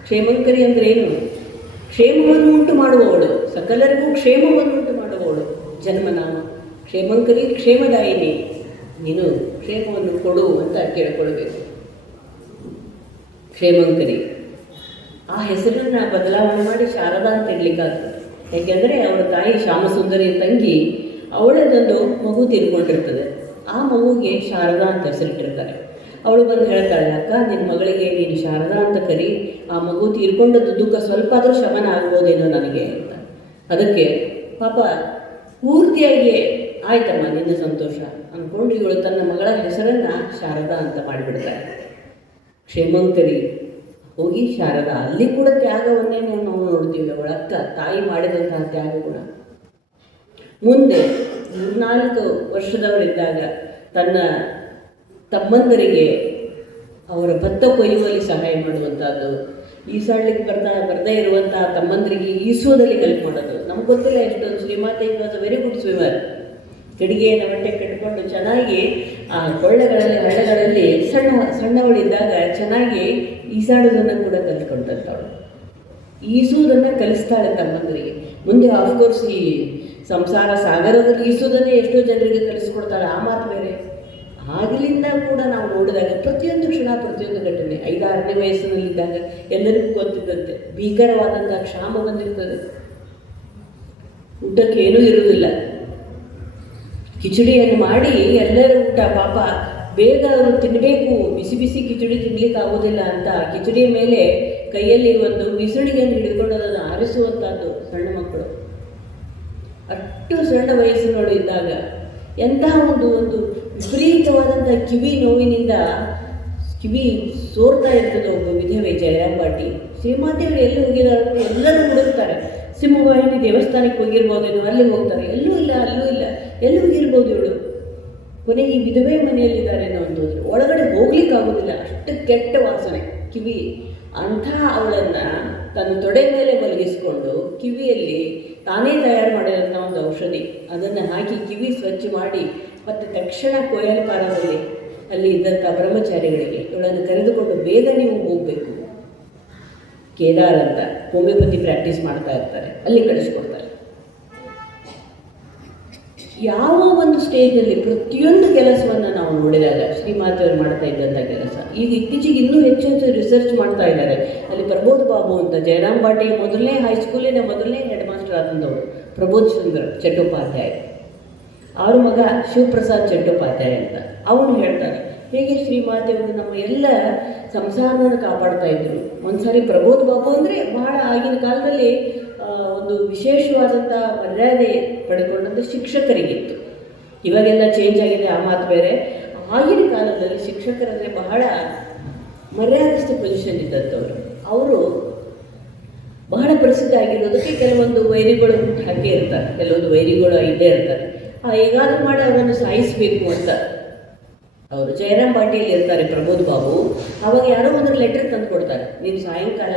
ಕ್ಷೇಮಂಕರಿ ಅಂದರೆ ಏನು? ಕ್ಷೇಮವನ್ನು ಉಂಟು ಮಾಡುವವಳು, ಸಕಲರಿಗೂ ಕ್ಷೇಮವನ್ನು ಉಂಟು ಮಾಡುವವಳು ಜನ್ಮನಾಮ. ಕ್ಷೇಮಂಕರಿ, ಕ್ಷೇಮದಾಯಿನಿ, ನೀನು ಕ್ಷೇಮವನ್ನು ಕೊಡು ಅಂತ ಕೇಳ್ಕೊಳ್ಬೇಕು. ಕ್ಷೇಮಂಕರಿ ಆ ಹೆಸರನ್ನು ಬದಲಾವಣೆ ಮಾಡಿ ಶಾರದಾ ಅಂತ ಇಡ್ಲಿಕ್ಕಾಗ್ತದೆ. ಯಾಕೆಂದರೆ ಅವರ ತಾಯಿ ಶ್ಯಾಮಸುಂದರಿ ತಂಗಿ, ಅವಳದೊಂದು ಮಗು ತೀರ್ಕೊಂಡಿರ್ತದೆ. ಆ ಮಗುಗೆ ಶಾರದಾ ಅಂತ ಹೆಸರಿಟ್ಟಿರ್ತಾರೆ. ಅವಳು ಬಂದು ಹೇಳ್ತಾಳೆ, ಅಕ್ಕ ನಿನ್ನ ಮಗಳಿಗೆ ನೀನು ಶಾರದಾ ಅಂತ ಕರಿ, ಆ ಮಗು ತೀರ್ಕೊಂಡದ್ದು ದುಃಖ ಸ್ವಲ್ಪ ಆದರೂ ಶಮನ ಆಗ್ಬೋದೇನೋ ನನಗೆ ಅಂತ. ಅದಕ್ಕೆ ಪಾಪ ಪೂರ್ತಿಯಾಗಿ ಆಯ್ತಮ್ಮ ನಿನ್ನ ಸಂತೋಷ ಅಂದ್ಕೊಂಡು ಇವಳು ತನ್ನ ಮಗಳ ಹೆಸರನ್ನು ಶಾರದಾ ಅಂತ ಮಾಡಿಬಿಡ್ತಾರೆ. ಕ್ಷೇಮಂಕರಿ ಹೋಗಿ ಶಾರದಾ. ಅಲ್ಲಿ ಕೂಡ ತ್ಯಾಗವನ್ನೇ ನಾವು ನೋಡ್ತೀವಿ. ಅವಳ ಅಕ್ಕ ತಾಯಿ ಮಾಡಿದಂತಹ ತ್ಯಾಗ ಗುಣ. ಮುಂದೆ 4 ವರ್ಷದವರಿದ್ದಾಗ ತನ್ನ ತಮ್ಮಂದರಿಗೆ ಅವರ ಭತ್ತ ಕೊಯ್ಯುವಲ್ಲಿ ಸಹಾಯ ಮಾಡುವಂಥದ್ದು, ಈಸಾಡ್ಲಿಕ್ಕೆ ಬರದೇ ಇರುವಂತಹ ತಮ್ಮಂದರಿಗೆ ಈಸೋದಲ್ಲಿ ಹೆಲ್ಪ್ ಮಾಡೋದು. ನಮ್ಗೆ ಗೊತ್ತಿಲ್ಲ ಎಷ್ಟೊಂದು ಶ್ರೀಮಾತೆ was a very good swimmer. ಕಡಿಗೆಯನ್ನು ಹೊಟ್ಟೆ ಕಟ್ಕೊಂಡು ಚೆನ್ನಾಗಿ ಆ ಕೊಳ್ಳಗಳಲ್ಲಿ ಹಳ್ಳಗಳಲ್ಲಿ ಸಣ್ಣವಳಿದ್ದಾಗ ಚೆನ್ನಾಗಿ ಈಸಾಡೋದನ್ನು ಕೂಡ ಕಲಿತ್ಕೊಂಡಂಥವಳು. ಈಸುವುದನ್ನು ಕಲಿಸ್ತಾಳೆ ತಮ್ಮಂದರಿಗೆ. ಮುಂದೆ ಆಫ್ಕೋರ್ಸ್ ಈ ಸಂಸಾರ ಸಾಗರದಲ್ಲಿ ಈಸುವುದನ್ನೇ ಎಷ್ಟೋ ಜನರಿಗೆ ಕಲಿಸ್ಕೊಡ್ತಾಳೆ, ಆ ಮಾತು ಬೇರೆ. ಆಗಲಿಂದ ಕೂಡ ನಾವು ನೋಡಿದಾಗ ಪ್ರತಿಯೊಂದು ಕ್ಷಣ, ಪ್ರತಿಯೊಂದು ಘಟನೆ 5-6ನೇ ವಯಸ್ಸಿನಲ್ಲಿದ್ದಾಗ ಎಲ್ಲರಿಗೂ ಗೊತ್ತಿದ್ದಂತೆ ಭೀಕರವಾದಂಥ ಕ್ಷಾಮ ಬಂದಿರ್ತದೆ, ಊಟಕ್ಕೆ ಏನೂ ಇರುವುದಿಲ್ಲ. ಕಿಚಡಿಯನ್ನು ಮಾಡಿ ಎಲ್ಲರೂ ಊಟ ಪಾಪ ಬೇಗ ಅವರು ತಿನ್ನಬೇಕು, ಬಿಸಿ ಬಿಸಿ ಕಿಚಡಿ ತಿನ್ಲಿಕ್ಕೆ ಆಗೋದಿಲ್ಲ ಅಂತ ಕಿಚಡಿಯ ಮೇಲೆ ಕೈಯಲ್ಲಿ ಒಂದು ಬಿಸಿಣಿಗೆಯನ್ನು ಹಿಡಿದುಕೊಂಡು ಅದನ್ನು ಆರಿಸುವಂಥದ್ದು ಸಣ್ಣ ಮಕ್ಕಳು. ಅಷ್ಟು ಸಣ್ಣ ವಯಸ್ಸಿನೊಳು ಇದ್ದಾಗ ಎಂತಹ ಒಂದು ವಿಪರೀತವಾದಂಥ ಕಿವಿ ನೋವಿನಿಂದ ಕಿವಿ ಸೋರ್ತಾ ಇರ್ತದೆ ಒಬ್ಬ ವಿಧವೆ ಜಯರಾಂಬಾಟಿ. ಶ್ರೀಮಾತೆಯವರು ಎಲ್ಲಿ ಹೋಗಿದ್ದಾರೆ ಎಲ್ಲರೂ ಹುಡುಕ್ತಾರೆ. ಸಿಂಹವಾಹಿನಿ ದೇವಸ್ಥಾನಕ್ಕೆ ಹೋಗಿರ್ಬೋದೇನೋ, ಅಲ್ಲಿ ಹೋಗ್ತಾರೆ, ಎಲ್ಲೂ ಇಲ್ಲ, ಅಲ್ಲೂ ಇಲ್ಲ, ಎಲ್ಲಿ ಹೋಗಿರ್ಬೋದು ಇವಳು. ಕೊನೆಗೆ ಈ ವಿಧವೆ ಮನೆಯಲ್ಲಿದ್ದಾರೆ ಅನ್ನೋದು ಒಳಗಡೆ ಹೋಗ್ಲಿಕ್ಕೆ ಆಗೋದಿಲ್ಲ, ಅಷ್ಟು ಕೆಟ್ಟ ವಾಸನೆ ಕಿವಿ. ಅಂಥ ಅವಳನ್ನು ತನ್ನ ತೊಡೆ ಮೇಲೆ ಮಲಗಿಸ್ಕೊಂಡು ಕಿವಿಯಲ್ಲಿ ತಾನೇ ತಯಾರು ಮಾಡಿದಂಥ ಒಂದು ಔಷಧಿ ಅದನ್ನು ಹಾಕಿ ಕಿವಿ ಸ್ವಚ್ಛ ಮಾಡಿ ಮತ್ತು ತಕ್ಷಣ ಕೊಯಲ್ಪಾರದಲ್ಲಿ ಅಲ್ಲಿ ಇದ್ದಂಥ ಬ್ರಹ್ಮಚಾರಿಗಳಿಗೆ ಇವಳನ್ನು ಕರೆದುಕೊಂಡು ಬೇಗ ನೀವು ಹೋಗಬೇಕು, ಕೇದಾರ್ ಅಂತ ಹೋಮಿಯೋಪತಿ ಪ್ರಾಕ್ಟೀಸ್ ಮಾಡ್ತಾ ಇರ್ತಾರೆ, ಅಲ್ಲಿ ಕಳಿಸ್ಕೊಡ್ತಾರೆ. ಯಾವ ಒಂದು ಸ್ಟೇಜಲ್ಲಿ ಪ್ರತಿಯೊಂದು ಕೆಲಸವನ್ನು ನಾವು ನೋಡಿದಾಗ ಶ್ರೀಮಾತೆಯವರು ಮಾಡ್ತಾ ಇದ್ದಂಥ ಕೆಲಸ, ಈಗ ಇತ್ತೀಚೆಗೆ ಇನ್ನೂ ಹೆಚ್ಚು ಹೆಚ್ಚು ರಿಸರ್ಚ್ ಮಾಡ್ತಾ ಇದ್ದಾರೆ. ಅಲ್ಲಿ ಪ್ರಬೋಧ್ ಬಾಬು ಅಂತ ಜಯರಾಂಬಾಟಿಯ ಮೊದಲನೇ ಹೈಸ್ಕೂಲಿನ ಮೊದಲನೇ ಹೆಡ್ ಮಾಸ್ಟರ್ ಆದಂಥವರು ಪ್ರಬೋಧ್ ಚಂದ್ರ ಚಟ್ಟೋಪಾಧ್ಯಾಯ, ಅವ್ರ ಮಗ ಶಿವಪ್ರಸಾದ್ ಚಟ್ಟೋಪಾಧ್ಯಾಯ ಅಂತ. ಅವನು ಹೇಳ್ತಾರೆ ಹೇಗೆ ಶ್ರೀಮಾತೆಯವರು ನಮ್ಮ ಎಲ್ಲ ಸಂಸಾರವನ್ನು ಕಾಪಾಡ್ತಾ ಇದ್ರು. ಒಂದ್ಸಾರಿ ಪ್ರಬೋಧ್ ಬಾಬು ಅಂದರೆ ಬಹಳ ಆಗಿನ ಕಾಲದಲ್ಲಿ ಒಂದು ವಿಶೇಷವಾದಂಥ ಮರ್ಯಾದೆ ಪಡೆದುಕೊಂಡಂಥ ಶಿಕ್ಷಕರಿಗಿತ್ತು. ಇವಾಗೆಲ್ಲ ಚೇಂಜ್ ಆಗಿದೆ, ಆ ಮಾತು ಬೇರೆ. ಆಗಿನ ಕಾಲದಲ್ಲಿ ಶಿಕ್ಷಕರಂದರೆ ಬಹಳ ಮರ್ಯಾದಸ್ಥ ಪೊಸಿಷನ್ ಇದ್ದಂಥವ್ರು. ಅವರು ಬಹಳ ಪ್ರಸಿದ್ಧ ಆಗಿರೋದಕ್ಕೆ ಕೆಲವೊಂದು ವೈರಿಗಳು ಹಾಗೆ ಇರ್ತಾರೆ, ಕೆಲವೊಂದು ವೈರಿಗಳು ಇದ್ದೇ ಇರ್ತಾರೆ. ಹೇಗಾದರೂ ಮಾಡಿ ಅವರನ್ನು ಸಾಯಿಸಬೇಕು ಅಂತ ಅವರು ಜಯರಾಂಬಾಟಿಯಲ್ಲಿ ಇರ್ತಾರೆ ಪ್ರಬೋಧ್ ಬಾಬು. ಆವಾಗ ಯಾರೋ ಒಂದು ಲೆಟರ್ ತಂದು ಕೊಡ್ತಾರೆ, ನೀನು ಸಾಯಂಕಾಲ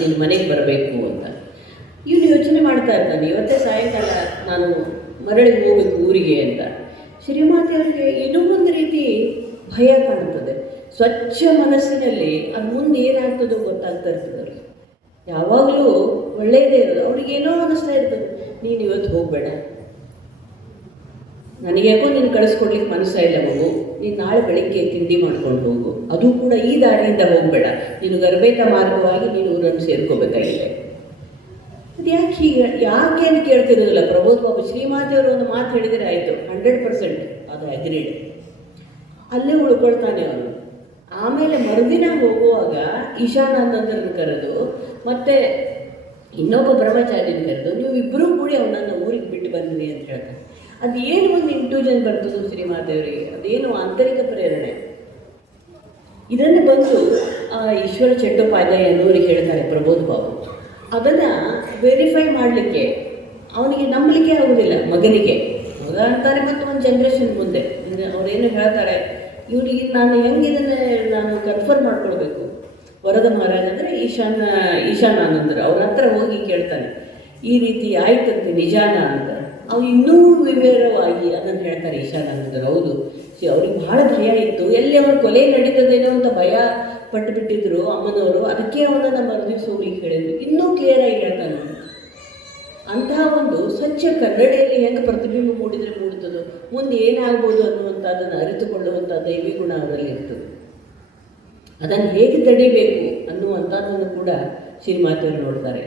ನಿನ್ನ ಮನೆಗೆ ಬರಬೇಕು ಅಂತ. ಇವನು ಯೋಚನೆ ಮಾಡ್ತಾ ಇರ್ತಾನೆ, ಇವತ್ತೇ ಸಾಯಂಕಾಲ ನಾನು ಮರಳಿಗೆ ಹೋಗಬೇಕು ಊರಿಗೆ ಅಂತ. ಶ್ರೀಮಾತೆಯವರಿಗೆ ಏನೋ ಒಂದು ರೀತಿ ಭಯ ಕಾಣ್ತದೆ. ಸ್ವಚ್ಛ ಮನಸ್ಸಿನಲ್ಲಿ ಅದು ಮುಂದೆ ಏನಾಗ್ತದೋ ಗೊತ್ತಾಗ್ತಾ ಇರ್ತದೆ ಅವ್ರಿಗೆ. ಯಾವಾಗಲೂ ಒಳ್ಳೆಯದೇ ಇರೋದು. ಅವ್ರಿಗೇನೋ ಅನ್ನಿಸ್ತಾ ಇರ್ತದೆ, ನೀನು ಇವತ್ತು ಹೋಗಬೇಡ, ನನಗೆ ಯಾಕೋ ನೀನು ಕಳಿಸ್ಕೊಡ್ಲಿಕ್ಕೆ ಮನಸ್ಸ ಇಲ್ಲ ಮಗು, ನೀನು ನಾಳೆ ಬೆಳಗ್ಗೆ ತಿಂಡಿ ಮಾಡ್ಕೊಂಡು ಹೋಗು, ಅದು ಕೂಡ ಈ ದಾರಿಯಿಂದ ಹೋಗಬೇಡ, ನೀನು ಗರ್ಭೇತ ಮಾರ್ಗವಾಗಿ ನೀನು ಊರನ್ನು ಸೇರ್ಕೋಬೇಕಾಗಿದೆ. ಅದು ಯಾಕೆ ಹೀಗೆ ಯಾಕೆ ಅಂತ ಕೇಳ್ತಿರೋದಿಲ್ಲ ಪ್ರಬೋಧ್ ಬಾಬು. ಶ್ರೀಮಾತೆಯವರು ಒಂದು ಮಾತು ಹೇಳಿದರೆ ಆಯಿತು, 100% ಅದು ಅಗ್ರೀಡ್, ಅಲ್ಲೇ ಉಳ್ಕೊಳ್ತಾನೆ ಅವನು. ಆಮೇಲೆ ಮರುದಿನ ಹೋಗುವಾಗ ಈಶಾನಾನಂದರನ್ನು ಕರೆದು ಮತ್ತು ಇನ್ನೊಬ್ಬ ಬ್ರಹ್ಮಚಾರಿನ ಕರೆದು ನೀವು ಇಬ್ಬರೂ ಕೂಡಿ ಅವನನ್ನು ಊರಿಗೆ ಬಿಟ್ಟು ಬಂದ್ರಿ ಅಂತ ಹೇಳ್ತಾರೆ. ಅದು ಏನು ಒಂದು ಇಂಟ್ಯೂಷನ್ ಬರ್ತದೋ ಶ್ರೀಮಾತೆಯವರಿಗೆ, ಅದೇನು ಆಂತರಿಕ ಪ್ರೇರಣೆ. ಇದನ್ನು ಬಂದು ಈಶ್ವರ ಚಟ್ಟೋಪಾಧ್ಯಾಯ ಅನ್ನೋರಿಗೆ ಹೇಳ್ತಾರೆ ಪ್ರಬೋಧ್ ಬಾಬು. ಅದನ್ನು ವೆರಿಫೈ ಮಾಡಲಿಕ್ಕೆ ಅವನಿಗೆ ನಂಬಲಿಕ್ಕೆ ಆಗೋದಿಲ್ಲ ಮಗನಿಗೆ. ಮಗ ಅಂತಾರೆ ಮತ್ತು ಒಂದು ಜನ್ರೇಷನ್ ಮುಂದೆ ಅವರೇನು ಹೇಳ್ತಾರೆ, ಇವರಿಗೆ ನಾನು ಹೆಂಗೆ ಇದನ್ನು ನಾನು ಕನ್ಫರ್ಮ್ ಮಾಡ್ಕೊಳ್ಬೇಕು. ವರದ ಮಹಾರಾಜ್ ಅಂದರೆ ಈಶಾನಾನಂದರು ಅವ್ರ ಹತ್ರ ಹೋಗಿ ಕೇಳ್ತಾನೆ, ಈ ರೀತಿ ಆಯ್ತಂತೆ ನಿಜಾನ ಅಂತ. ಅವ್ರು ಇನ್ನೂ ವಿವರವಾಗಿ ಅದನ್ನು ಹೇಳ್ತಾರೆ ಈಶಾನಾನಂದರು. ಹೌದು, ಅವ್ರಿಗೆ ಬಹಳ ಭಯ ಇತ್ತು, ಎಲ್ಲಿ ಅವ್ರ ಕೊಲೆ ನಡೀತದೇನೋ ಅಂತ ಭಯ ಪಟ್ಟುಬಿಟ್ಟಿದ್ರು ಅಮ್ಮನವರು. ಅದಕ್ಕೆ ಅವನನ್ನು ಮರುದಿವ್ಸ ಹೋಗ್ಲಿಕ್ಕೆ ಹೇಳಿದ್ರು. ಇನ್ನೂ ಕ್ಲಿಯರಾಗಿ ಹೇಳ್ತಾನೆ. ಅಂತಹ ಒಂದು ಸ್ವಚ್ಛ ಕನ್ನಡಿಯಲ್ಲಿ ಹೆಂಗೆ ಪ್ರತಿಬಿಂಬ ಮೂಡಿದರೆ ಮೂಡುತ್ತದೋ ಮುಂದೆ ಏನಾಗ್ಬೋದು ಅನ್ನುವಂಥದ್ದನ್ನು ಅರಿತುಕೊಳ್ಳುವಂಥ ದೈವಿ ಗುಣ ಅವರಲ್ಲಿ ಇರ್ತದೆ. ಅದನ್ನು ಹೇಗೆ ತಡಿಬೇಕು ಅನ್ನುವಂಥದ್ದನ್ನು ಕೂಡ ಶ್ರೀಮಾತೆಯವರು ನೋಡ್ತಾರೆ.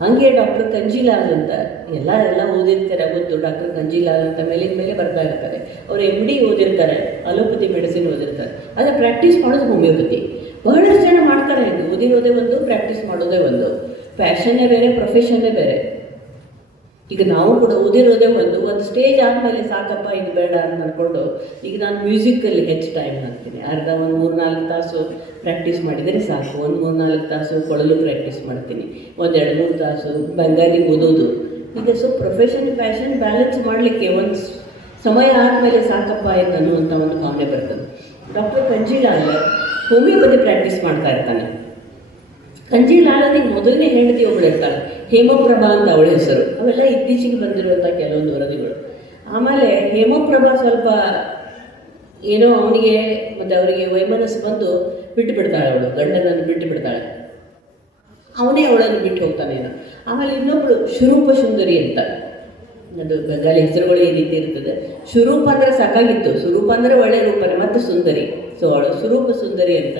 ಹಾಗೆ ಡಾಕ್ಟರ್ ಕಂಜಿಲಾಲ್ ಅಂತ ಎಲ್ಲ ಓದಿರ್ತಾರೆ, ಗೊತ್ತು. ಡಾಕ್ಟರ್ ಕಂಜಿಲಾಲ್ ಅಂತ ಮೇಲೆ ಬರ್ತಾ ಇರ್ತಾರೆ. ಅವರು MD ಓದಿರ್ತಾರೆ, ಅಲೋಪತಿ ಮೆಡಿಸಿನ್ ಓದಿರ್ತಾರೆ. ಅದನ್ನು ಪ್ರಾಕ್ಟೀಸ್ ಮಾಡೋದು ಹೋಮಿಯೋಪತಿ. ಬಹಳಷ್ಟು ಜನ ಮಾಡ್ತಾರೆ. ಇದು ಓದಿರೋದೇ ಒಂದು, ಪ್ರಾಕ್ಟೀಸ್ ಮಾಡೋದೇ ಒಂದು. ಪ್ಯಾಷನ್ನೇ ಬೇರೆ, ಪ್ರೊಫೆಷನ್ನೇ ಬೇರೆ. ಈಗ ನಾವು ಕೂಡ ಓದಿರೋದೇ ಒಂದು ಸ್ಟೇಜ್ ಆದಮೇಲೆ ಸಾಕಪ್ಪ ಇದು ಬೇಡ ಅಂತ ಅಂದ್ಕೊಂಡು ಈಗ ನಾನು ಮ್ಯೂಸಿಕಲ್ಲಿ ಹೆಚ್ಚು ಟೈಮ್ ಹಾಕ್ತೀನಿ. ಅರ್ಧ ಒಂದು 3-4 ತಾಸು ಪ್ರಾಕ್ಟೀಸ್ ಮಾಡಿದರೆ ಸಾಕು. ಒಂದು 3-4 ತಾಸು ಕೊಳಲು ಪ್ರಾಕ್ಟೀಸ್ ಮಾಡ್ತೀನಿ, 1-2-3 ತಾಸು ಬೆಂಗಾಲಿ ಓದೋದು, ಈಗ ಪ್ರೊಫೆಷನ್ ಪ್ಯಾಷನ್ ಬ್ಯಾಲೆನ್ಸ್ ಮಾಡಲಿಕ್ಕೆ ಒಂದು ಸಮಯ ಆದಮೇಲೆ ಸಾಕಪ್ಪ ಆಯ್ತು ಅನ್ನುವಂಥ ಒಂದು ಭಾವನೆ ಬರ್ತದೆ. ಡಾಕ್ಟರ್ ಕಂಜಿಲಾಲ್ ಹೋಮಿಯೋಪತಿ ಪ್ರಾಕ್ಟೀಸ್ ಮಾಡ್ತಾ ಇರ್ತಾನೆ. ಕಂಜಿಲಾಲನಿಗೆ ಮೊದಲನೇ ಹೆಂಡತಿ ಒಬ್ಬಳು ಇರ್ತಾಳೆ, ಹೇಮಪ್ರಭಾ ಅಂತ ಅವಳ ಹೆಸರು. ಅವೆಲ್ಲ ಇತ್ತೀಚೆಗೆ ಬಂದಿರುವಂಥ ಕೆಲವೊಂದು ವರದಿಗಳು. ಆಮೇಲೆ ಹೇಮಪ್ರಭಾ ಸ್ವಲ್ಪ ಏನೋ ಅವನಿಗೆ ಮತ್ತು ಅವರಿಗೆ ವೈಮನಸ್ಸು ಬಂದು ಬಿಟ್ಟು ಬಿಡ್ತಾಳೆ, ಅವಳು ಗಂಡನನ್ನು ಬಿಟ್ಟು ಬಿಡ್ತಾಳೆ, ಅವನೇ ಅವಳನ್ನು ಬಿಟ್ಟು ಹೋಗ್ತಾನೇನೋ. ಆಮೇಲೆ ಇನ್ನೊಬ್ಬಳು ಶುರೂಪ ಸುಂದರಿ ಅಂತ, ಅದು ಬೆಂಗಾಲಿ ಹೆಸರುಗಳು ಈ ರೀತಿ ಇರ್ತದೆ. ಶುರೂಪ ಅಂದರೆ ಸಾಕಾಗಿತ್ತು, ಸ್ವರೂಪ ಅಂದರೆ ಒಳ್ಳೆಯ ರೂಪನೇ, ಮತ್ತು ಸುಂದರಿ. ಸೊ ಅವಳು ಸ್ವರೂಪ ಸುಂದರಿ ಅಂತ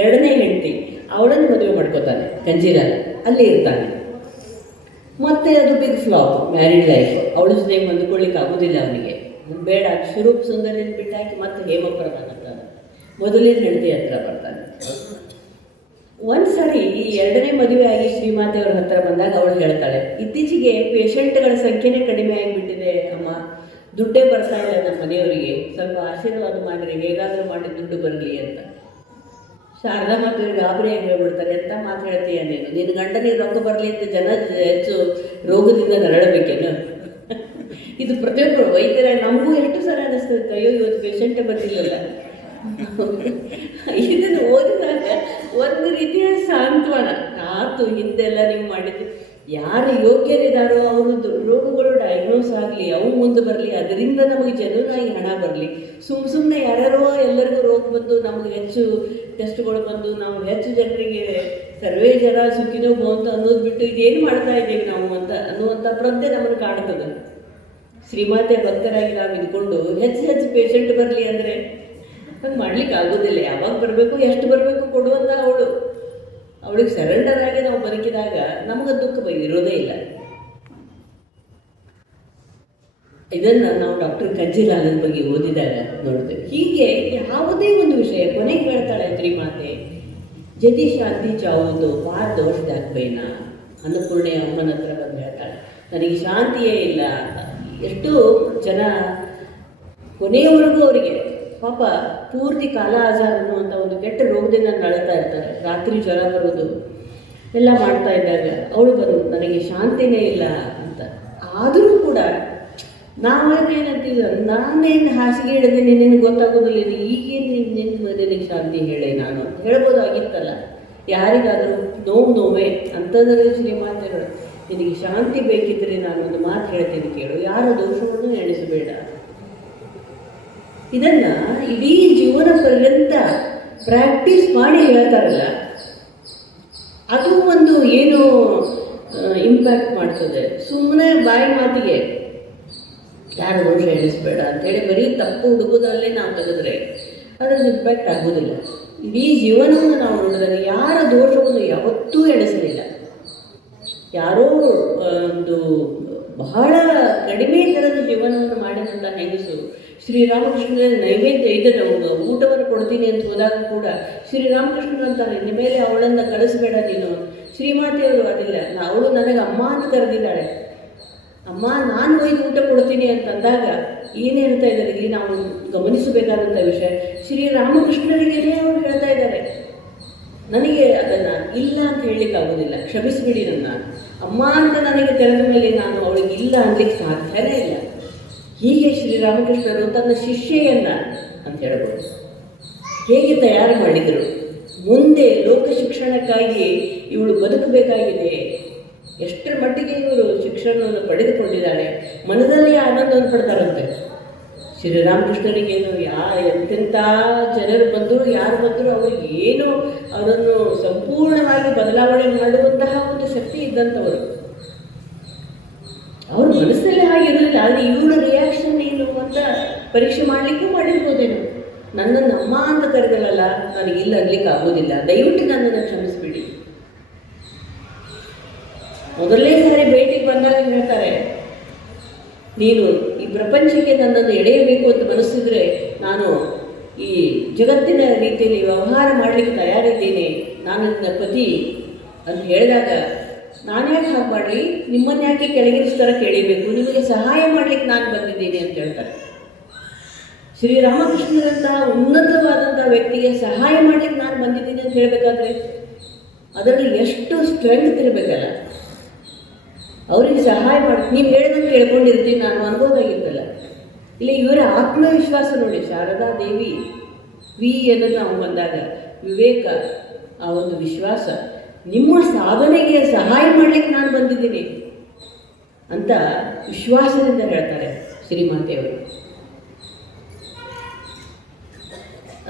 ಎರಡನೇ ಹೆಂಡತಿ, ಅವಳನ್ನು ಮದುವೆ ಮಾಡ್ಕೋತಾನೆ ಕಂಜಿಲಾಲ್, ಅಲ್ಲಿ ಇರ್ತಾನೆ. ಮತ್ತೆ ಅದು ಬಿಗ್ ಫ್ಲಾಪ್, ಮ್ಯಾರಿಡ್ ಲೈಫ್. ಅವಳ ಜೊತೆ ಹೊಂದ್ಕೊಳ್ಳಿಕ್ಕೆ ಆಗೋದಿಲ್ಲ ಅವನಿಗೆ, ಬೇಡ ಸ್ವರೂಪ ಸುಂದರಿಯನ್ನು ಬಿಟ್ಟಾಕಿ ಮತ್ತೆ ಹೇಮಪ್ರಭಾ ಅಂತಾನೆ ಮೊದಲಿನ ಹೆಂಡತಿ ಹತ್ರ ಬರ್ತಾನೆ. ಒಂದು ಸಾರಿ ಈ ಎರಡನೇ ಮದುವೆ ಆಗಿ ಶ್ರೀಮಾತೆಯವ್ರ ಹತ್ರ ಬಂದಾಗ ಅವಳು ಹೇಳ್ತಾಳೆ, ಇತ್ತೀಚೆಗೆ ಪೇಷಂಟ್ಗಳ ಸಂಖ್ಯೆನೇ ಕಡಿಮೆ ಆಗಿಬಿಟ್ಟಿದೆ ಅಮ್ಮ, ದುಡ್ಡೇ ಬರ್ತಾ ಇಲ್ಲ ನಮ್ಮ ಮನೆಯವರಿಗೆ, ಸ್ವಲ್ಪ ಆಶೀರ್ವಾದ ಮಾಡಿರಿ, ಹೇಗಾದರೂ ಮಾಡಿ ದುಡ್ಡು ಬರಲಿ ಅಂತ. ಶಾರದಾ ಮಾತೆಯವ್ರಿಗೆ ಗಾಬರಿಯಾಗಿ ಹೇಳ್ಬಿಡ್ತಾರೆ, ಎಂತ ಮಾತು ಹೇಳ್ತೀಯ ನೀನು, ನಿನ್ನ ಗಂಡನಿಗೆ ರೊಕ್ಕ ಬರಲಿ ಅಂತ ಜನ ಹೆಚ್ಚು ರೋಗದಿಂದ ನರಳಬೇಕೇನು? ಇದು ಪ್ರತಿಯೊಬ್ಬರು ವೈದ್ಯರ ನಮಗೂ ಎಷ್ಟು ಸಲ ಅನ್ನಿಸ್ತದೆ, ಅಯ್ಯೋ ಇವತ್ತು ಪೇಷಂಟೇ ಬಂದಿಲ್ಲಲ್ಲ. ಇದನ್ನು ಓದಿದಾಗ ಒಂದು ರೀತಿಯ ಸಾಂತ್ವನ ಆತು, ಹಿಂದೆಲ್ಲ ನೀವು ಮಾಡಿದ್ದು ಯಾರು ಯೋಗ್ಯರಿದ್ದಾರೋ ಅವ್ರದ್ದು ರೋಗಗಳು ಡಯಾಗ್ನೋಸ್ ಆಗಲಿ, ಅವು ಮುಂದೆ ಬರಲಿ, ಅದರಿಂದ ನಮಗೆ ಜನರಾಗಿ ಹಣ ಬರಲಿ. ಸುಮ್ಮನೆ ಯಾರ್ಯಾರೋ ಎಲ್ಲರಿಗೂ ರೋಗ ಬಂದು ನಮಗೆ ಹೆಚ್ಚು ಟೆಸ್ಟ್ಗಳು ಬಂದು ನಾವು ಹೆಚ್ಚು ಜನರಿಗೆ ಸರ್ವೇ ಜನ ಸುಖಿನೋ ಅಂತ ಅನ್ನೋದು ಬಿಟ್ಟು ಇದೇನು ಮಾಡ್ತಾ ಇದ್ದೇವೆ ನಾವು ಅಂತ ಅನ್ನುವಂಥ ಪ್ರಜ್ಞೆ ನಮ್ಮನ್ನು ಕಾಣ್ತದೆ. ಶ್ರೀಮಾತೆ ಭಕ್ತರಾಗಿ ನಾವು ಇದ್ಕೊಂಡು ಹೆಚ್ಚು ಪೇಷಂಟ್ ಬರಲಿ ಅಂದರೆ ಹಂಗೆ ಮಾಡ್ಲಿಕ್ಕೆ ಆಗೋದಿಲ್ಲ. ಯಾವಾಗ ಬರಬೇಕು, ಎಷ್ಟು ಬರಬೇಕು ಕೊಡುವಂಥ ಅವಳಿಗೆ ಸರೆಂಡರ್ ಆಗಿ ನಾವು ಬದುಕಿದಾಗ ನಮಗೆ ದುಃಖ ಇರೋದೇ ಇಲ್ಲ. ಇದನ್ನು ನಾವು ಡಾಕ್ಟರ್ ಕಂಜಿಲಾಲನ ಬಗ್ಗೆ ಓದಿದಾಗ ನೋಡ್ತೇವೆ. ಹೀಗೆ ಯಾವುದೇ ಒಂದು ವಿಷಯ ಕೊನೆಗೆ ಹೇಳ್ತಾಳೆ ಶ್ರೀಮಾತೆ, ಜತಿ ಶಾಂತಿ ಚಾವುದು ಬಾರ ದೋಷ ದಾಕ್ಬೇನ, ಅನ್ನಪೂರ್ಣೆ ಅಮ್ಮನ ಹತ್ರ ಬಂದು ಹೇಳ್ತಾಳೆ, ನನಗೆ ಶಾಂತಿಯೇ ಇಲ್ಲ ಅಂತ. ಎಷ್ಟು ಜನ ಕೊನೆಯವರೆಗೂ ಅವರಿಗೆ ಪಾಪ ಪೂರ್ತಿ ಕಾಲ ಆಜಾರ್ ಅನ್ನುವಂಥ ಒಂದು ಕೆಟ್ಟ ರೋಗದಿಂದ ನಳತಾ ಇರ್ತಾರೆ, ರಾತ್ರಿ ಜ್ವರ ಬರೋದು ಎಲ್ಲ ಮಾಡ್ತಾ ಇದ್ದಾಗ ಅವಳು ಬಂದು ನನಗೆ ಶಾಂತಿನೇ ಇಲ್ಲ ಅಂತ. ಆದರೂ ಕೂಡ ನಾವೇನೇನಂತೀವಿ, ನಾನೇನು ಹಾಸಿಗೆ ಹಿಡಿದೆ ನಿನ್ನೇನು ಗೊತ್ತಾಗೋದಿಲ್ಲ, ಈಗೇನು ನಿನಗೆ ಶಾಂತಿ ಹೇಳಿ ನಾನು ಹೇಳ್ಬೋದಾಗಿತ್ತಲ್ಲ. ಯಾರಿಗಾದರೂ ನೋವೇ ಅಂತಂದರೆ ಶ್ರೀಮಾತೆಗಳು, ನಿನಗೆ ಶಾಂತಿ ಬೇಕಿದ್ದರೆ ನಾನು ಒಂದು ಮಾತು ಹೇಳ್ತೀನಿ ಕೇಳು, ಯಾರ ದೋಷವನ್ನು ಎಣಿಸಬೇಡ. ಇದನ್ನು ಇಡೀ ಜೀವನ ಪರ್ಯಂತ ಪ್ರಾಕ್ಟೀಸ್ ಮಾಡಿ ಹೇಳ್ತಾರಲ್ಲ, ಅದು ಒಂದು ಏನು ಇಂಪ್ಯಾಕ್ಟ್ ಮಾಡ್ತದೆ. ಸುಮ್ಮನೆ ಬಾಯಿ ಮಾತಿಗೆ ಯಾರ ದೋಷ ಎಣಿಸ್ಬೇಡ ಅಂತೇಳಿ ಬರೀ ತಪ್ಪು ಹುಡುಗೋದಲ್ಲೇ ನಾವು ತೆಗೆದ್ರೆ ಅದನ್ನು ಇಂಪ್ಯಾಕ್ಟ್ ಆಗೋದಿಲ್ಲ. ಇಡೀ ಜೀವನವನ್ನು ನಾವು ನೋಡಿದಾಗ ಯಾರ ದೋಷವನ್ನು ಯಾವತ್ತೂ ಎಣಿಸಲಿಲ್ಲ. ಯಾರೋ ಒಂದು ಬಹಳ ಕಡಿಮೆ ಥರದ ಜೀವನವನ್ನು ಮಾಡಿದಂಥ ಹೆಂಗಸು ಶ್ರೀರಾಮಕೃಷ್ಣನ ನೈವೇದ್ಯ ಇದನ್ನು ಊಟವನ್ನು ಕೊಡ್ತೀನಿ ಅಂತ ಹೋದಾಗ ಕೂಡ ಶ್ರೀರಾಮಕೃಷ್ಣನ್ ಅಂತಾರೆ, ಇನ್ನು ಮೇಲೆ ಅವಳನ್ನು ಕಳಿಸ್ಬೇಡ ನೀನು. ಶ್ರೀಮಾತೆಯವರು ಅದಿಲ್ಲ, ಅವಳು ನನಗೆ ಅಮ್ಮ ಅಂತ ಕರೆದಿದ್ದಾಳೆ, ಅಮ್ಮ ನಾನು ಒಯ್ದು ಊಟ ಕೊಡ್ತೀನಿ ಅಂತಂದಾಗ ಏನು ಹೇಳ್ತಾ ಇದ್ದಾರೆ ಇಲ್ಲಿ ನಾವು ಗಮನಿಸಬೇಕಾದಂಥ ವಿಷಯ. ಶ್ರೀರಾಮಕೃಷ್ಣರಿಗೇ ಅವರು ಹೇಳ್ತಾ ಇದ್ದಾರೆ, ನನಗೆ ಅದನ್ನು ಇಲ್ಲ ಅಂತ ಹೇಳಲಿಕ್ಕಾಗೋದಿಲ್ಲ, ಕ್ಷಮಿಸಿಬಿಡಿ ನನ್ನ ಅಮ್ಮ ಅಂತ ನನಗೆ ತೆರೆದ ಮೇಲೆ ನಾನು ಅವಳಿಗೆ ಇಲ್ಲ ಅನ್ಲಿಕ್ಕೆ ಸಾಧ್ಯನೇ ಇಲ್ಲ. ಹೀಗೆ ಶ್ರೀರಾಮಕೃಷ್ಣರು ತನ್ನ ಶಿಷ್ಯೆಯನ್ನು ಅಂತ ಹೇಳ್ಬೋದು ಹೇಗೆ ತಯಾರು ಮಾಡಿದರು. ಮುಂದೆ ಲೋಕ ಶಿಕ್ಷಣಕ್ಕಾಗಿ ಇವಳು ಬದುಕಬೇಕಾಗಿದೆ, ಎಷ್ಟರ ಮಟ್ಟಿಗೆ ಇವರು ಶಿಕ್ಷಣವನ್ನು ಪಡೆದುಕೊಂಡಿದ್ದಾಳೆ, ಮನದಲ್ಲಿ ಆನಂದವನ್ನು ಪಡ್ತಾರಂತೆ. ಶ್ರೀರಾಮಕೃಷ್ಣರಿಗೇನು ಎಂತೆಂಥ ಜನರು ಬಂದರು, ಯಾರು ಬಂದರು, ಅವರಿಗೆ ಏನು ಅವರನ್ನು ಸಂಪೂರ್ಣವಾಗಿ ಬದಲಾವಣೆ ಮಾಡುವಂತಹ ಒಂದು ಶಕ್ತಿ ಇದ್ದಂಥವರು. ಅವ್ರ ಮನಸ್ಸಲ್ಲಿ ಹಾಗಿರಲಿಲ್ಲ, ಆದರೆ ಇವಳ ರಿಯಾಕ್ಷನ್ ಏನು ಅಂತ ಪರೀಕ್ಷೆ ಮಾಡಲಿಕ್ಕೂ ಮಾಡಿರ್ಬೋದೇನು. ನನ್ನನ್ನು ಅಮ್ಮ ಅಂತ ಕರೆದಲ್ಲ, ನನಗಿಲ್ಲ ಅನ್ಲಿಕ್ಕೆ ಆಗೋದಿಲ್ಲ, ದಯವಿಟ್ಟು ನನ್ನನ್ನು ಕ್ಷಮಿಸಿಬಿಡಿ. ಮೊದಲನೇ ಸಾರಿ ಭೇಟಿಗೆ ಬಂದಾಗ ಹೇಳ್ತಾರೆ, ನೀನು ಈ ಪ್ರಪಂಚಕ್ಕೆ ನನ್ನನ್ನು ಎಳೆಯಬೇಕು ಅಂತ ಮನಸ್ಸಿದ್ರೆ ನಾನು ಈ ಜಗತ್ತಿನ ರೀತಿಯಲ್ಲಿ ವ್ಯವಹಾರ ಮಾಡಲಿಕ್ಕೆ ತಯಾರಿದ್ದೀನಿ, ನಾನು ನನ್ನ ಪತಿ ಅಂತ ಹೇಳಿದಾಗ ನಾನು ಯಾಕೆ ಹಾಗೆ ಮಾಡಲಿ, ನಿಮ್ಮನ್ನು ಯಾಕೆ ಕೆಳಗಿರಿಸ್ತಾರ ಕೇಳಿಬೇಕು, ನಿಮಗೆ ಸಹಾಯ ಮಾಡಲಿಕ್ಕೆ ನಾನು ಬಂದಿದ್ದೀನಿ ಅಂತ ಹೇಳ್ತಾರೆ. ಶ್ರೀರಾಮಕೃಷ್ಣರಂತಹ ಉನ್ನತವಾದಂಥ ವ್ಯಕ್ತಿಗೆ ಸಹಾಯ ಮಾಡಲಿಕ್ಕೆ ನಾನು ಬಂದಿದ್ದೀನಿ ಅಂತ ಹೇಳಬೇಕಾದ್ರೆ ಅದರಲ್ಲಿ ಎಷ್ಟು ಸ್ಟ್ರೆಂತ್ ಇರಬೇಕಲ್ಲ. ಅವ್ರಿಗೆ ಸಹಾಯ ಮಾಡಿ ನೀವು ಹೇಳ್ದಂಗೆ ಕೇಳ್ಕೊಂಡಿರ್ತೀನಿ ನಾನು ಅನ್ಬೋದಾಗಿತ್ತಲ್ಲ. ಇಲ್ಲ ಇವರ ಆತ್ಮವಿಶ್ವಾಸ ನೋಡಿ, ಶಾರದಾ ದೇವಿ ವಿ ಅನ್ನೋದು ನಾವು ಬಂದಾಗ ವಿವೇಕ, ಆ ಒಂದು ವಿಶ್ವಾಸ, ನಿಮ್ಮ ಸಾಧನೆಗೆ ಸಹಾಯ ಮಾಡಲಿಕ್ಕೆ ನಾನು ಬಂದಿದ್ದೀನಿ ಅಂತ ವಿಶ್ವಾಸದಿಂದ ಹೇಳ್ತಾರೆ ಶ್ರೀಮಾತೆಯವರು.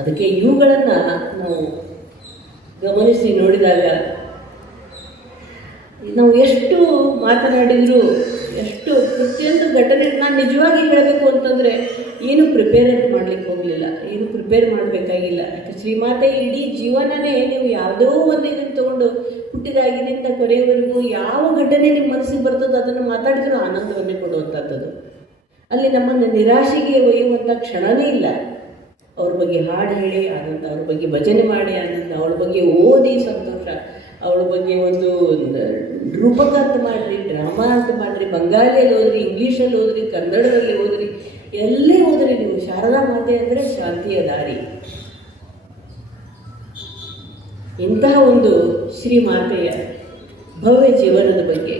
ಅದಕ್ಕೆ ಇವುಗಳನ್ನು ನಾವು ಗಮನಿಸಿ ನೋಡಿದಾಗ ನಾವು ಎಷ್ಟು ಮಾತನಾಡಿದರೂ, ಎಷ್ಟು ಪ್ರತಿಯೊಂದು ಘಟನೆ ನಾನು ನಿಜವಾಗಿ ಹೇಳಬೇಕು ಅಂತಂದರೆ ಏನು ಪ್ರಿಪೇರ್ ಮಾಡಲಿಕ್ಕೆ ಹೋಗಲಿಲ್ಲ, ಏನು ಪ್ರಿಪೇರ್ ಮಾಡಬೇಕಾಗಿಲ್ಲ. ಯಾಕೆ ಶ್ರೀಮಾತೆ ಇಡೀ ಜೀವನನೇ ನೀವು ಯಾವುದೋ ಒಂದು ಇದನ್ನು ತೊಗೊಂಡು ಹುಟ್ಟಿದಾಗಿನಿಂದ ಕೊನೆಯವರೆಗೂ ಯಾವ ಘಟನೆ ನಿಮ್ಮ ಮನಸ್ಸಿಗೆ ಬರ್ತದೋ ಅದನ್ನು ಮಾತಾಡಿದ್ರೂ ಆನಂದವನ್ನೇ ಕೊಡುವಂಥದ್ದು. ಅಲ್ಲಿ ನಮ್ಮನ್ನು ನಿರಾಶೆಗೆ ಒಯ್ಯುವಂಥ ಕ್ಷಣವೇ ಇಲ್ಲ. ಅವ್ರ ಬಗ್ಗೆ ಹಾಡು ಹೇಳಿ ಆನಂದ, ಅವ್ರ ಬಗ್ಗೆ ಭಜನೆ ಮಾಡಿ ಆನಂದ, ಅವಳ ಬಗ್ಗೆ ಓದಿ ಸಂತೋಷ, ಅವಳ ಬಗ್ಗೆ ಒಂದು ರೂಪಕ ಅಂತ ಮಾಡಿರಿ, ಡ್ರಾಮಾ ಅಂತ ಮಾಡಿರಿ, ಬಂಗಾಳಿಯಲ್ಲಿ ಓದ್ರಿ, ಇಂಗ್ಲೀಷಲ್ಲಿ ಓದ್ರಿ, ಕನ್ನಡದಲ್ಲಿ ಓದ್ರಿ, ಎಲ್ಲೇ ಓದ್ರಿ ನೀವು. ಶಾರದಾ ಮಾತೆ ಅಂದರೆ ಶಾಂತಿಯ ದಾರಿ. ಇಂತಹ ಒಂದು ಶ್ರೀಮಾತೆಯ ಭವ್ಯ ಜೀವನದ ಬಗ್ಗೆ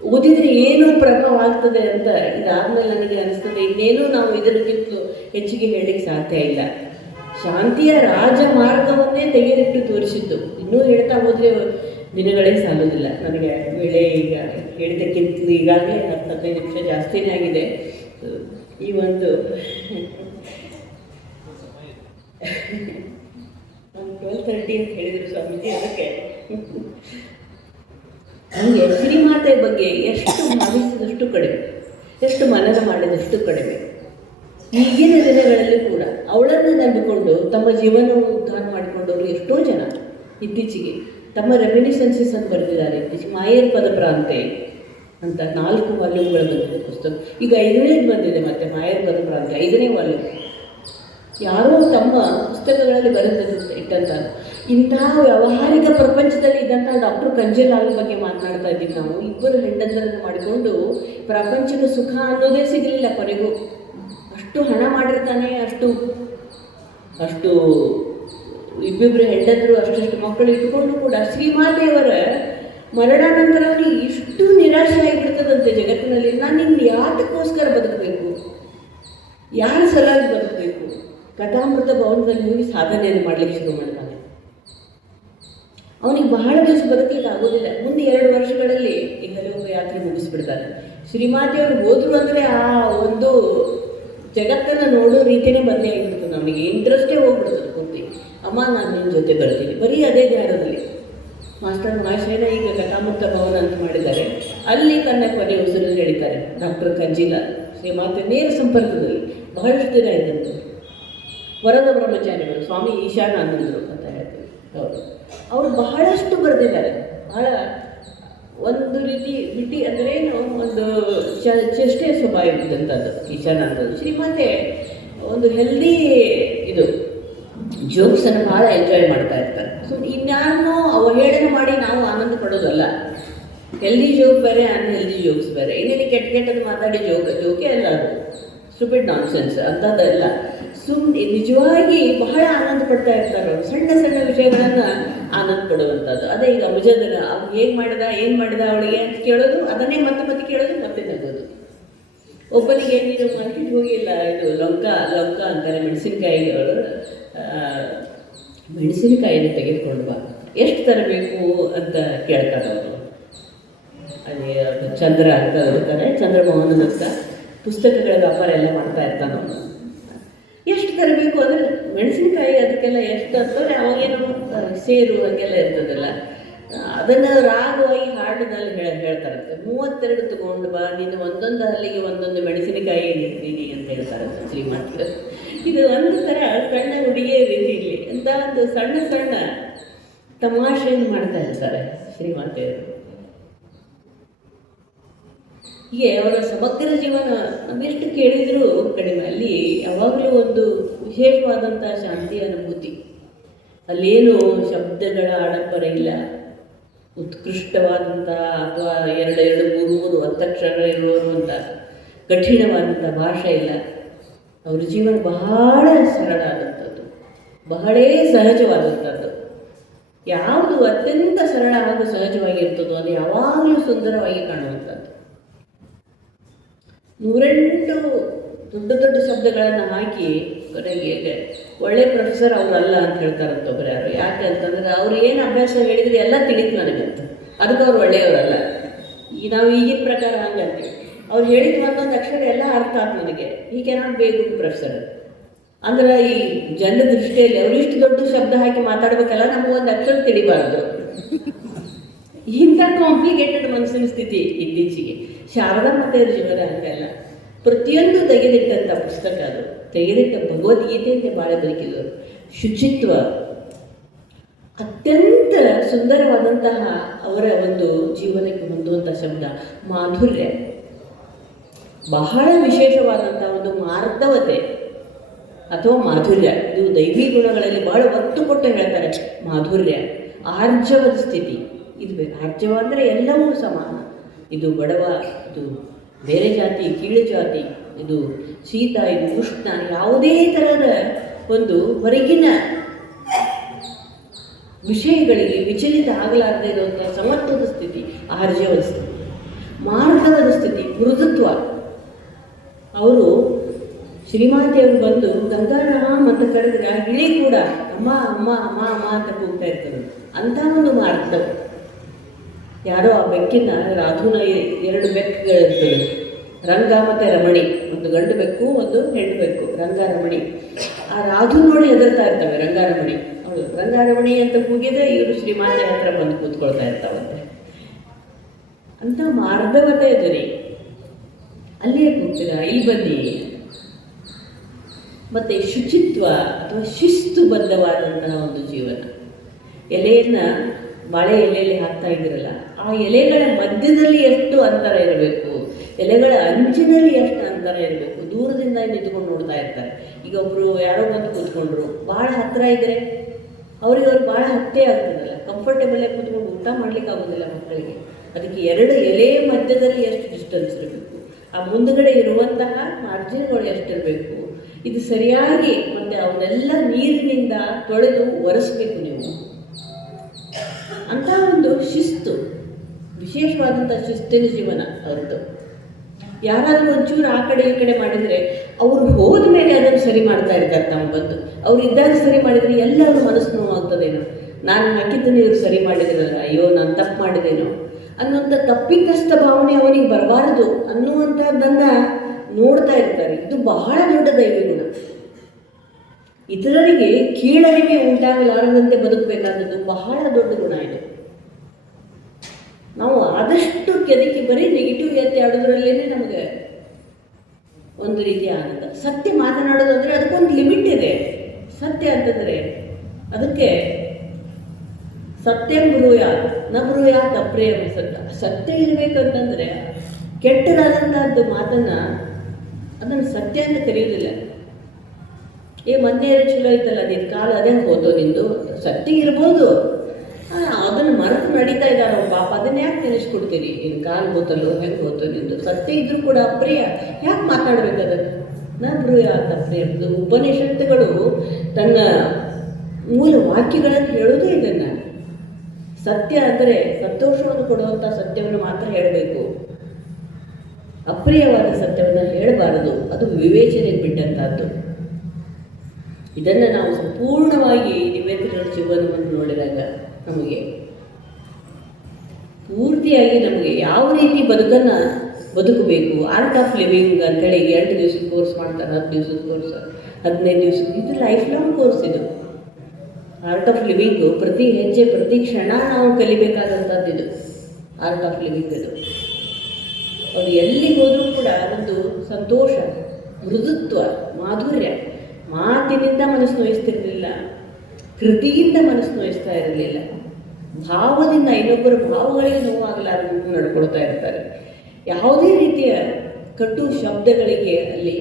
ಓದಿದರೆ ಏನೂ ಪ್ರಭಾವ ಆಗ್ತದೆ ಅಂತ ಇದಾದ್ಮೇಲೆ ನನಗೆ ಅನಿಸ್ತದೆ. ಇನ್ನೇನು ನಾವು ಇದಕ್ಕಿಂತಲೂ ಹೆಚ್ಚಿಗೆ ಹೇಳಲಿಕ್ಕೆ ಸಾಧ್ಯ ಇಲ್ಲ. ಶಾಂತಿಯ ರಾಜಮಾರ್ಗವನ್ನೇ ತೆಗೆದಿಟ್ಟು ತೋರಿಸಿದ್ದು. ಇನ್ನೂ ಹೇಳ್ತಾ ಹೋದರೆ ದಿನಗಳೇ ಸಾಲೋದಿಲ್ಲ. ನನಗೆ ವೇಳೆ ಈಗ ಹೇಳಿದ್ದಕ್ಕಿಂತಲೂ ಈಗಾಗಲೇ 10-15 ನಿಮಿಷ ಜಾಸ್ತಿನೇ ಆಗಿದೆ. ಈ ಒಂದು 12:30 ಅಂತ ಹೇಳಿದರು ಸ್ವಾಮೀಜಿ. ಅದಕ್ಕೆ ನನಗೆ ಶ್ರೀಮಾತೆ ಬಗ್ಗೆ ಎಷ್ಟು ಭಾವಿಸಿದಷ್ಟು ಕಡಿಮೆ, ಎಷ್ಟು ಮನನ ಮಾಡಿದಷ್ಟು ಕಡಿಮೆ. ಈಗಿನ ದಿನಗಳಲ್ಲಿ ಕೂಡ ಅವಳನ್ನು ನಂಬಿಕೊಂಡು ತಮ್ಮ ಜೀವನ ಉದ್ಧಾರ ಮಾಡಿಕೊಂಡವರು ಎಷ್ಟೋ ಜನ ಇತ್ತೀಚೆಗೆ ತಮ್ಮ ರೆಮಿನಿಸೆನ್ಸಸ್ ಅಂತ ಬರೆದಿದ್ದಾರೆ. ಇತ್ತೀಚೆಗೆ ಮಾಯೇರ್ ಪದಪ್ರಾಂತೆ ಅಂತ 4 ವಾಲ್ಯೂಮ್ಗಳು ಬಂದಿದೆ ಪುಸ್ತಕ. ಈಗ 5ನೇದು ಬಂದಿದೆ, ಮತ್ತು ಮಾಯೇರ್ ಪದಪ್ರಾಂತೆ 5ನೇ ವಾಲ್ಯೂಮ್. ಯಾರೋ ತಮ್ಮ ಪುಸ್ತಕಗಳಲ್ಲಿ ಬರೆದು ಇಟ್ಟಂತ ಇಂತಹ ವ್ಯಾವಹಾರಿಕ ಪ್ರಪಂಚದಲ್ಲಿ ಇದ್ದಂಥ ಡಾಕ್ಟರ್ ಕಂಜೇಲಾಲ್ ಬಗ್ಗೆ ಮಾತನಾಡ್ತಾ ಇದ್ದೀವಿ ನಾವು. ಇಬ್ಬರು ಹೆಂಡಂದರನ್ನು ಮಾಡಿಕೊಂಡು ಪ್ರಾಪಂಚಿಕ ಸುಖ ಅನ್ನೋದೇ ಸಿಗಲಿಲ್ಲ ಕೊನೆಗೂ. ಅಷ್ಟು ಹಣ ಮಾಡಿರ್ತಾನೆ, ಅಷ್ಟು ಇಬ್ಬಿಬ್ಬರು ಹೆಂಡಂದರು, ಅಷ್ಟು ಮಕ್ಕಳು ಇಟ್ಟುಕೊಂಡು ಕೂಡ ಶ್ರೀಮಾತೆಯವರ ಮರಣಾನಂತರ ಅವರಿಗೆ ಇಷ್ಟು ನಿರಾಶೆ ಆಗಿಬಿಡ್ತದಂತೆ ಜಗತ್ತಿನಲ್ಲಿ. ನಾನು ಇನ್ನು ಯಾತಕ್ಕೋಸ್ಕರ ಬದುಕಬೇಕು, ಯಾರ ಸಲುವಾಗಿ ಬದುಕಬೇಕು? ಕಥಾಮೃತ ಭವನದಲ್ಲಿ ಹೋಗಿ ಸಾಧನೆಯನ್ನು ಮಾಡಲಿಕ್ಕೆ ಶುರು ಮಾಡ್ತಾನೆ. ಅವನಿಗೆ ಬಹಳ ದಿವಸ ಬದುಕಲಿಕ್ಕೆ ಆಗೋದಿಲ್ಲ. ಮುಂದೆ 2 ವರ್ಷಗಳಲ್ಲಿ ಇಹಲೋಕ ಯಾತ್ರೆ ಮುಗಿಸ್ಬಿಡ್ತಾರೆ. ಶ್ರೀಮಾತೆಯವರು ಹೋದ್ರು ಅಂದರೆ ಆ ಒಂದು ಜಗತ್ತನ್ನು ನೋಡೋ ರೀತಿಯೇ ಬದಲೇ ಆಗಿಬಿಡ್ತದೆ. ನಮಗೆ ಇಂಟ್ರೆಸ್ಟೇ ಹೋಗ್ಬಿಡ್ತದೆ ಪೂರ್ತಿ. ಅಮ್ಮ ನಾನು ನಿಮ್ಮ ಜೊತೆ ಬರ್ತೀನಿ, ಬರೀ ಅದೇ ಜಾಗದಲ್ಲಿ. ಮಾಸ್ಟರ್ ಮಹಾಶಯನ ಈಗ ಕಥಾಮೃತ ಭವನ ಅಂತ ಮಾಡಿದ್ದಾರೆ, ಅಲ್ಲಿ ತನ್ನ ಕೊನೆ ಉಸಿರು ನಡೀತಾರೆ ಡಾಕ್ಟರ್ ಕಂಜೀಲಾಲ್. ಶ್ರೀಮಾತೆ ನೇರ ಸಂಪರ್ಕದಲ್ಲಿ ಬಹಳಷ್ಟು ದಿನ ಇದ್ದಂತೆ. ವರದ ಬ್ರಹ್ಮಚಾರಿಗಳು ಸ್ವಾಮಿ ಈಶಾನಾನಂದರು ಅಂತ ಹೇಳ್ತೀವಿ ಅವರು ಬಹಳಷ್ಟು ಬರೆದಿದ್ದಾರೆ. ಬಹಳ ಒಂದು ರೀತಿ ಬಿಟ್ಟಿ ಅಂದರೆ ಒಂದು ಚೇಷ್ಟೆ ಸ್ವಭಾವ ಇದ್ದಂಥದ್ದು ಈಶಾನಾನಂದರು. ಶ್ರೀಮಾತೆ ಒಂದು ಹೆಲ್ದಿ ಇದು ಜೋಕ್ಸನ್ನು ಭಾಳ ಎಂಜಾಯ್ ಮಾಡ್ತಾ ಇರ್ತಾರೆ. ಸೊ ಇನ್ಯಾರನ್ನೋ ಅವಹೇಳನ ಮಾಡಿ ನಾವು ಆನಂದ ಪಡೋದಲ್ಲ. ಹೆಲ್ದಿ ಜೋಕ್ ಬೇರೆ, ಅನ್ಹೆಲ್ದಿ ಜೋಕ್ಸ್ ಬೇರೆ. ಇನ್ನೇನು ಕೆಟ್ಟದ್ದು ಮಾತಾಡಿ ಜೋಕೇ ಅಲ್ಲ, ಅದು ಸ್ಟುಪಿಡ್ ನಾನ್ಸೆನ್ಸ್ ಅಂಥದ್ದೆಲ್ಲ. ನಿಜವಾಗಿ ಬಹಳ ಆನಂದ ಪಡ್ತಾ ಇರ್ತಾರೆ ಅವರು. ಸಣ್ಣ ಸಣ್ಣ ವಿಷಯಗಳನ್ನು ಆನಂದ ಪಡುವಂಥದ್ದು. ಅದೇ ಈಗ ಅಬುಜದನ ಅವ್ನು ಏನು ಮಾಡಿದ ಅವಳಿಗೆ ಅಂತ ಕೇಳೋದು, ಅದನ್ನೇ ಮತ್ತೆ ಕೇಳೋದು, ಮತ್ತೆ ನಗೋದು. ಒಬ್ಬನಿಗೆ ನೀನು ಮಾರ್ಕೆಟ್ ಹೋಗಿಲ್ಲ, ಇದು ಲೊಂಕ ಅಂತಾರೆ ಮೆಣಸಿನಕಾಯಿನ ತೆಗೆದುಕೊಂಡು ಬಾ, ಎಷ್ಟು ತರಬೇಕು ಅಂತ ಕೇಳ್ತಾರೆ ಅವರು. ಅದೇ ಚಂದ್ರ ಅಂತ ಇರ್ತಾರೆ, ಚಂದ್ರಮೋಹನ್ ಅಂತ ಪುಸ್ತಕಗಳ ವ್ಯಾಪಾರ ಎಲ್ಲ ಮಾಡ್ತಾ ಇರ್ತಾನೆ ಅವನು. ಎಷ್ಟು ತರಬೇಕು ಅಂದರೆ ಮೆಣಸಿನಕಾಯಿ ಅದಕ್ಕೆಲ್ಲ ಎಷ್ಟು ಅಂತಂದರೆ ಅವಾಗೇನೋ ಸೇರು ಹಂಗೆಲ್ಲ ಇರ್ತದಲ್ಲ, ಅದನ್ನು ರಾಗವಾಗಿ ಹಾಡಿನಲ್ಲಿ ಹೇಳ್ತಾರಂತೆ. 32 ತಗೊಂಡು ಬಾ, ನೀನು ಒಂದೊಂದು ಹಲ್ಲಿಗೆ ಒಂದೊಂದು ಮೆಣಸಿನಕಾಯಿ ಇರ್ತೀನಿ ಅಂತ ಹೇಳ್ತಾರೆ ಶ್ರೀಮಂತರು. ಇದು ಒಂದು ಥರ ಸಣ್ಣ ಹುಡುಗಿಯ ರೀತಿಯಲ್ಲಿ ಅಂತ ಒಂದು ಸಣ್ಣ ತಮಾಷೆಯನ್ನು ಮಾಡ್ತಾ ಇರ್ತಾರೆ ಶ್ರೀಮಾತೆಯರು. ಹೀಗೆ ಅವರ ಸಮಗ್ರ ಜೀವನ ನಾವೆಷ್ಟು ಕೇಳಿದರೂ ಕಡಿಮೆ. ಅಲ್ಲಿ ಯಾವಾಗಲೂ ಒಂದು ವಿಶೇಷವಾದಂಥ ಶಾಂತಿಯ ಅನುಭೂತಿ. ಅಲ್ಲೇನು ಶಬ್ದಗಳ ಆಡಂಬರ ಇಲ್ಲ, ಉತ್ಕೃಷ್ಟವಾದಂಥ ಅಥವಾ 2-3 ಒತ್ತಕ್ಷರ ಇರುವಂಥ ಕಠಿಣವಾದಂಥ ಭಾಷೆ ಇಲ್ಲ. ಅವ್ರ ಜೀವನ ಬಹಳ ಸರಳ ಆದಂಥದ್ದು, ಬಹಳೇ ಸಹಜವಾದಂಥದ್ದು. ಯಾವುದು ಅತ್ಯಂತ ಸರಳ ಹಾಗೂ ಸಹಜವಾಗಿರ್ತದೋ ಅದು ಯಾವಾಗಲೂ ಸುಂದರವಾಗಿ ಕಾಣುವಂಥದ್ದು. 108 ದೊಡ್ಡ ದೊಡ್ಡ ಶಬ್ದಗಳನ್ನು ಹಾಕಿ ಕೊನೆಗೆ ಒಳ್ಳೆ ಪ್ರೊಫೆಸರ್ ಅವರಲ್ಲ ಅಂತ ಹೇಳ್ತಾರಂತ ಒಬ್ಬರು ಯಾರು. ಯಾಕೆ ಅಂತಂದ್ರೆ ಅವ್ರು ಏನು ಅಭ್ಯಾಸ ಹೇಳಿದ್ರೆ ಎಲ್ಲ ತಿಳಿತು ನನಗಂತ, ಅದಕ್ಕೆ ಅವ್ರು ಒಳ್ಳೆಯವರಲ್ಲ. ನಾವು ಈಗಿನ ಪ್ರಕಾರ ಹಂಗಂತೀವಿ, ಅವ್ರು ಹೇಳಿದ ಒಂದೊಂದು ಅಕ್ಷರ ಎಲ್ಲ ಅರ್ಥ ಆಯ್ತು ನನಗೆ, ಈ ಕ್ಯಾನಾಟ್ ಬಿ ಗುಡ್ ಪ್ರೊಫೆಸರ್. ಅಂದ್ರೆ ಈ ಜನರ ದೃಷ್ಟಿಯಲ್ಲಿ ಅವ್ರು ಇಷ್ಟು ದೊಡ್ಡ ಶಬ್ದ ಹಾಕಿ ಮಾತಾಡ್ಬೇಕಲ್ಲ, ನಮಗೊಂದು ಅಕ್ಷರ ತಿಳಿಬಾರ್ದು. ಇಂಥ ಕಾಂಪ್ಲಿಕೇಟೆಡ್ ಮನಸ್ಸಿನ ಸ್ಥಿತಿ ಇತ್ತೀಚೆಗೆ. ಶಾರದಾ ಮಾತೆಯರ ಜೀವನ ಹಂಗಲ್ಲ, ಪ್ರತಿಯೊಂದು ತೆಗೆದಿಟ್ಟಂಥ ಪುಸ್ತಕ, ಅದು ತೆಗೆದಿಟ್ಟ ಭಗವದ್ಗೀತೆ ಅಂತ ಬಾಳೆ ಬದುಕಿದವರು. ಶುಚಿತ್ವ, ಅತ್ಯಂತ ಸುಂದರವಾದಂತಹ ಅವರ ಒಂದು ಜೀವನಕ್ಕೆ ಹೊಂದುವಂಥ ಶಬ್ದ ಮಾಧುರ್ಯ, ಬಹಳ ವಿಶೇಷವಾದಂಥ ಒಂದು ಮಾರ್ಧವತೆ ಅಥವಾ ಮಾಧುರ್ಯ. ಇದು ದೈವಿ ಗುಣಗಳಲ್ಲಿ ಬಹಳ ಒತ್ತು ಕೊಟ್ಟು ಹೇಳ್ತಾರೆ. ಮಾಧುರ್ಯ, ಆರ್ಜವದ ಸ್ಥಿತಿ ಇದು ಬೇಕು. ಆರ್ಜವ ಅಂದರೆ ಎಲ್ಲವೂ ಸಮಾನ. ಇದು ಬಡವ, ಇದು ಬೇರೆ ಜಾತಿ, ಕೀಳು ಜಾತಿ, ಇದು ಶೀತ, ಇದು ಉಷ್ಣ, ಯಾವುದೇ ಥರದ ಒಂದು ಹೊರಗಿನ ವಿಷಯಗಳಿಗೆ ವಿಚಲಿತ ಆಗಲಾರದೇ ಇರುವಂಥ ಸಮತ್ವದ ಸ್ಥಿತಿ ಆರ್ಜವದ ಸ್ಥಿತಿ. ಮಾರ್ಧವದ ಸ್ಥಿತಿ ಮೃದುತ್ವ. ಅವರು ಶ್ರೀಮಾತೆಯವರು ಬಂದು ಗಂಗಾರಾಮ್ ಅಂತ ಕರೆದ್ರೆ ಆ ಗಿಳಿ ಕೂಡ ಅಮ್ಮ ಅಮ್ಮ ಅಮ್ಮ ಅಮ್ಮ ಅಂತ ಕೂಗ್ತಾ ಇರ್ತಾರೆ. ಅಂಥ ಒಂದು ಮಾರ್ಧವ. ಯಾರೋ ಆ ಬೆಕ್ಕಿನ ರಾಧುನ 2 ಬೆಕ್ಕುಗಳಿರ್ತವೆ, ರಂಗ ಮತ್ತು ರಮಣಿ, ಒಂದು ಗಂಡು ಬೆಕ್ಕು ಒಂದು ಹೆಣ್ಣು ಬೆಕ್ಕು, ರಂಗ ರಮಣಿ. ಆ ರಾಧು ನೋಡಿ ಹೆದರ್ತಾ ಇರ್ತವೆ ರಂಗಾರಮಣಿ. ಅವಳು ರಂಗಾರಮಣಿ ಅಂತ ಕೂಗಿದ್ರೆ ಇವರು ಶ್ರೀಮಾತೆ ಹತ್ರ ಬಂದು ಕೂತ್ಕೊಳ್ತಾ ಇರ್ತಾವಂತೆ. ಅಂತ ಮಾರ್ಧವತೆ ಧ್ವನಿ. ಅಲ್ಲೇ ಕೂಗ್ತೀರಾ, ಇಲ್ಲಿ ಬನ್ನಿ. ಮತ್ತು ಶುಚಿತ್ವ ಅಥವಾ ಶಿಸ್ತುಬದ್ಧವಾದಂತಹ ಒಂದು ಜೀವನ. ಎಲೆಯನ್ನು ಬಾಳೆ ಎಲೆಯಲ್ಲಿ ಹಾಕ್ತಾ ಇದ್ದೀರಲ್ಲ, ಆ ಎಲೆಗಳ ಮಧ್ಯದಲ್ಲಿ ಎಷ್ಟು ಅಂತರ ಇರಬೇಕು, ಎಲೆಗಳ ಅಂಚಿನಲ್ಲಿ ಎಷ್ಟು ಅಂತರ ಇರಬೇಕು. ದೂರದಿಂದ ನಿಂತ್ಕೊಂಡು ನೋಡ್ತಾ ಇರ್ತಾರೆ. ಈಗ ಒಬ್ಬರು ಯಾರೋ ಬಂದು ಕೂತ್ಕೊಂಡ್ರು, ಭಾಳ ಹತ್ತಿರ ಇದ್ದರೆ ಅವ್ರಿಗೆ ಭಾಳ ಹತ್ತೇ ಆಗ್ತದಲ್ಲ, ಕಂಫರ್ಟೇಬಲಾಗಿ ಕೂತ್ಕೊಂಡು ಊಟ ಮಾಡ್ಲಿಕ್ಕೆ ಆಗೋದಿಲ್ಲ ಮಕ್ಕಳಿಗೆ. ಅದಕ್ಕೆ 2 ಎಲೆ ಮಧ್ಯದಲ್ಲಿ ಎಷ್ಟು ಡಿಸ್ಟೆನ್ಸ್ ಇರಬೇಕು, ಆ ಮುಂದುಗಡೆ ಇರುವಂತಹ ಮಾರ್ಜಿನ್ಗಳು ಎಷ್ಟಿರಬೇಕು, ಇದು ಸರಿಯಾಗಿ ಮತ್ತು ಅವನ್ನೆಲ್ಲ ನೀರಿನಿಂದ ತೊಳೆದು ಒರೆಸ್ಬೇಕು ನೀವು. ಅಂಥ ಒಂದು ಶಿಸ್ತು, ವಿಶೇಷವಾದಂಥ ಶಿಸ್ತಿನ ಜೀವನ ಅವ್ರದ್ದು. ಯಾರಾದರೂ ಒಂಚೂರು ಆ ಕಡೆ ಈ ಕಡೆ ಮಾಡಿದರೆ ಅವರು ಹೋದ ಮೇಲೆ ಅದನ್ನು ಸರಿ ಮಾಡ್ತಾ ಇರ್ತಾರೆ. ತಾವು ಬಂದು ಅವ್ರು ಇದ್ದಾಗ ಸರಿ ಮಾಡಿದರೆ ಎಲ್ಲರೂ ಮನಸ್ಸು ನೋವಾಗ್ತದೇನೋ, ನಾನು ಹಾಕಿದ್ದನ್ನು ಇವ್ರು ಸರಿ ಮಾಡಿದ್ರಲ್ಲ, ಅಯ್ಯೋ ನಾನು ತಪ್ಪು ಮಾಡಿದೇನೋ ಅನ್ನುವಂಥ ತಪ್ಪಿತಸ್ಥ ಭಾವನೆ ಅವನಿಗೆ ಬರಬಾರದು ಅನ್ನುವಂಥದ್ದನ್ನು ನೋಡ್ತಾ ಇರ್ತಾರೆ. ಇದು ಬಹಳ ದೊಡ್ಡ ದೈವಿ ಗುಣ. ಇತರರಿಗೆ ಕೀಳರಿಮೆ ಉಂಟಾಗಲಾರದಂತೆ ಬದುಕಬೇಕಾದದ್ದು ಬಹಳ ದೊಡ್ಡ ಗುಣ ಇದು. ನಾವು ಆದಷ್ಟು ಕೆದಕಿ ಬರೀ ನೆಗೆಟಿವ್ ಎತ್ತಿ ಆಡೋದ್ರಲ್ಲೇ ನಮಗೆ ಒಂದು ರೀತಿಯ ಆನಂದ. ಸತ್ಯ ಮಾತನಾಡೋದು ಅಂದರೆ ಅದಕ್ಕೊಂದು ಲಿಮಿಟ್ ಇದೆ. ಸತ್ಯ ಅಂತಂದರೆ ಅದಕ್ಕೆ ಸತ್ಯ ಬ್ರೂಯ ನ ಬ್ರೂಯ ತಪ್ರೇಯ ಸತ್ಯ. ಸತ್ಯ ಇರಬೇಕಂತಂದರೆ ಕೆಟ್ಟದಾದಂಥದ್ದು ಮಾತನ್ನು ಅದನ್ನು ಸತ್ಯ ಅಂತ ಕರೆಯೋದಿಲ್ಲ. ಮೊನ್ನೆ ಚಲೋ ಐತಲ್ಲ ನಿನ್ನ ಕಾಲು ಅದೇ ಹೋತೋ ನಿಂದು, ಸತ್ಯ ಇರ್ಬೋದು, ಅದನ್ನು ಮರೆತು ನಡೀತಾ ಇದ್ದಾರೋ ಪಾಪ, ಅದನ್ನ ಯಾಕೆ ನೆನೆಸ್ಕೊಡ್ತೀರಿ? ನಿನ್ನ ಕಾಲು ಹೋತಲ್ಲೋ ಹೆಂಗೆ ಹೋತೋ ನಿಂದು, ಸತ್ಯ ಇದ್ರೂ ಕೂಡ ಅಪ್ರಿಯ, ಯಾಕೆ ಮಾತಾಡ್ಬೇಕು ಅದನ್ನು? ನ ಬ್ರೂಯ ತಪ್ರೇಯ. ಉಪನಿಷತ್ತುಗಳು ತನ್ನ ಮೂಲ ವಾಕ್ಯಗಳನ್ನು ಹೇಳೋದೇ ಇದನ್ನು. ಸತ್ಯ ಅಂದರೆ ಸಂತೋಷವನ್ನು ಕೊಡುವಂಥ ಸತ್ಯವನ್ನು ಮಾತ್ರ ಹೇಳಬೇಕು, ಅಪ್ರಿಯವಾದ ಸತ್ಯವನ್ನು ಹೇಳಬಾರದು. ಅದು ವಿವೇಚನೆಗೆ ಬಿಟ್ಟಂಥದ್ದು. ಇದನ್ನು ನಾವು ಸಂಪೂರ್ಣವಾಗಿ ನಿವೇದಿತರ ಜೀವನವನ್ನು ನೋಡಿದಾಗ ನಮಗೆ ಪೂರ್ತಿಯಾಗಿ ನಮಗೆ ಯಾವ ರೀತಿ ಬದುಕನ್ನು ಬದುಕಬೇಕು, ಆರ್ಟ್ ಆಫ್ ಲಿವಿಂಗ್ ಅಂತೇಳಿ 2 ದಿವಸದ ಕೋರ್ಸ್ ಮಾಡ್ತಾರೆ, 10 ದಿವಸದ ಕೋರ್ಸ್, 15 ದಿವಸದ, ಇದು ಲೈಫ್ ಲಾಂಗ್ ಕೋರ್ಸ್. ಇದು ಆರ್ಟ್ ಆಫ್ ಲಿವಿಂಗು ಪ್ರತಿ ಹೆಜ್ಜೆ ಪ್ರತಿ ಕ್ಷಣ ನಾವು ಕಲಿಬೇಕಾದಂಥದ್ದು. ಇದು ಆರ್ಟ್ ಆಫ್ ಲಿವಿಂಗ್. ಇದು ಅವರು ಎಲ್ಲಿಗೆ ಹೋದರೂ ಕೂಡ ಒಂದು ಸಂತೋಷ, ಮೃದುತ್ವ, ಮಾಧುರ್ಯ. ಮಾತಿನಿಂದ ಮನಸ್ಸು ನೋಯಿಸ್ತಿರಲಿಲ್ಲ, ಕೃತಿಯಿಂದ ಮನಸ್ಸು ನೋಯಿಸ್ತಾ ಇರಲಿಲ್ಲ, ಭಾವದಿಂದ ಇನ್ನೊಬ್ಬರ ಭಾವಗಳಿಗೆ ನೋವಾಗಲಾರದಂತೆ ನಡ್ಕೊಳ್ತಾ ಇರ್ತಾರೆ. ಯಾವುದೇ ರೀತಿಯ ಕಟು ಶಬ್ದಗಳಿಗೆ ಅಲ್ಲಿ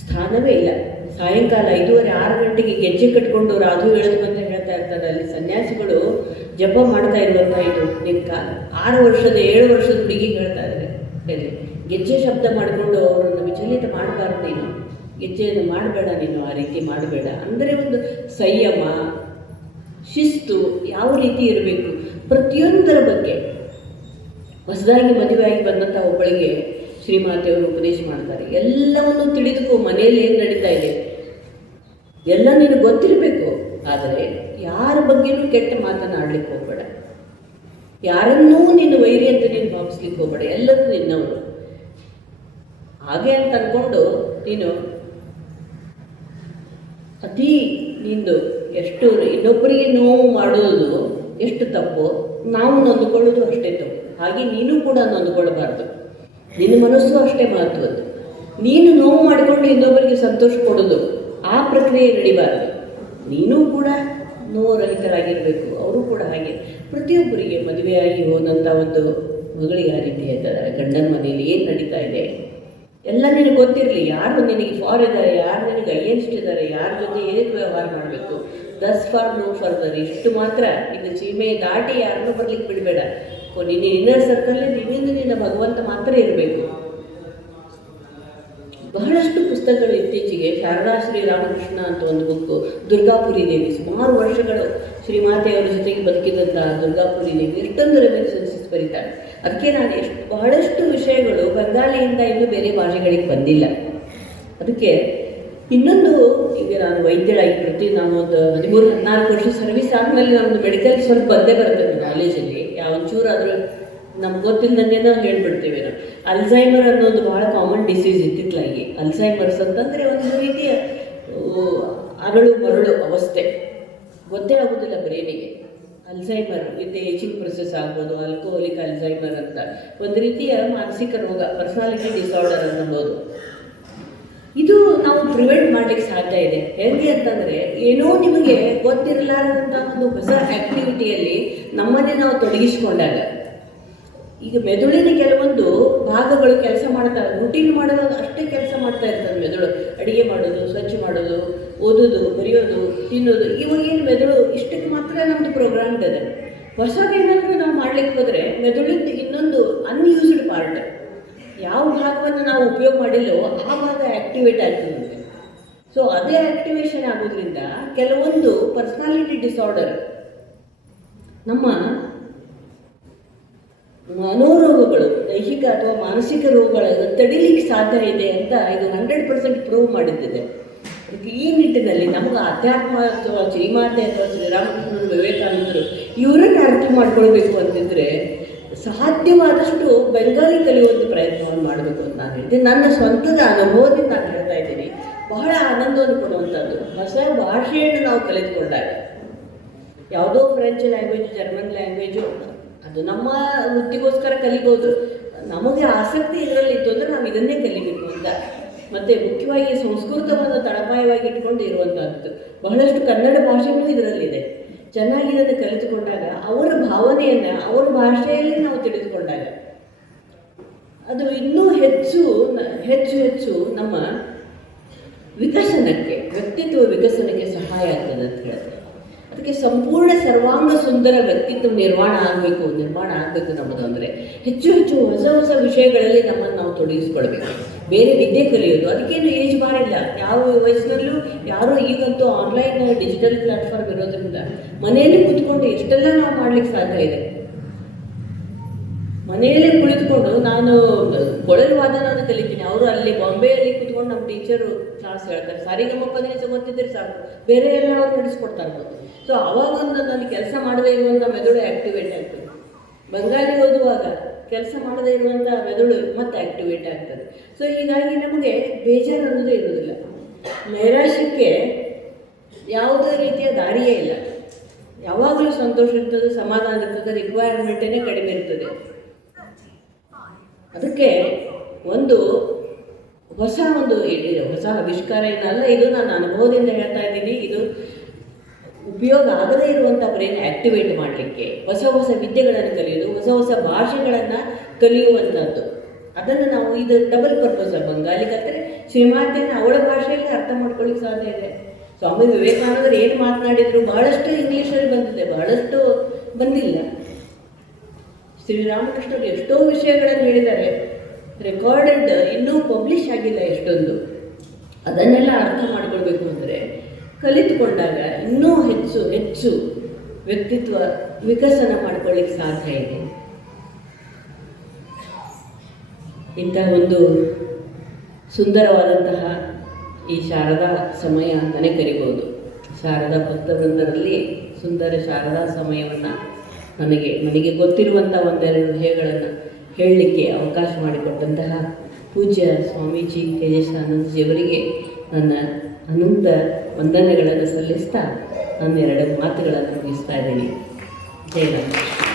ಸ್ಥಾನವೇ ಇಲ್ಲ. ಸಾಯಂಕಾಲ 5:30, 6 ಗಂಟೆಗೆ ಗೆಜ್ಜೆ ಕಟ್ಕೊಂಡು ರಾಧು ಎಳೆದು ಬಂದು ಹೇಳ್ತಾ ಇರ್ತಾರೆ. ಅಲ್ಲಿ ಸನ್ಯಾಸಿಗಳು ಜಪ ಮಾಡ್ತಾ ಇರುವಂಥ ಇದು ನಿನ್ನ ಕಾಲ 6 ವರ್ಷದ 7 ವರ್ಷದ ಹುಡುಗಿ ಹೇಳ್ತಾ ಇದ್ದಾರೆ. ಹೇಳಿ, ಗೆಜ್ಜೆ ಶಬ್ದ ಮಾಡಿಕೊಂಡು ಅವರನ್ನು ವಿಚಲಿತ ಮಾಡಬಾರ್ದು, ನೀನು ಗೆಜ್ಜೆಯನ್ನು ಮಾಡಬೇಡ, ನೀನು ಆ ರೀತಿ ಮಾಡಬೇಡ ಅಂದರೆ ಒಂದು ಸಂಯಮ, ಶಿಸ್ತು ಯಾವ ರೀತಿ ಇರಬೇಕು, ಪ್ರತಿಯೊಂದರ ಬಗ್ಗೆ ಹೊಸದಾಗಿ ಮದುವೆಯಾಗಿ ಬಂದಂಥ ಒಬ್ಬಳಿಗೆ ಶ್ರೀಮಾತೆಯವರು ಉಪದೇಶ ಮಾಡ್ತಾರೆ. ಎಲ್ಲವನ್ನು ತಿಳಿದುಕೋ, ಮನೆಯಲ್ಲಿ ಏನು ನಡೀತಾ ಇದೆ ಎಲ್ಲ ನಿನಗೆ ಗೊತ್ತಿರಬೇಕು. ಆದರೆ ಯಾರ ಬಗ್ಗೆನೂ ಕೆಟ್ಟ ಮಾತನಾಡ್ಲಿಕ್ಕೆ ಹೋಗ್ಬೇಡ, ಯಾರನ್ನೂ ನೀನು ವೈರಿ ಅಂತ ನೀನು ಭಾವಿಸ್ಲಿಕ್ಕೆ ಹೋಗ್ಬೇಡ, ಎಲ್ಲರೂ ನಿನ್ನವರು. ಹಾಗೆ ಅಂತ ಅಂದ್ಕೊಂಡು ನೀನು ಅತಿ ನಿಂದು ಎಷ್ಟು ಇನ್ನೊಬ್ಬರಿಗೆ ನೋವು ಮಾಡೋದು ಎಷ್ಟು ತಪ್ಪು, ನಾವು ನೊಂದುಕೊಳ್ಳೋದು ಅಷ್ಟೇ ತಪ್ಪು. ಹಾಗೆ ನೀನು ಕೂಡ ನೊಂದುಕೊಳ್ಳಬಾರ್ದು. ನಿನ್ನ ಮನಸ್ಸು ಅಷ್ಟೇ ಮಹತ್ವದ್ದು. ನೀನು ನೋವು ಮಾಡಿಕೊಂಡು ಇನ್ನೊಬ್ಬರಿಗೆ ಸಂತೋಷ ಕೊಡೋದು ಆ ಪ್ರಕ್ರಿಯೆ ನಡಿಬಾರ್ದು. ನೀನು ಕೂಡ ನೋವುರಹಿತರಾಗಿರಬೇಕು, ಅವರು ಕೂಡ ಹಾಗೆ. ಪ್ರತಿಯೊಬ್ಬರಿಗೆ ಮದುವೆಯಾಗಿ ಹೋದಂಥ ಒಂದು ಮಗಳಿಗೆ ಆ ರೀತಿ ಇದ್ದಾರೆ, ಗಂಡನ ಮನೆಯಲ್ಲಿ ಏನು ನಡೀತಾ ಇದೆ ಎಲ್ಲ ನಿನಗೆ ಗೊತ್ತಿರಲಿ. ಯಾರು ನಿನಗೆ ಫಾರ್ ಇದ್ದಾರೆ, ಯಾರು ನಿನಗೆ ಅಗೇನ್ಸ್ಟ್ ಇದ್ದಾರೆ, ಯಾರ ಜೊತೆ ಏನೇನು ವ್ಯವಹಾರ ಮಾಡಬೇಕು, ದಸ್ ಫಾರ್ ನೋ ಫರ್ದರ್, ಇಷ್ಟು ಮಾತ್ರ. ನಿನ್ನ ಸೀಮೆ ದಾಟಿ ಯಾರನ್ನೂ ಬರ್ಲಿಕ್ಕೆ ಬಿಡಬೇಡ. ನಿನ್ನ ಇನ್ನರ್ ಸರ್ಕಲ್ ನಿನ್ನಿಂದ ನಿನ್ನ ಭಗವಂತ ಮಾತ್ರ ಇರಬೇಕು. ಬಹಳಷ್ಟು ಪುಸ್ತಕಗಳು ಇತ್ತೀಚೆಗೆ ಶಾರದಾ ಶ್ರೀ ರಾಮಕೃಷ್ಣ ಅಂತ ಒಂದು ಬುಕ್ಕು, ದುರ್ಗಾಪುರಿ ದೇವಿ, ಸುಮಾರು ವರ್ಷಗಳು ಶ್ರೀಮಾತೆಯವರ ಜೊತೆಗೆ ಬದುಕಿದಂಥ ದುರ್ಗಾಪುರಿ ದೇವಿ ಎಷ್ಟೊಂದು ರೆಮಿನಿಸೆನ್ಸಸ್ ಬರೀತಾರೆ. ಅದಕ್ಕೆ ನಾನು ಬಹಳಷ್ಟು ವಿಷಯಗಳು ಬಂಗಾಳಿಯಿಂದ ಇನ್ನೂ ಬೇರೆ ಭಾಷೆಗಳಿಗೆ ಬಂದಿಲ್ಲ. ಅದಕ್ಕೆ ಇನ್ನೊಂದು, ಈಗ ನಾನು ವೈದ್ಯರಾಗಿ ನಾನು ಒಂದು 13-14 ವರ್ಷ ಸರ್ವಿಸ್ ಆದಮೇಲೆ ನಮ್ಮದು ಮೆಡಿಕಲ್ ಸ್ವಲ್ಪ ಬಂದೇ ಬರ್ತದೆ ನಾಲೇಜಲ್ಲಿ. ಒಂಚೂರಾದರೂ ನಮ್ಗೆ ಗೊತ್ತಿಲ್ಲದಂಗೆ ನಾವು ಹೇಳ್ಬಿಡ್ತೀವಿ. ನಾವು ಅಲ್ಝೈಮರ್ ಅನ್ನೋದು ಬಹಳ ಕಾಮನ್ ಡಿಸೀಸ್ ಇತ್ತಿತ್ತಲಾಗಿ. ಅಲ್ಝೈಮರ್ಸ್ ಅಂತಂದರೆ ಒಂದು ರೀತಿಯ ಅರಳು ಮರಳು ಅವಸ್ಥೆ, ಗೊತ್ತೇ ಆಗೋದಿಲ್ಲ ಬ್ರೈನಿಗೆ. ಅಲ್ಝೈಮರ್ ವಿತ್ ಏಜಿಂಗ್ ಪ್ರೊಸೆಸ್ ಆಗ್ಬೋದು, ಆಲ್ಕೋಹಾಲಿಕ್ ಅಲ್ಝೈಮರ್ ಅಂತ ಒಂದು ರೀತಿಯ ಮಾನಸಿಕ ರೋಗ, ಪರ್ಸನಾಲಿಟಿ ಡಿಸಾರ್ಡರ್ ಅನ್ನಬಹುದು. ಇದು ನಾವು ಪ್ರಿವೆಂಟ್ ಮಾಡಲಿಕ್ಕೆ ಸಾಧ್ಯ ಇದೆ. ಹೇಗೆ ಅಂತಂದರೆ, ಏನೋ ನಿಮಗೆ ಗೊತ್ತಿರಲಾರಂಥ ಒಂದು ಹೊಸ ಆ್ಯಕ್ಟಿವಿಟಿಯಲ್ಲಿ ನಮ್ಮನ್ನೇ ನಾವು ತೊಡಗಿಸ್ಕೊಂಡಾಗ, ಈಗ ಮೆದುಳಿನ ಕೆಲವೊಂದು ಭಾಗಗಳು ಕೆಲಸ ಮಾಡ್ತಾರೆ, ರೂಟೀನ್ ಮಾಡೋದು ಅಷ್ಟೇ ಕೆಲಸ ಮಾಡ್ತಾ ಇರ್ತದೆ ಮೆದುಳು. ಅಡುಗೆ ಮಾಡೋದು, ಸ್ವಚ್ಛ ಮಾಡೋದು, ಓದೋದು, ಬರೆಯೋದು, ತಿನ್ನೋದು, ಇವಾಗೇನು ಮೆದುಳು ಇಷ್ಟಕ್ಕೆ ಮಾತ್ರ ನಮ್ಮದು ಪ್ರೋಗ್ರಾಮ್ ಇದೆ. ಹೊಸದೇನಾದರೂ ನಾವು ಮಾಡಲಿಕ್ಕೆ ಹೋದರೆ ಮೆದುಳಿಂದ ಇನ್ನೊಂದು ಅನ್ಯೂಸ್ಡ್ ಪಾರ್ಟ್, ಯಾವ ಭಾಗವನ್ನು ನಾವು ಉಪಯೋಗ ಮಾಡಿಲ್ಲೋ ಆ ಭಾಗ ಆ್ಯಕ್ಟಿವೇಟ್ ಆಗ್ತದೆ. ಸೊ ಅದೇ ಆ್ಯಕ್ಟಿವೇಶನ್ ಆಗೋದ್ರಿಂದ ಕೆಲವೊಂದು ಪರ್ಸನಾಲಿಟಿ ಡಿಸಾರ್ಡರ್, ನಮ್ಮ ಮನೋರೋಗಗಳು, ದೈಹಿಕ ಅಥವಾ ಮಾನಸಿಕ ರೋಗಗಳನ್ನು ತಡಿಲಿಕ್ಕೆ ಸಾಧ್ಯ ಇದೆ ಅಂತ ಇದು 100% ಪ್ರೂವ್ ಮಾಡಿದ್ದಿದೆ. ಅದಕ್ಕೆ ಈ ನಿಟ್ಟಿನಲ್ಲಿ ನಮಗೆ ಅಧ್ಯಾತ್ಮ ಅಥವಾ ಶ್ರೀಮಾತೆ ಅಥವಾ ಶ್ರೀರಾಮಕೃಷ್ಣರು, ವಿವೇಕಾನಂದರು ಇವರನ್ನು ಅರ್ಥ ಮಾಡ್ಕೊಳ್ಬೇಕು ಅಂತಿದ್ರೆ ಸಾಧ್ಯವಾದಷ್ಟು ಬೆಂಗಾಲಿ ಕಲಿಯುವಂಥ ಪ್ರಯತ್ನವನ್ನು ಮಾಡಬೇಕು ಅಂತ ನಾನು ಹೇಳ್ತೀನಿ. ನನ್ನ ಸ್ವಂತದ ಅನುಭವದಿಂದ ನಾನು ಹೇಳ್ತಾ ಇದ್ದೀನಿ. ಬಹಳ ಆನಂದವನ್ನು ಕೊಡುವಂಥದ್ದು ಹೊಸ ಭಾಷೆಯನ್ನು ನಾವು ಕಲಿತುಕೊಂಡಾಗ. ಯಾವುದೋ ಫ್ರೆಂಚ್ ಲ್ಯಾಂಗ್ವೇಜ್, ಜರ್ಮನ್ ಲ್ಯಾಂಗ್ವೇಜು, ಅದು ನಮ್ಮ ವೃತ್ತಿಗೋಸ್ಕರ ಕಲಿಬೋದು. ನಮಗೆ ಆಸಕ್ತಿ ಇದರಲ್ಲಿತ್ತು ಅಂದರೆ ನಾವು ಇದನ್ನೇ ಕಲಿಬೇಕು ಅಂತ. ಮತ್ತು ಮುಖ್ಯವಾಗಿ ಸಂಸ್ಕೃತವನ್ನು ತಳಪಾಯವಾಗಿ ಇಟ್ಕೊಂಡು ಇರುವಂಥದ್ದು. ಬಹಳಷ್ಟು ಕನ್ನಡ ಭಾಷೆಗಳು ಇದರಲ್ಲಿದೆ. ಚೆನ್ನಾಗಿ ಇದನ್ನು ಕಲಿತುಕೊಂಡಾಗ, ಅವರ ಭಾವನೆಯನ್ನು ಅವರ ಭಾಷೆಯಲ್ಲಿ ನಾವು ತಿಳಿದುಕೊಂಡಾಗ ಅದು ಇನ್ನೂ ಹೆಚ್ಚು ಹೆಚ್ಚು ನಮ್ಮ ವಿಕಸನಕ್ಕೆ, ವ್ಯಕ್ತಿತ್ವ ವಿಕಸನಕ್ಕೆ ಸಹಾಯ ಆಗ್ತದೆ ಅಂತ ಹೇಳ್ತಾರೆ. ಅದಕ್ಕೆ ಸಂಪೂರ್ಣ ಸರ್ವಾಂಗ ಸುಂದರ ವ್ಯಕ್ತಿತ್ವ ನಿರ್ಮಾಣ ಆಗಬೇಕು ನಮ್ಮದು. ಅಂದರೆ ಹೆಚ್ಚು ಹೊಸ ವಿಷಯಗಳಲ್ಲಿ ನಮ್ಮನ್ನು ನಾವು ತೊಡಗಿಸ್ಕೊಳ್ಬೇಕು. ಬೇರೆ ವಿದ್ಯೆ ಕಲಿಯೋದು ಅದಕ್ಕೇನು ಏಜ್ ಬಾರ್ ಇಲ್ಲ. ಯಾವ ವಯಸ್ಸಿನಲ್ಲೂ ಯಾರೋ, ಈಗಂತೂ ಆನ್ಲೈನ್ ಡಿಜಿಟಲ್ ಪ್ಲಾಟ್ಫಾರ್ಮ್ ಇರೋದ್ರಿಂದ ಮನೆಯಲ್ಲಿ ಕೂತ್ಕೊಂಡು ಎಷ್ಟೆಲ್ಲ ನಾವು ಮಾಡ್ಲಿಕ್ಕೆ ಸಾಧ್ಯ ಇದೆ. ಮನೆಯಲ್ಲೇ ಕುಳಿತುಕೊಂಡು ನಾನು ಕೊಳಲು ವಾದನವನ್ನು ಕಲಿತೀನಿ. ಅವರು ಅಲ್ಲಿ ಬಾಂಬೆಯಲ್ಲಿ ಕೂತ್ಕೊಂಡು ನಮ್ಮ ಟೀಚರು ಕ್ಲಾಸ್ ಹೇಳ್ತಾರೆ. ಸಾರಿಗಮಪ್ಪನೇ ಗೊತ್ತಿದ್ದರೆ ಸಾಕು, ಬೇರೆ ಎಲ್ಲ ಅವ್ರು ನಡೆಸ್ಕೊಡ್ತಾರೆ. ಸೊ ಅವಾಗ ಒಂದು ನಾನು ಕೆಲಸ ಮಾಡದೇ ಇರುವಂಥ ಮೆದುಳು ಆ್ಯಕ್ಟಿವೇಟ್ ಆಗ್ತದೆ. ಬಂಗಾಳಿ ಓದುವಾಗ ಕೆಲಸ ಮಾಡದೇ ಇರುವಂಥ ಮೆದುಳು ಮತ್ತೆ ಆ್ಯಕ್ಟಿವೇಟ್ ಆಗ್ತದೆ. ಸೊ ಹೀಗಾಗಿ ನಮಗೆ ಬೇಜಾರು ಅನ್ನೋದೇ ಇರೋದಿಲ್ಲ. ನೈರಾಶ್ಯಕ್ಕೆ ಯಾವುದೇ ರೀತಿಯ ದಾರಿಯೇ ಇಲ್ಲ. ಯಾವಾಗಲೂ ಸಂತೋಷ ಇರ್ತದೆ, ಸಮಾಧಾನ ಇರ್ತದೆ, ರಿಕ್ವೈರ್ಮೆಂಟೇ ಕಡಿಮೆ ಇರ್ತದೆ. ಅದಕ್ಕೆ ಒಂದು ಹೊಸ ಆವಿಷ್ಕಾರ ಏನಲ್ಲ, ಇದು ನಾನು ಅನುಭವದಿಂದ ಹೇಳ್ತಾ ಇದ್ದೀನಿ. ಇದು ಉಪಯೋಗ ಆಗದೇ ಇರುವಂಥ ಬ್ರೈನ್ ಆ್ಯಕ್ಟಿವೇಟ್ ಮಾಡಲಿಕ್ಕೆ, ಹೊಸ ವಿದ್ಯೆಗಳನ್ನು ಕಲಿಯೋದು, ಹೊಸ ಭಾಷೆಗಳನ್ನು ಕಲಿಯುವಂಥದ್ದು. ಅದನ್ನು ನಾವು ಇದು ಡಬಲ್ ಪರ್ಪಸ್. ಬಂಗಾಲಿ ಕಲಿತರೆ ಶ್ರೀಮಾತೆಯನ್ನು ಅವಳ ಭಾಷೆಯಲ್ಲಿ ಅರ್ಥ ಮಾಡ್ಕೊಳ್ಳಿಕ್ಕೆ ಸಾಧ್ಯ ಇದೆ. ಸ್ವಾಮಿ ವಿವೇಕಾನಂದರು ಏನು ಮಾತನಾಡಿದರು, ಬಹಳಷ್ಟು ಇಂಗ್ಲೀಷಲ್ಲಿ ಬಂದಿದೆ, ಬಹಳಷ್ಟು ಬಂದಿಲ್ಲ. ಶ್ರೀರಾಮಕೃಷ್ಣರು ಎಷ್ಟೋ ವಿಷಯಗಳನ್ನು ಹೇಳಿದ್ದಾರೆ, ರೆಕಾರ್ಡೆಡ್, ಇನ್ನೂ ಪಬ್ಲಿಷ್ ಆಗಿಲ್ಲ ಎಷ್ಟೊಂದು. ಅದನ್ನೆಲ್ಲ ಅರ್ಥ ಮಾಡ್ಕೊಳ್ಬೇಕು ಅಂದರೆ ಕಲಿತುಕೊಂಡಾಗ ಇನ್ನೂ ಹೆಚ್ಚು ವ್ಯಕ್ತಿತ್ವ ವಿಕಸನ ಮಾಡ್ಕೊಳ್ಳಿಕ್ಕೆ ಸಾಧ್ಯ ಇದೆ. ಇಂತಹ ಒಂದು ಸುಂದರವಾದಂತಹ ಈ ಶಾರದಾ ಸಮಯ ಅಂತಲೇ ಕರಿಬೋದು. ಶಾರದಾ ಭಕ್ತವೃಂದರಲ್ಲಿ ಸುಂದರ ಶಾರದಾ ಸಮಯವನ್ನು ನನಗೆ ಗೊತ್ತಿರುವಂಥ ಒಂದೆರಡು ವಿಷಯಗಳನ್ನು ಹೇಳಲಿಕ್ಕೆ ಅವಕಾಶ ಮಾಡಿಕೊಟ್ಟಂತಹ ಪೂಜ್ಯ ಸ್ವಾಮೀಜಿ ತೇಜಸ್ವಿಯಾನಂದಜಿಯವರಿಗೆ ನನ್ನ ಅನಂತ ವಂದನೆಗಳನ್ನು ಸಲ್ಲಿಸ್ತಾ ನಾನು ಎರಡು ಮಾತುಗಳನ್ನು ಮುಗಿಸ್ತಾ ಇದ್ದೀನಿ. ಜೈ ರಾಮ್.